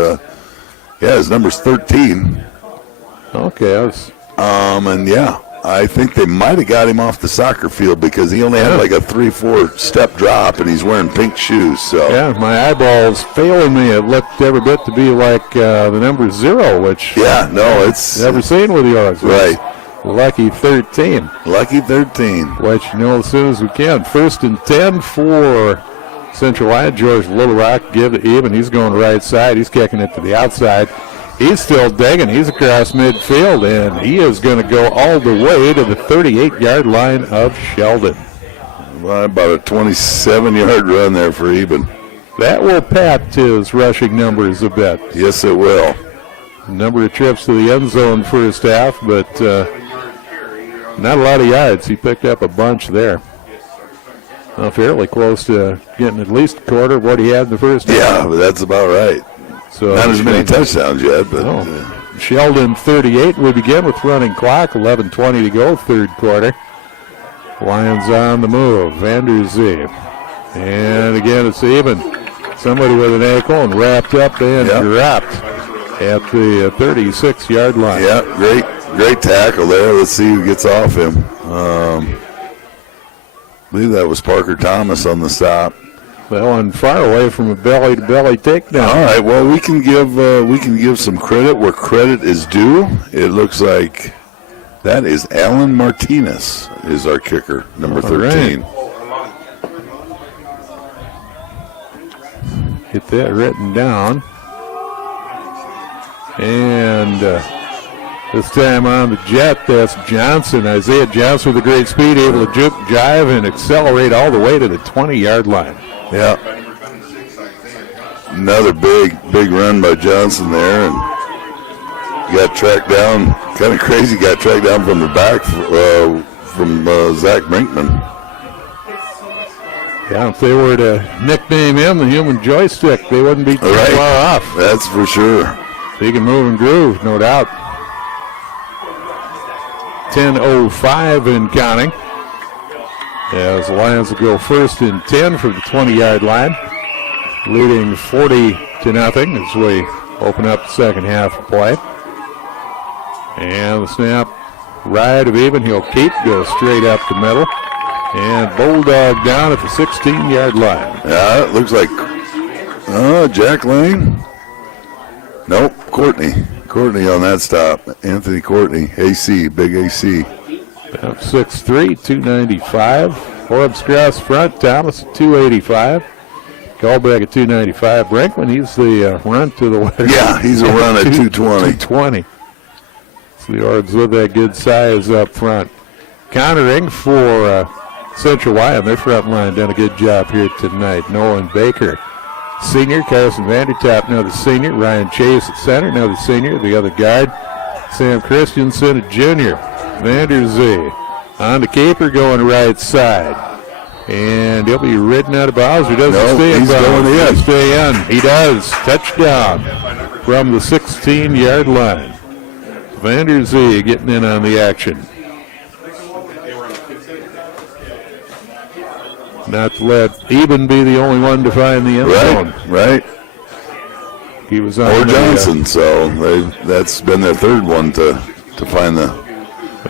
his number's 13. Okay, I think they might have got him off the soccer field because he only had like a 3-4 step drop, and he's wearing pink shoes. So my eyeballs failing me. It looked every bit to be like the number 0, which it's never seen with the Orbs. Right. Lucky 13. Lucky 13. Which, as soon as we can. 1st and 10 for Central Iowa. George Little Rock give it even. He's going right side. He's kicking it to the outside. He's still digging. He's across midfield, and he is going to go all the way to the 38-yard line of Sheldon. Well, about a 27-yard run there for even. That will pad his rushing numbers a bit. Yes, it will. Number of trips to the end zone first half, but not a lot of yards. He picked up a bunch there. Fairly close to getting at least a quarter of what he had in the first half. Yeah, but that's about right. So not as many touchdowns yet, but Sheldon 38. We begin with running clock. 11:20 to go, third quarter. Lions on the move. Vanderzee. And again, it's even. Somebody with an ankle and wrapped up and dropped at the 36-yard line. Yeah, great tackle there. Let's see who gets off him. I believe that was Parker Thomas on the stop. Well, and far away from a belly-to-belly takedown. All right, well, we can give some credit where credit is due. It looks like that is Alan Martinez is our kicker, number 13. Right. Get that written down. And this time on the jet, that's Johnson. Isaiah Johnson with a great speed, able to juke, jive, and accelerate all the way to the 20-yard line. Yeah. Another big run by Johnson there, and got tracked down, kind of crazy, got tracked down from the back from Zach Brinkman. Yeah, if they were to nickname him the human joystick, they wouldn't be too far off. That's for sure. He can move and groove, no doubt. 10:05 in counting. As the Lions will go first and 10 from the 20-yard line, leading 40-0 as we open up the second half of play. And the snap right of Eben. He'll keep, go straight up the middle. And Bulldog down at the 16-yard line. Yeah, it looks like Jack Lane. Nope, Courtney. Courtney on that stop. Anthony Courtney, AC, big AC. About 6'3", 295. Forbes cross front. Thomas at 285. Callback at 295. Brinkman, he's the run to the letter. Yeah, he's a run at 220. 220. So the Orbs with that good size up front. Countering for Central Lyon, their front line done a good job here tonight. Nolan Baker, senior. Carson Vandertop, another senior. Ryan Chase at center, another senior. The other guard, Sam Christensen, a junior. Vanderzee on the keeper going right side. And he'll be ridden out of bounds. He doesn't stay in bounds. Going in. He'll stay in. He does. Touchdown from the 16-yard line. Vanderzee getting in on the action. Not to let Eben be the only one to find the end zone. Right. He was on or Johnson, so that's been their third one to find the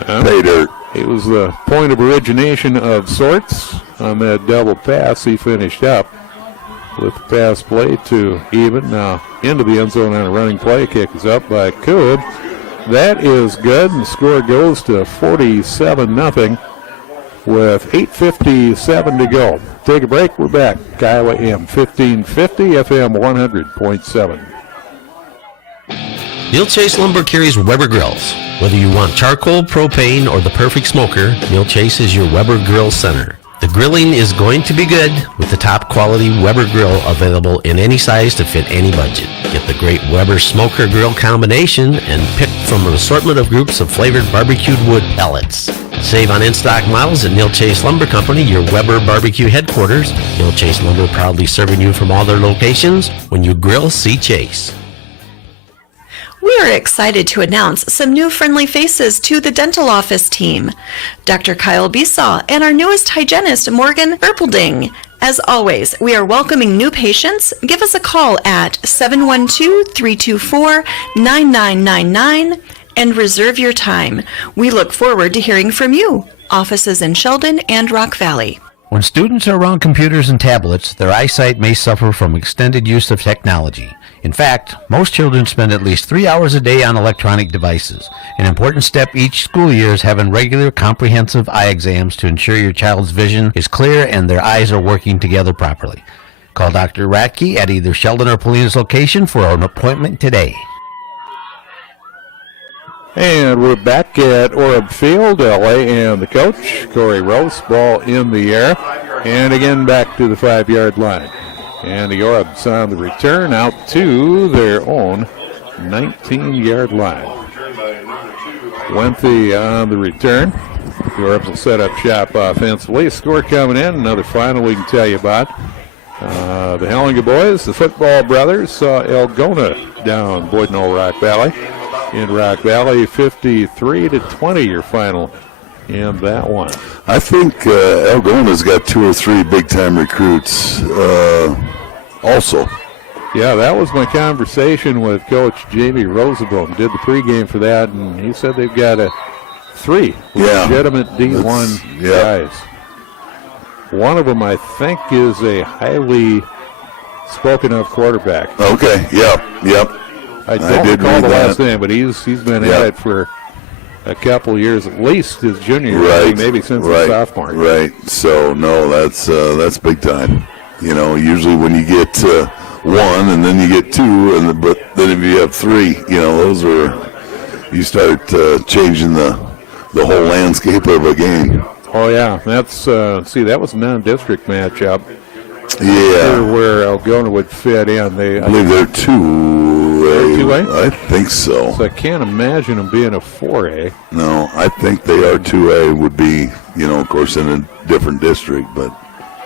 pay dirt. It was the point of origination of sorts on that double pass. He finished up with the pass play to Eben. Now into the end zone on a running play. Kick is up by Coob. That is good, and the score goes to 47-0 with 8:57 to go. Take a break. We're back. Kiowa AM 1550, FM 100.7. Neil Chase Lumber carries Weber grills. Whether you want charcoal, propane, or the perfect smoker, Neil Chase is your Weber Grill Center. The grilling is going to be good with the top quality Weber grill available in any size to fit any budget. Get the great Weber Smoker Grill combination and pick from an assortment of groups of flavored barbecued wood pellets. Save on in-stock models at Neil Chase Lumber Company, your Weber barbecue headquarters. Neil Chase Lumber proudly serving you from all their locations. When you grill, see Chase. We are excited to announce some new friendly faces to the dental office team. Dr. Kyle Besaw and our newest hygienist, Morgan Erpelding. As always, we are welcoming new patients. Give us a call at 712-324-9999 and reserve your time. We look forward to hearing from you. Offices in Sheldon and Rock Valley. When students are around computers and tablets, their eyesight may suffer from extended use of technology. In fact, most children spend at least 3 hours a day on electronic devices. An important step each school year is having regular comprehensive eye exams to ensure your child's vision is clear and their eyes are working together properly. Call Dr. Ratke at either Sheldon or Polina's location for an appointment today. And we're back at Orab Field, LA, and the coach, Corey Rose, ball in the air. And again back to the 5-yard line. And the Orbs on the return out to their own 19-yard line. Wenthy on the return. The Orbs will set up shop offensively. Score coming in. Another final we can tell you about. The Hellinger boys, the football brothers, saw Algona down Boyd and Rock Valley. In Rock Valley, 53-20 your final in that one. I think Algona's got 2 or 3 big-time recruits also. Yeah, that was my conversation with Coach Jamie Rosenbaum. Did the pregame for that, and he said they've got 3 legitimate D1 guys. One of them, I think, is a highly spoken-of quarterback. Okay, yep. I don't recall the last name, but he's been at it for a couple years, at least his junior year, maybe since his sophomore. Right. So no, that's big time. You know, usually when you get 1 and then you get 2, but then if you have 3, you know, those are you start changing the whole landscape of a game. Oh yeah, that's that was a non-district matchup. Yeah, where Algona would fit in. I believe they're 2A. I think so. So I can't imagine them being a 4A. No, I think they are 2A. Would be, you know, of course, in a different district, but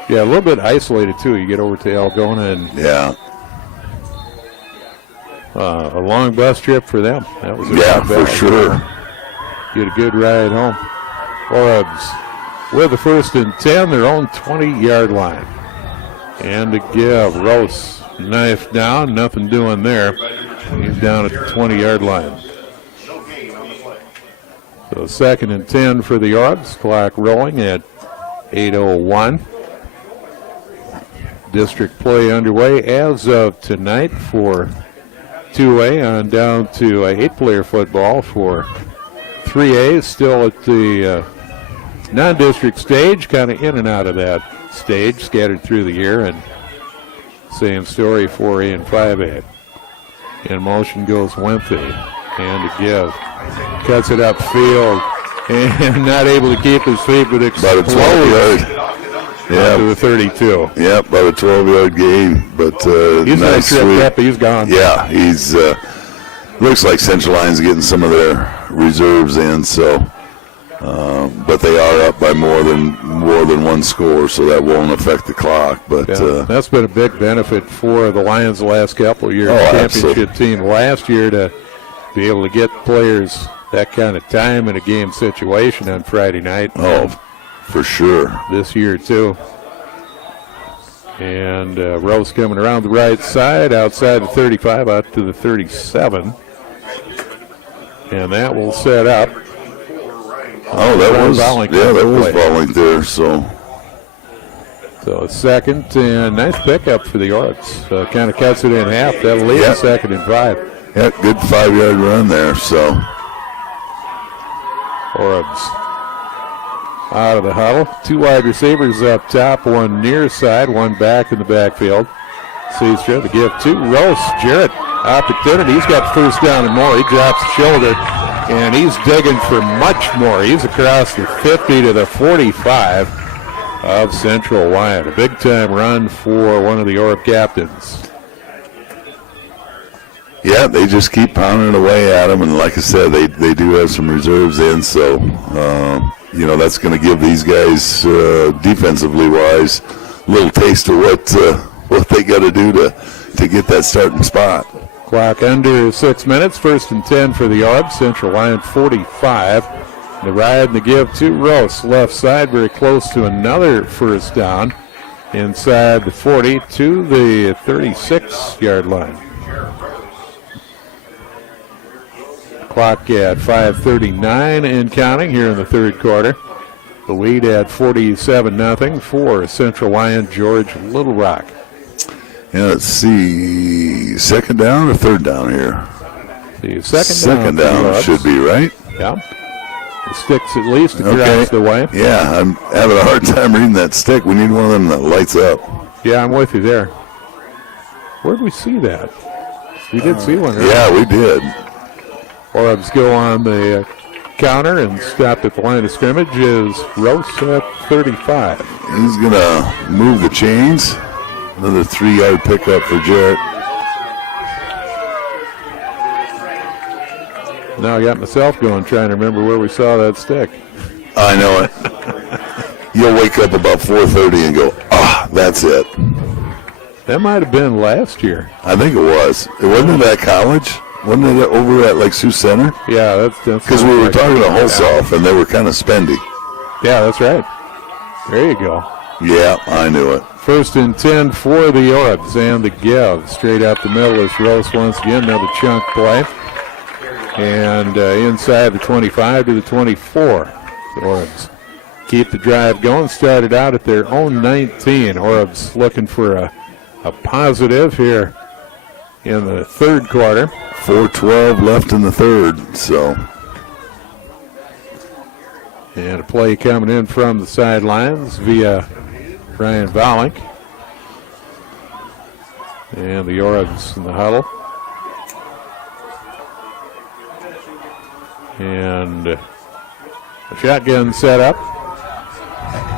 yeah, a little bit isolated too. You get over to Algona and a long bus trip for them. That was a for sure. get a good ride home. Orbs with the 1st and 10, their own 20-yard line. And to give, Rose knife down, nothing doing there. He's down at the 20-yard line. So 2nd and 10 for the Orbs. Clock rolling at 8:01. District play underway as of tonight for 2A on down to 8-player football for 3A. Still at the non-district stage, kind of in and out of that stage, scattered through the year, and same story 4A and 5A. In motion goes Wenthy, and to give. Cuts it upfield, and not able to keep his feet, but explodes. About a 12-yard. Yeah. To the 32. Yeah, about a 12-yard gain, but he's nice not tripped sweep. up, he's gone. Yeah, he's looks like Central Lyon's getting some of their reserves in, so but they are up by more than one score, so that won't affect the clock. But that's been a big benefit for the Lions the last couple of years. Absolutely. Championship team last year to be able to get players that kind of time in a game situation on Friday night. Oh, for sure. This year, too. And Rose coming around the right side, outside the 35, out to the 37. And that will set up. Oh, that was Volink there. So 2nd and nice pickup for the Orbs. Kind of cuts it in half. That'll leave 2nd and 5. Yeah, good 5-yard run there. So Orbs out of the huddle. 2 wide receivers up top, one near side, one back in the backfield. Seastra to give to Rose. Jarrett, opportunity. He's got 1st down and more. He drops the shoulder, and he's digging for much more. He's across the 50 to the 45 of Central Lyon. A big-time run for one of the Orb captains. yeah, they just keep pounding away at them, and like I said, they do have some reserves in, so that's going to give these guys defensively wise a little taste of what they got to do to get that starting spot. Clock under 6 minutes. 1st and 10 for the Orbs. Central Lyon 45. The ride and the give to Rose. Left side, very close to another 1st down. Inside the 40 to the 36-yard line. Clock at 5:39 and counting here in the 3rd quarter. The lead at 47-0 for Central Lyon, George Little Rock. Yeah, let's see. 2nd down or 3rd down here? The second down should be, right? Yeah. The stick's at least across the way. Yeah, I'm having a hard time reading that stick. We need one of them that lights up. Yeah, I'm with you there. Where did we see that? We did see one, right? Yeah, we did. Orbs go on the counter and stopped at the line of scrimmage is Rose at 35. He's going to move the chains. Another 3-yard pickup for Jarrett. Now I got myself going, trying to remember where we saw that stick. I know it. You'll wake up about 4:30 and go, that's it. That might have been last year. I think it was. It wasn't at college. Wasn't it over at like Sioux Center? Yeah, that's because we were talking to Hulsoff and they were kind of spendy. Yeah, that's right. There you go. Yeah, I knew it. 1st and 10 for the Orbs, and the give straight up the middle is Rose once again. Another chunk play, and inside the 25 to the 24. The Orbs keep the drive going. Started out at their own 19. Orbs looking for a positive here in the 3rd quarter. 4:12 left in the 3rd, so. And a play coming in from the sidelines via Brian Volink. And the Orbs in the huddle. And a shotgun set up.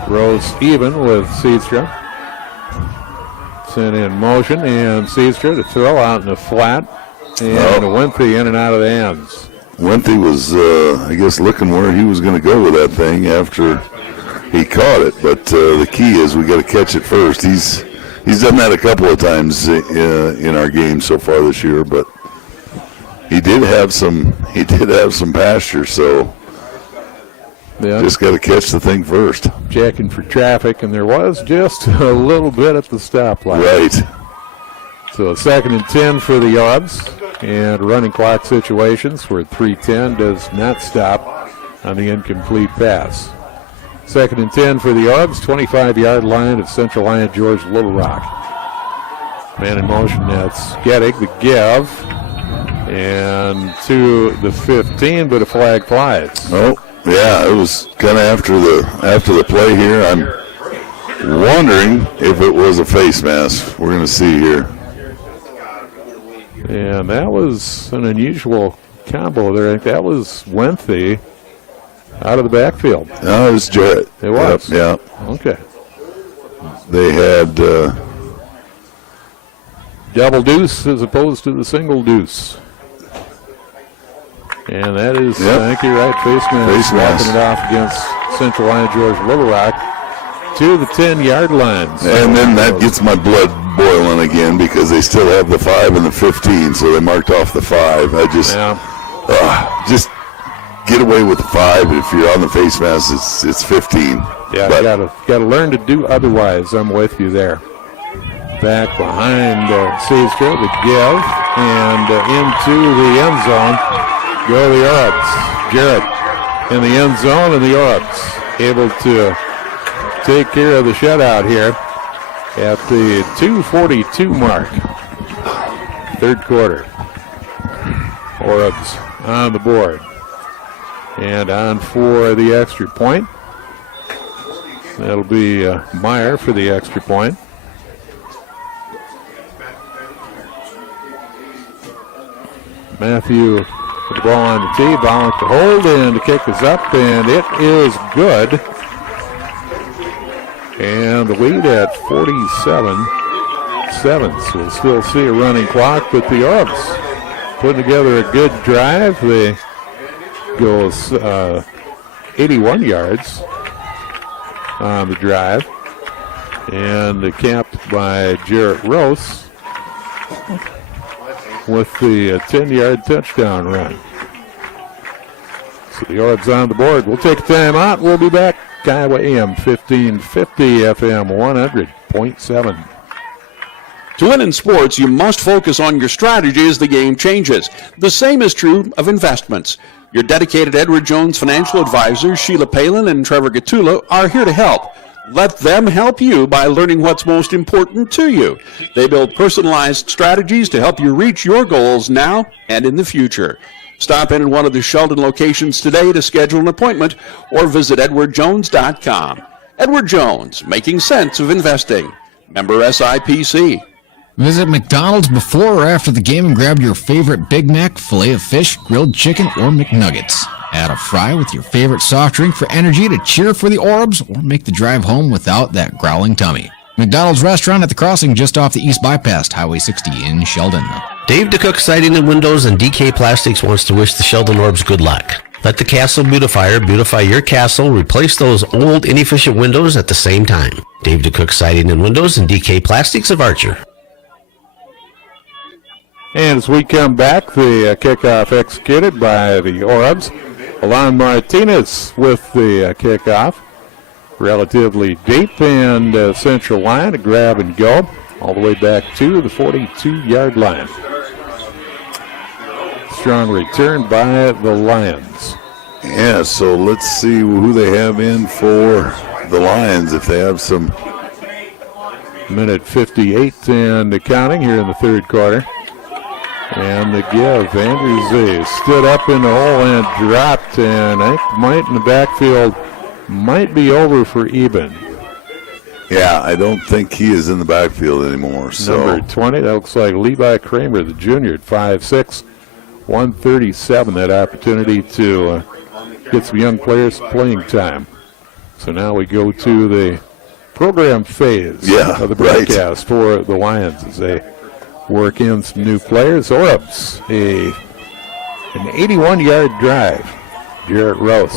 Rose even with Seedstra. Sent in motion, and Seedstra to throw out in the flat. And Wenthy in and out of the hands. Wenthy was, I guess, looking where he was going to go with that thing after he caught it. But the key is we got to catch it first. He's done that a couple of times in our game so far this year. But he did have some pasture. So Yeah. Just got to catch the thing first. Checking for traffic, and there was just a little bit at the stoplight. Right. So 2nd and 10 for the Orbs, and running clock situations where 3:10 does not stop on the incomplete pass. 2nd and 10 for the Orbs, 25-yard line of Central Lyon George Little Rock. Man in motion, that's Gettig, the give, and to the 15, but a flag flies. Oh, yeah, it was kind of after the play here. I'm wondering if it was a face mask. We're going to see here. And that was an unusual combo there. I think that was Wenthy out of the backfield. No, it was Jarrett. It was? Yep. Okay. They had double deuce as opposed to the single deuce. And that is, I think you're right, face mask wrapping it off against Central Lyon George Little Rock to the 10-yard line. And then that gets my blood boiling again because they still have the 5 and the 15, so they marked off the 5. I just get away with the 5. If you're on the face mask, it's 15. Yeah, gotta learn to do otherwise. I'm with you there. Back behind Seasco, the give, and into the end zone go the Orbs. Jarrett in the end zone, and the Orbs able to take care of the shutout here at the 2:42 mark. Third quarter. Orbs on the board. And on for the extra point. That'll be Meyer for the extra point. Matthew with the ball on the tee, Bollock to hold, and the kick is up, and it is good. And the lead at 47-7. So we'll still see a running clock, but the Orbs putting together a good drive. They go 81 yards on the drive, and capped by Jarrett Rose with the 10-yard touchdown run. So the Orbs on the board. We'll take a timeout. We'll be back. Iowa AM 1550, FM 100.7. To win in sports, you must focus on your strategy as the game changes. The same is true of investments. Your dedicated Edward Jones financial advisors, Sheila Palin and Trevor Gattulo, are here to help. Let them help you by learning what's most important to you. They build personalized strategies to help you reach your goals now and in the future. Stop in at one of the Sheldon locations today to schedule an appointment or visit edwardjones.com. Edward Jones, making sense of investing. Member SIPC. Visit McDonald's before or after the game and grab your favorite Big Mac, filet of fish, grilled chicken, or McNuggets. Add a fry with your favorite soft drink for energy to cheer for the Orbs, or make the drive home without that growling tummy. McDonald's restaurant at the crossing just off the East Bypass, Highway 60 in Sheldon. Dave DeCook Siding and Windows and DK Plastics wants to wish the Sheldon Orbs good luck. Let the Castle Beautifier beautify your castle, replace those old inefficient windows at the same time. Dave DeCook Siding and Windows and DK Plastics of Archer. And as we come back, the kickoff executed by the Orbs. Alon Martinez with the kickoff. Relatively deep, and Central Lyon, a grab and go all the way back to the 42-yard line. Strong return by the Lions. Yeah, so let's see who they have in for the Lions, if they have some. Minute 58 and counting here in the third quarter. And the give, Andrew Z stood up in the hole and dropped, and I think Might in the backfield might be over for Eben. Yeah, I don't think he is in the backfield anymore. So number 20, that looks like Levi Kramer, the junior, at 5'6", 137. That opportunity to get some young players playing time. So now we go to the program phase of the broadcast for the Lions as they work in some new players. Orbs, an 81-yard drive. Jarrett Rose,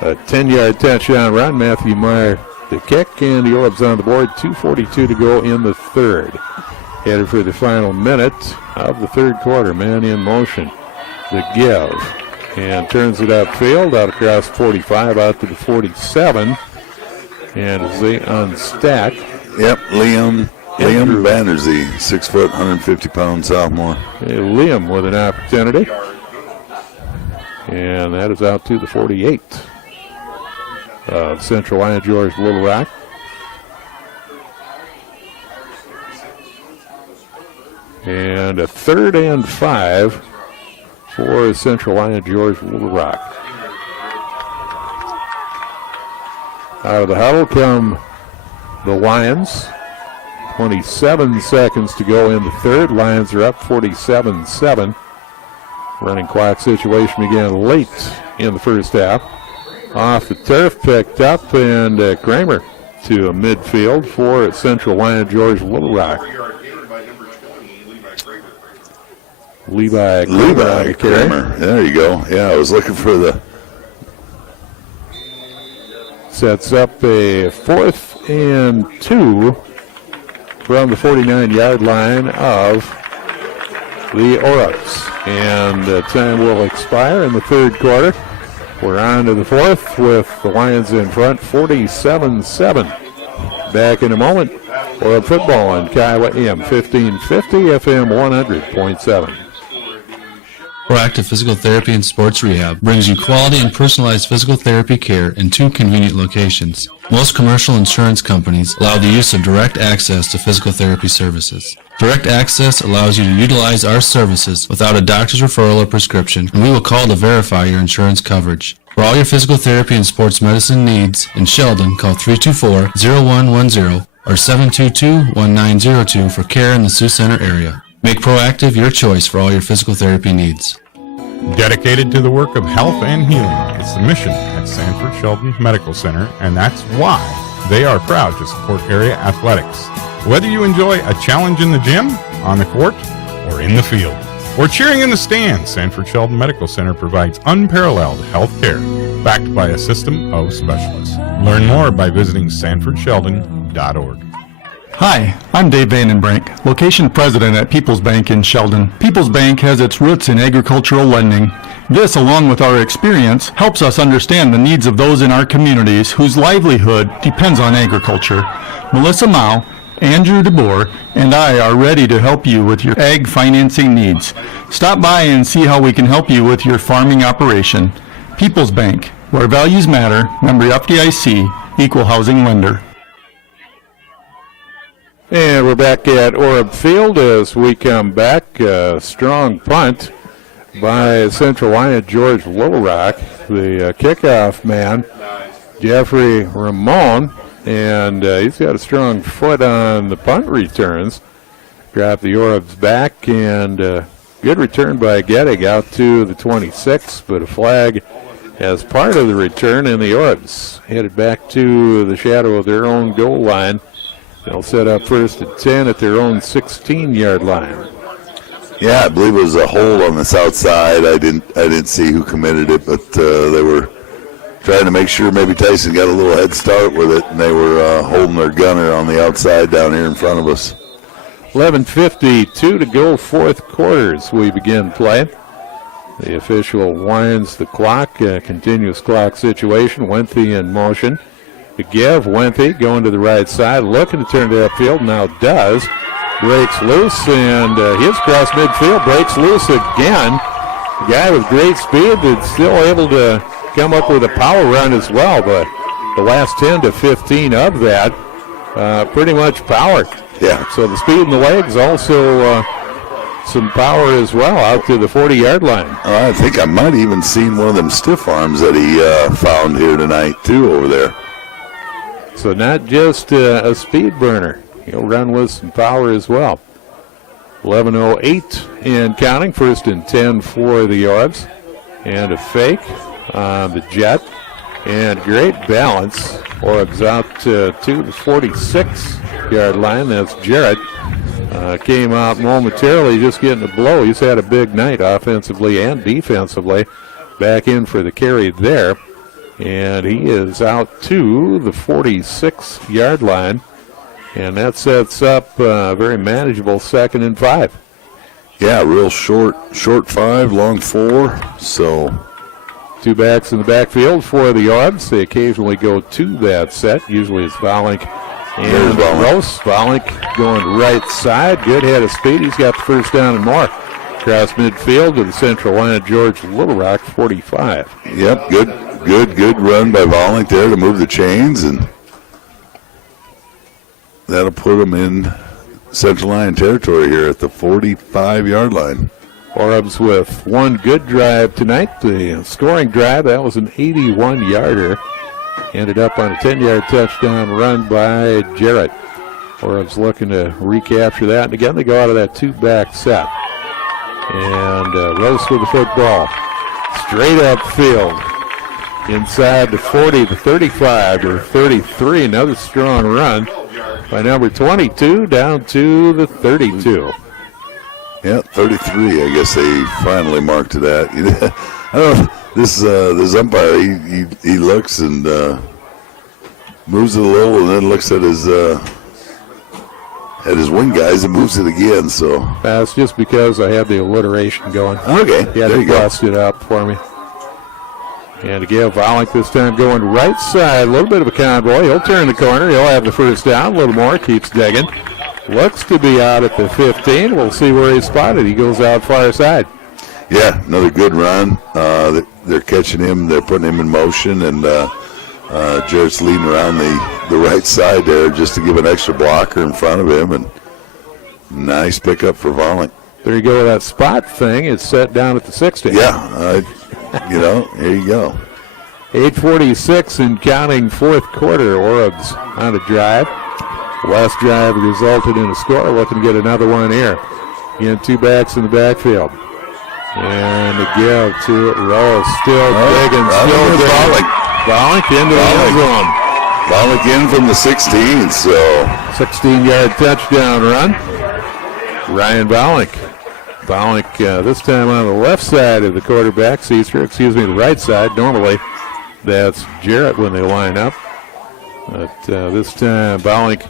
a 10-yard touchdown run. Matthew Meyer, the kick, and the Orbs on the board. 2:42 to go in the third. Headed for the final minute of the third quarter. Man in motion. The give. and turns it upfield, out across 45, out to the 47. And as they unstack. Yep, Liam Bandersey, 6 foot, 150-pound sophomore. Liam with an opportunity. And that is out to the 48. Central Lyon George Little Rock. And a 3rd and 5 for Central Lyon George Little Rock. Out of the huddle come the Lions. 27 seconds to go in the third. Lions are up 47-7. Running clock situation began late in the first half. Off the turf, picked up, and Kramer to midfield for Central Lyon George Little Rock. Levi Kramer. There you go. Yeah, I was looking for the... Sets up a 4th and 2 from the 49-yard line of the Oryx. And time will expire in the third quarter. We're on to the fourth with the Lions in front, 47-7. Back in a moment. Oryx football on Kiowa AM 1550, FM 100.7. Proactive Physical Therapy and Sports Rehab brings you quality and personalized physical therapy care in 2 convenient locations. Most commercial insurance companies allow the use of direct access to physical therapy services. Direct access allows you to utilize our services without a doctor's referral or prescription, and we will call to verify your insurance coverage. For all your physical therapy and sports medicine needs in Sheldon, call 324-0110 or 722-1902 for care in the Sioux Center area. Make Proactive your choice for all your physical therapy needs. Dedicated to the work of health and healing, it's the mission at Sanford Sheldon Medical Center, and that's why they are proud to support area athletics. Whether you enjoy a challenge in the gym, on the court, or in the field, or cheering in the stands, Sanford Sheldon Medical Center provides unparalleled health care, backed by a system of specialists. Learn more by visiting sanfordsheldon.org. Hi, I'm Dave Vandenbrink, location president at People's Bank in Sheldon. People's Bank has its roots in agricultural lending. This, along with our experience, helps us understand the needs of those in our communities whose livelihood depends on agriculture. Melissa Mao, Andrew DeBoer, and I are ready to help you with your ag financing needs. Stop by and see how we can help you with your farming operation. People's Bank, where values matter, member FDIC, equal housing lender. And we're back at Orb Field as we come back. Strong punt by Central Lyon George Little Rock. The kickoff man, Jeffrey Ramon, and he's got a strong foot on the punt returns. Drop the Orbs back, and good return by Gettig out to the 26, but a flag as part of the return, and the Orbs headed back to the shadow of their own goal line. They'll set up first at 10 at their own 16-yard line. Yeah, I believe it was a hold on the south side. I didn't see who committed it, but they were trying to make sure maybe Tyson got a little head start with it, and they were holding their gunner on the outside down here in front of us. 11:52 to go, fourth quarter as we begin play. The official winds the clock, continuous clock situation. Wenthy in motion to give. Wenthy going to the right side, looking to turn to upfield, now does. Breaks loose, and hits across midfield, breaks loose again. A guy with great speed that's still able to come up with a power run as well, but the last 10 to 15 of that, pretty much power. Yeah. So the speed in the legs, also some power as well, out to the 40-yard line. I think I might have even seen one of them stiff arms that he found here tonight, too, over there. So not just a speed burner. He'll run with some power as well. 11:08 and counting. First and 10 for the Orbs. And a fake on the jet. And great balance. Orbs out to the 46-yard line. That's Jarrett. Came out momentarily just getting a blow. He's had a big night offensively and defensively. Back in for the carry there. And he is out to the 46-yard line. And that sets up a very manageable 2nd and 5. Yeah, real short 5, long 4. So Two backs in the backfield for the Orbs. They occasionally go to that set. Usually it's Volink and Rose. Volink going right side. Good head of speed. He's got the first down and more. Across midfield to the central line of George Little Rock, 45. Yep, good run by Volink there to move the chains, and that'll put them in central line territory here at the 45-yard line. Orbs with one good drive tonight. The scoring drive, that was an 81-yarder. Ended up on a 10-yard touchdown run by Jarrett. Orbs looking to recapture that. And again, they go out of that two-back set. And Rose with the football. Straight up field. Inside the 40, the 35, or 33. Another strong run by number 22 down to the 32. Yeah, 33. I guess they finally marked it at. I don't know. This umpire, he looks and moves it a little, and then looks at his wing guys and moves it again. So that's just because I have the alliteration going. Okay, yeah, there they you go. bust it up for me. And again, Volink this time going right side. A little bit of a convoy. He'll turn the corner. He'll have the first down. A little more. Keeps digging. Looks to be out at the 15. We'll see where he's spotted. He goes out far side. Yeah, another good run. They're catching him. They're putting him in motion, and Jarrett's leading around the right side there just to give an extra blocker in front of him, and nice pickup for Volink. There you go with that spot thing. It's set down at the 60. Yeah, here you go. 8:46 and counting, fourth quarter. Orbs on a drive. Last drive resulted in a score. Looking to get another one here. Again, two backs in the backfield. And a give to Rose. Still digging. Volink into the end zone. Volink in from the 16, so 16-yard touchdown run. Ryan Volink. Volink this time on the left side of the quarterback. The right side. Normally that's Jarrett when they line up. But this time Volink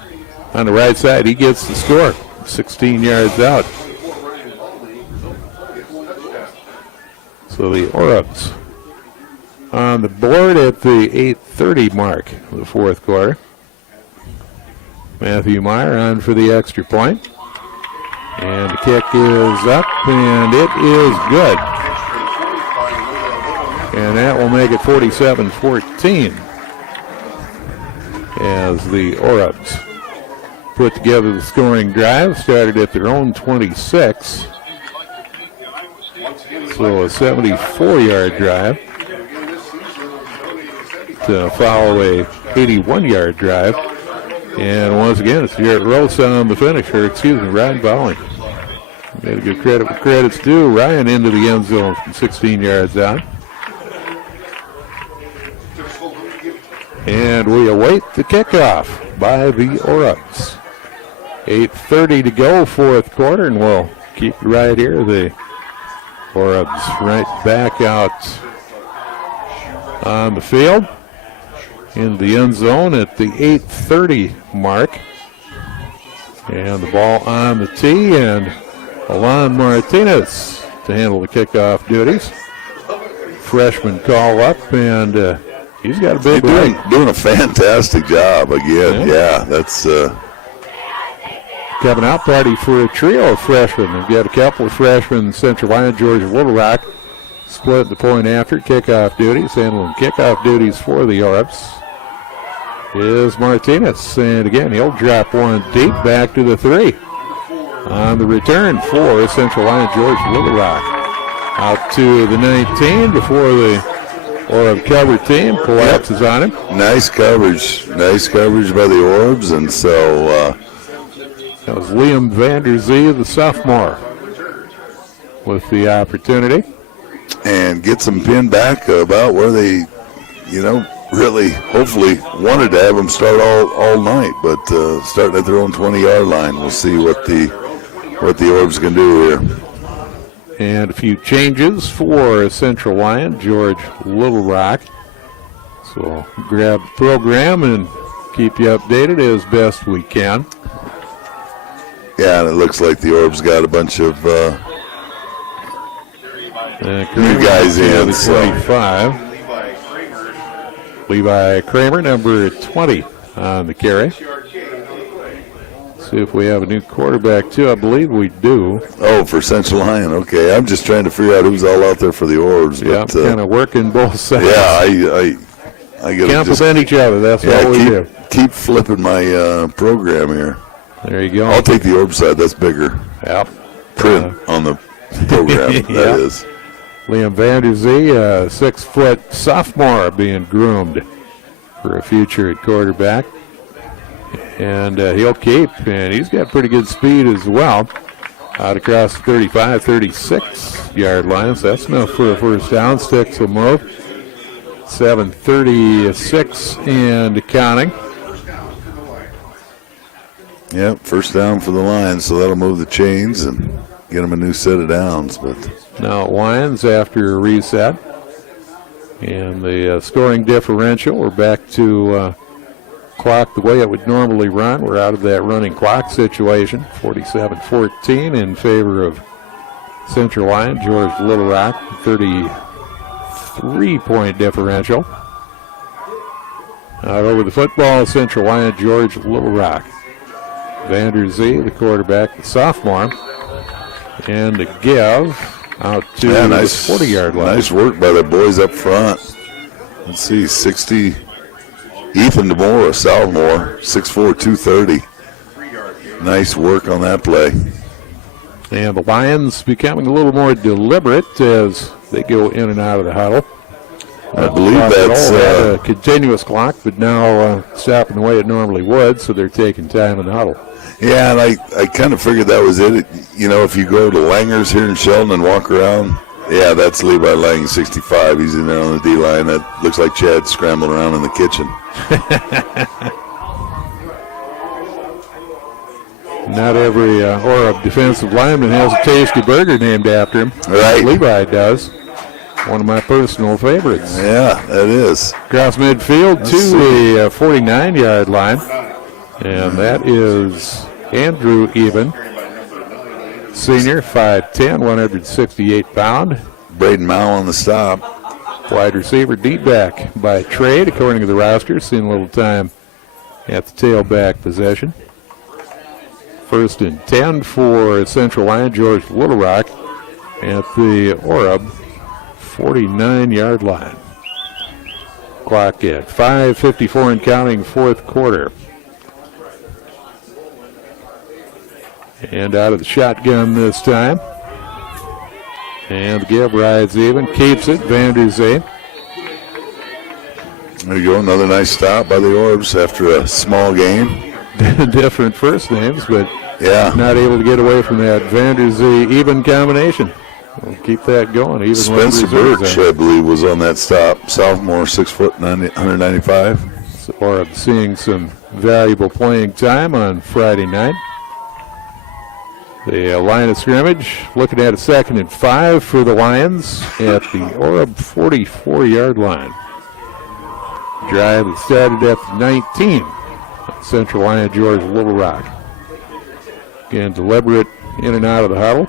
on the right side. He gets the score. 16 yards out. So the Orbs on the board at the 8:30 mark of the fourth quarter. Matthew Meyer on for the extra point. And the kick is up, and it is good. And that will make it 47-14 as the Orbs put together the scoring drive. Started at their own 26. So a 74-yard drive to follow a 81-yard drive. And once again, it's Jarrett Rose on the finisher. Ryan Volink. Got to give credit where credit's due. Ryan into the end zone from 16 yards out. And we await the kickoff by the Orbs. 8:30 to go, fourth quarter, and we'll keep it right here. The Orbs right back out on the field in the end zone at the 8:30 mark. And the ball on the tee, and Alon Martinez to handle the kickoff duties. Freshman call up, and he's got a big leg. Doing a fantastic job again. Yeah, that's coming out party for a trio of freshmen. We've got a couple of freshmen, Central Lyon, George Little Rock, split the point after kickoff duties. Handling kickoff duties for the Orbs is Martinez. And again, he'll drop one deep back to the 3. On the return for Central Lyon, George Little Rock. Out to the 19 before the Orb cover team collapses on him. Nice coverage by the Orbs, and so that was Liam Vanderzee, the sophomore, with the opportunity. And gets them pinned back about where they, really hopefully wanted to have them start all night, but starting at their own 20-yard line. We'll see what the Orbs can do here. And a few changes for Central Lyon, George Little Rock. So we'll grab the program and keep you updated as best we can. Yeah, and it looks like the Orbs got a bunch of New guys in, the 25. Levi Kramer, number 20 on the carry. See if we have a new quarterback, too. I believe we do. Oh, for Central Lyon. Okay, I'm just trying to figure out who's all out there for the Orbs. Yeah, but, kind of working both sides. Yeah, I got to compliment each other. That's what we do. Keep flipping my program here. There you go. I'll take the Orb side. That's bigger. Yep. Print on the program. That is. Liam Vanderzee, a 6-foot sophomore, being groomed for a future at quarterback. And he'll keep, and he's got pretty good speed as well. Out across the 35, 36-yard line, so that's enough for a first down. Sticks will move. 7:36 and counting. Yep, first down for the Lions, so that'll move the chains and get them a new set of downs. But now Lions after a reset. And the scoring differential, we're back to clock the way it would normally run. We're out of that running clock situation. 47-14 in favor of Central Lyon. George Little Rock, 33-point differential. Out over the football, Central Lyon, George Little Rock. Vanderzee, the quarterback, the sophomore. And the give out to the 40-yard line. Nice work by the boys up front. Let's see, 60. Ethan DeMore, a sophomore, 6'4", 230. Nice work on that play. And the Lions becoming a little more deliberate as they go in and out of the huddle. I believe that's a continuous clock, but now stopping the way it normally would, so they're taking time in the huddle. Yeah, and I kind of figured that was it. You know, if you go to Langer's here in Sheldon and walk around, yeah, that's Levi Lang, 65. He's in there on the D-line. That looks like Chad scrambling around in the kitchen. Not every Orab defensive lineman has a tasty burger named after him. Right. Levi does. One of my personal favorites. Yeah, that is. Cross midfield to the 49-yard line. And that is Andrew Eben, senior, 5'10", 168-pound. Braden Mao on the stop. Wide receiver, D-back by trade, according to the roster. Seeing a little time at the tailback possession. 1st and 10 for Central Lyon, George Little Rock at the Orab 49-yard line. Clock at 5:54 and counting, fourth quarter. And out of the shotgun this time. And the give rides even, keeps it, Vanderzee. There you go, another nice stop by the Orbs after a small game. Different first names, but yeah, not able to get away from that Vanderzee even combination. We'll keep that going. Even Spencer Birch, I believe, was on that stop. Sophomore, 6 foot, 195. So Orab seeing some valuable playing time on Friday night. The line of scrimmage, looking at a 2nd and 5 for the Lions at the Orab 44-yard line. Drive that started at the 19. Central Lyon, George Little Rock. Again, deliberate in and out of the huddle.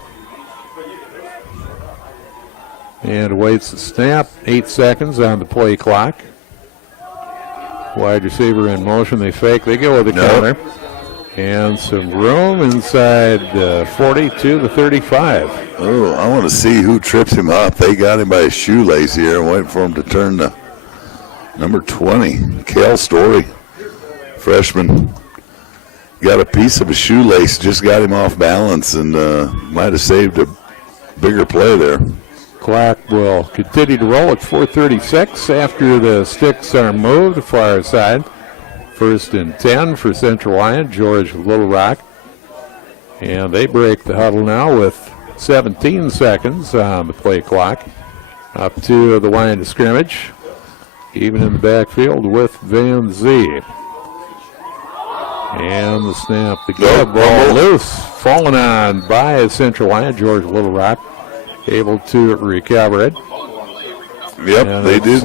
And awaits the snap. 8 seconds on the play clock. Wide receiver in motion. They fake. They go with the counter. And some room inside 40 to the 35. Oh, I want to see who trips him up. They got him by his shoelace here and waiting for him to turn to number 20. Kale Story, freshman. Got a piece of a shoelace, just got him off balance, and might have saved a bigger play there. Clock will continue to roll at 4:36 after the sticks are moved far side. 1st and 10 for Central Lyon, George Little Rock. And they break the huddle now with 17 seconds on the play clock. Up to the line of scrimmage. Even in the backfield with Van Zee. And the snap, the give, ball loose. Fallen on by Central Lyon, George Little Rock. Able to recover it. Yep, and they did.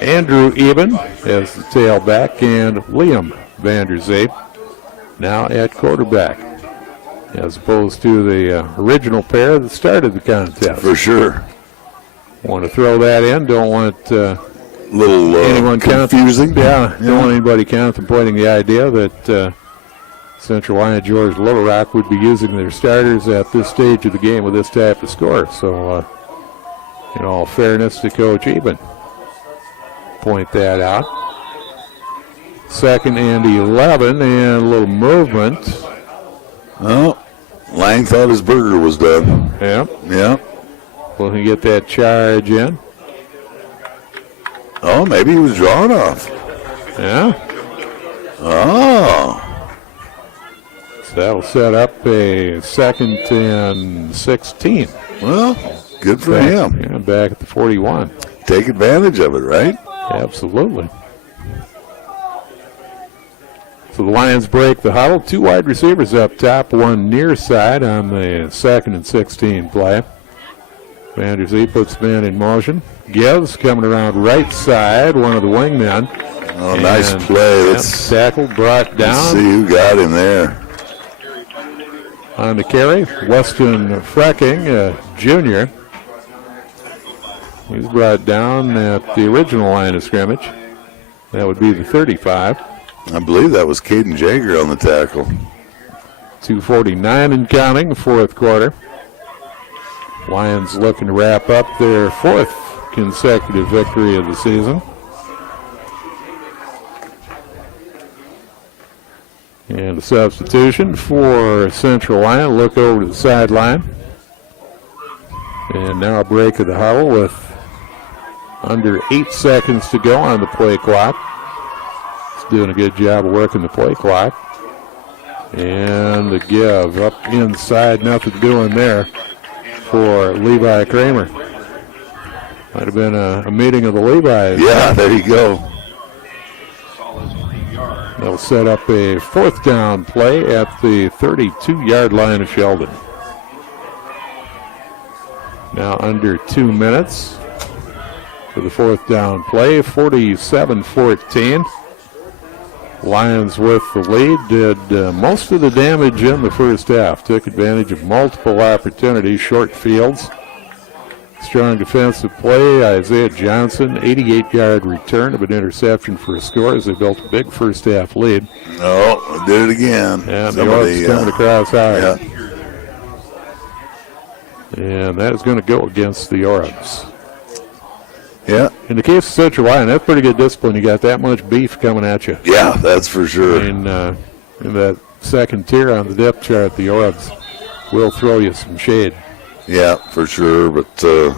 Andrew Eben as the tailback and Liam Vanderzee now at quarterback. as opposed to the original pair that started the contest. For sure. Want to throw that in. Don't want anyone confusing. Don't want anybody contemplating the idea that Central Lyon George Little Rock would be using their starters at this stage of the game with this type of score. So, in all fairness to Coach Eben, point that out. 2nd and 11, and a little movement. Oh, Lang thought his burger was done. Yeah. Will he get that charge in? Oh, maybe he was drawing off. Yeah. Oh. So that'll set up a 2nd and 16. Well, good for him. Yeah, back at the 41. Take advantage of it, right? Absolutely. So the Lions break the huddle. 2 wide receivers up top, 1 near side on the 2nd and 16 play. Vander Zee puts man in motion. Gives coming around right side, one of the wingmen. Oh, nice play. Let's tackled, brought down. Let's see who got him there. On the carry, Weston Frecking, junior. He's brought down at the original line of scrimmage. That would be the 35. I believe that was Caden Jager on the tackle. 2:49 and counting, the 4th quarter. Lions looking to wrap up their 4th consecutive victory of the season. And a substitution for Central Lyon. Look over to the sideline. And now a break of the huddle with under 8 seconds to go on the play clock. He's doing a good job of working the play clock. And the give up inside, nothing doing there for Levi Kramer. Might have been a meeting of the Levi's. Yeah, there you go. They'll set up a 4th down play at the 32-yard line of Sheldon. Now under 2 minutes for the 4th down play, 47-14. Lions with the lead, did most of the damage in the first half. Took advantage of multiple opportunities, short fields. Strong defensive play. Isaiah Johnson, 88-yard return of an interception for a score as they built a big first half lead. Oh, did it again. And the Orcs coming across hard. Yeah. And that is going to go against the Orcs. Yeah. In the case of Central Lyon, that's pretty good discipline. You got that much beef coming at you. Yeah, that's for sure. In that second tier on the depth chart, the Orcs will throw you some shade. Yeah, for sure. But that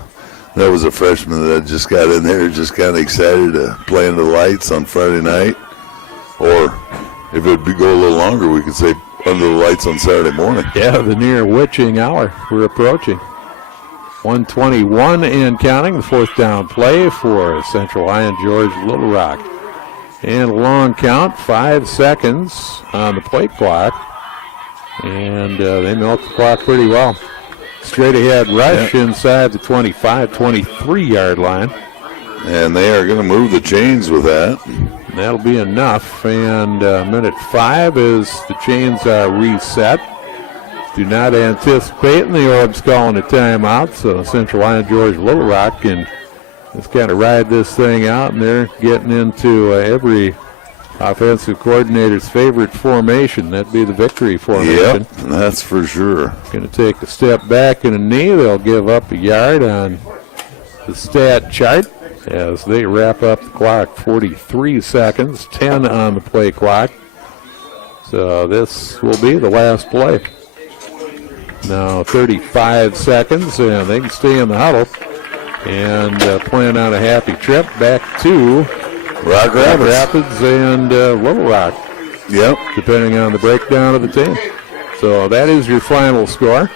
was a freshman that just got in there, just kind of excited to play under the lights on Friday night. Or if it would go a little longer, we could say under the lights on Saturday morning. Yeah, the near witching hour we're approaching. 121 and counting, the 4th down play for Central Lyon George Little Rock. And a long count, 5 seconds on the play clock. And they milk the clock pretty well. Straight ahead rush inside the 25, 23-yard line. And they are going to move the chains with that. And that'll be enough. And minute 5 as the chains are reset. Do not anticipate, and the Orbs calling a timeout, so Central Lyon George Little Rock can just kind of ride this thing out, and they're getting into every offensive coordinator's favorite formation. That'd be the victory formation. Yep, that's for sure. Going to take a step back and a knee. They'll give up a yard on the stat chart as they wrap up the clock. 43 seconds, 10 on the play clock. So this will be the last play. Now 35 seconds, and they can stay in the huddle and plan on a happy trip back to Rock Rapids and Little Rock. Yep. Depending on the breakdown of the team. So that is your final score.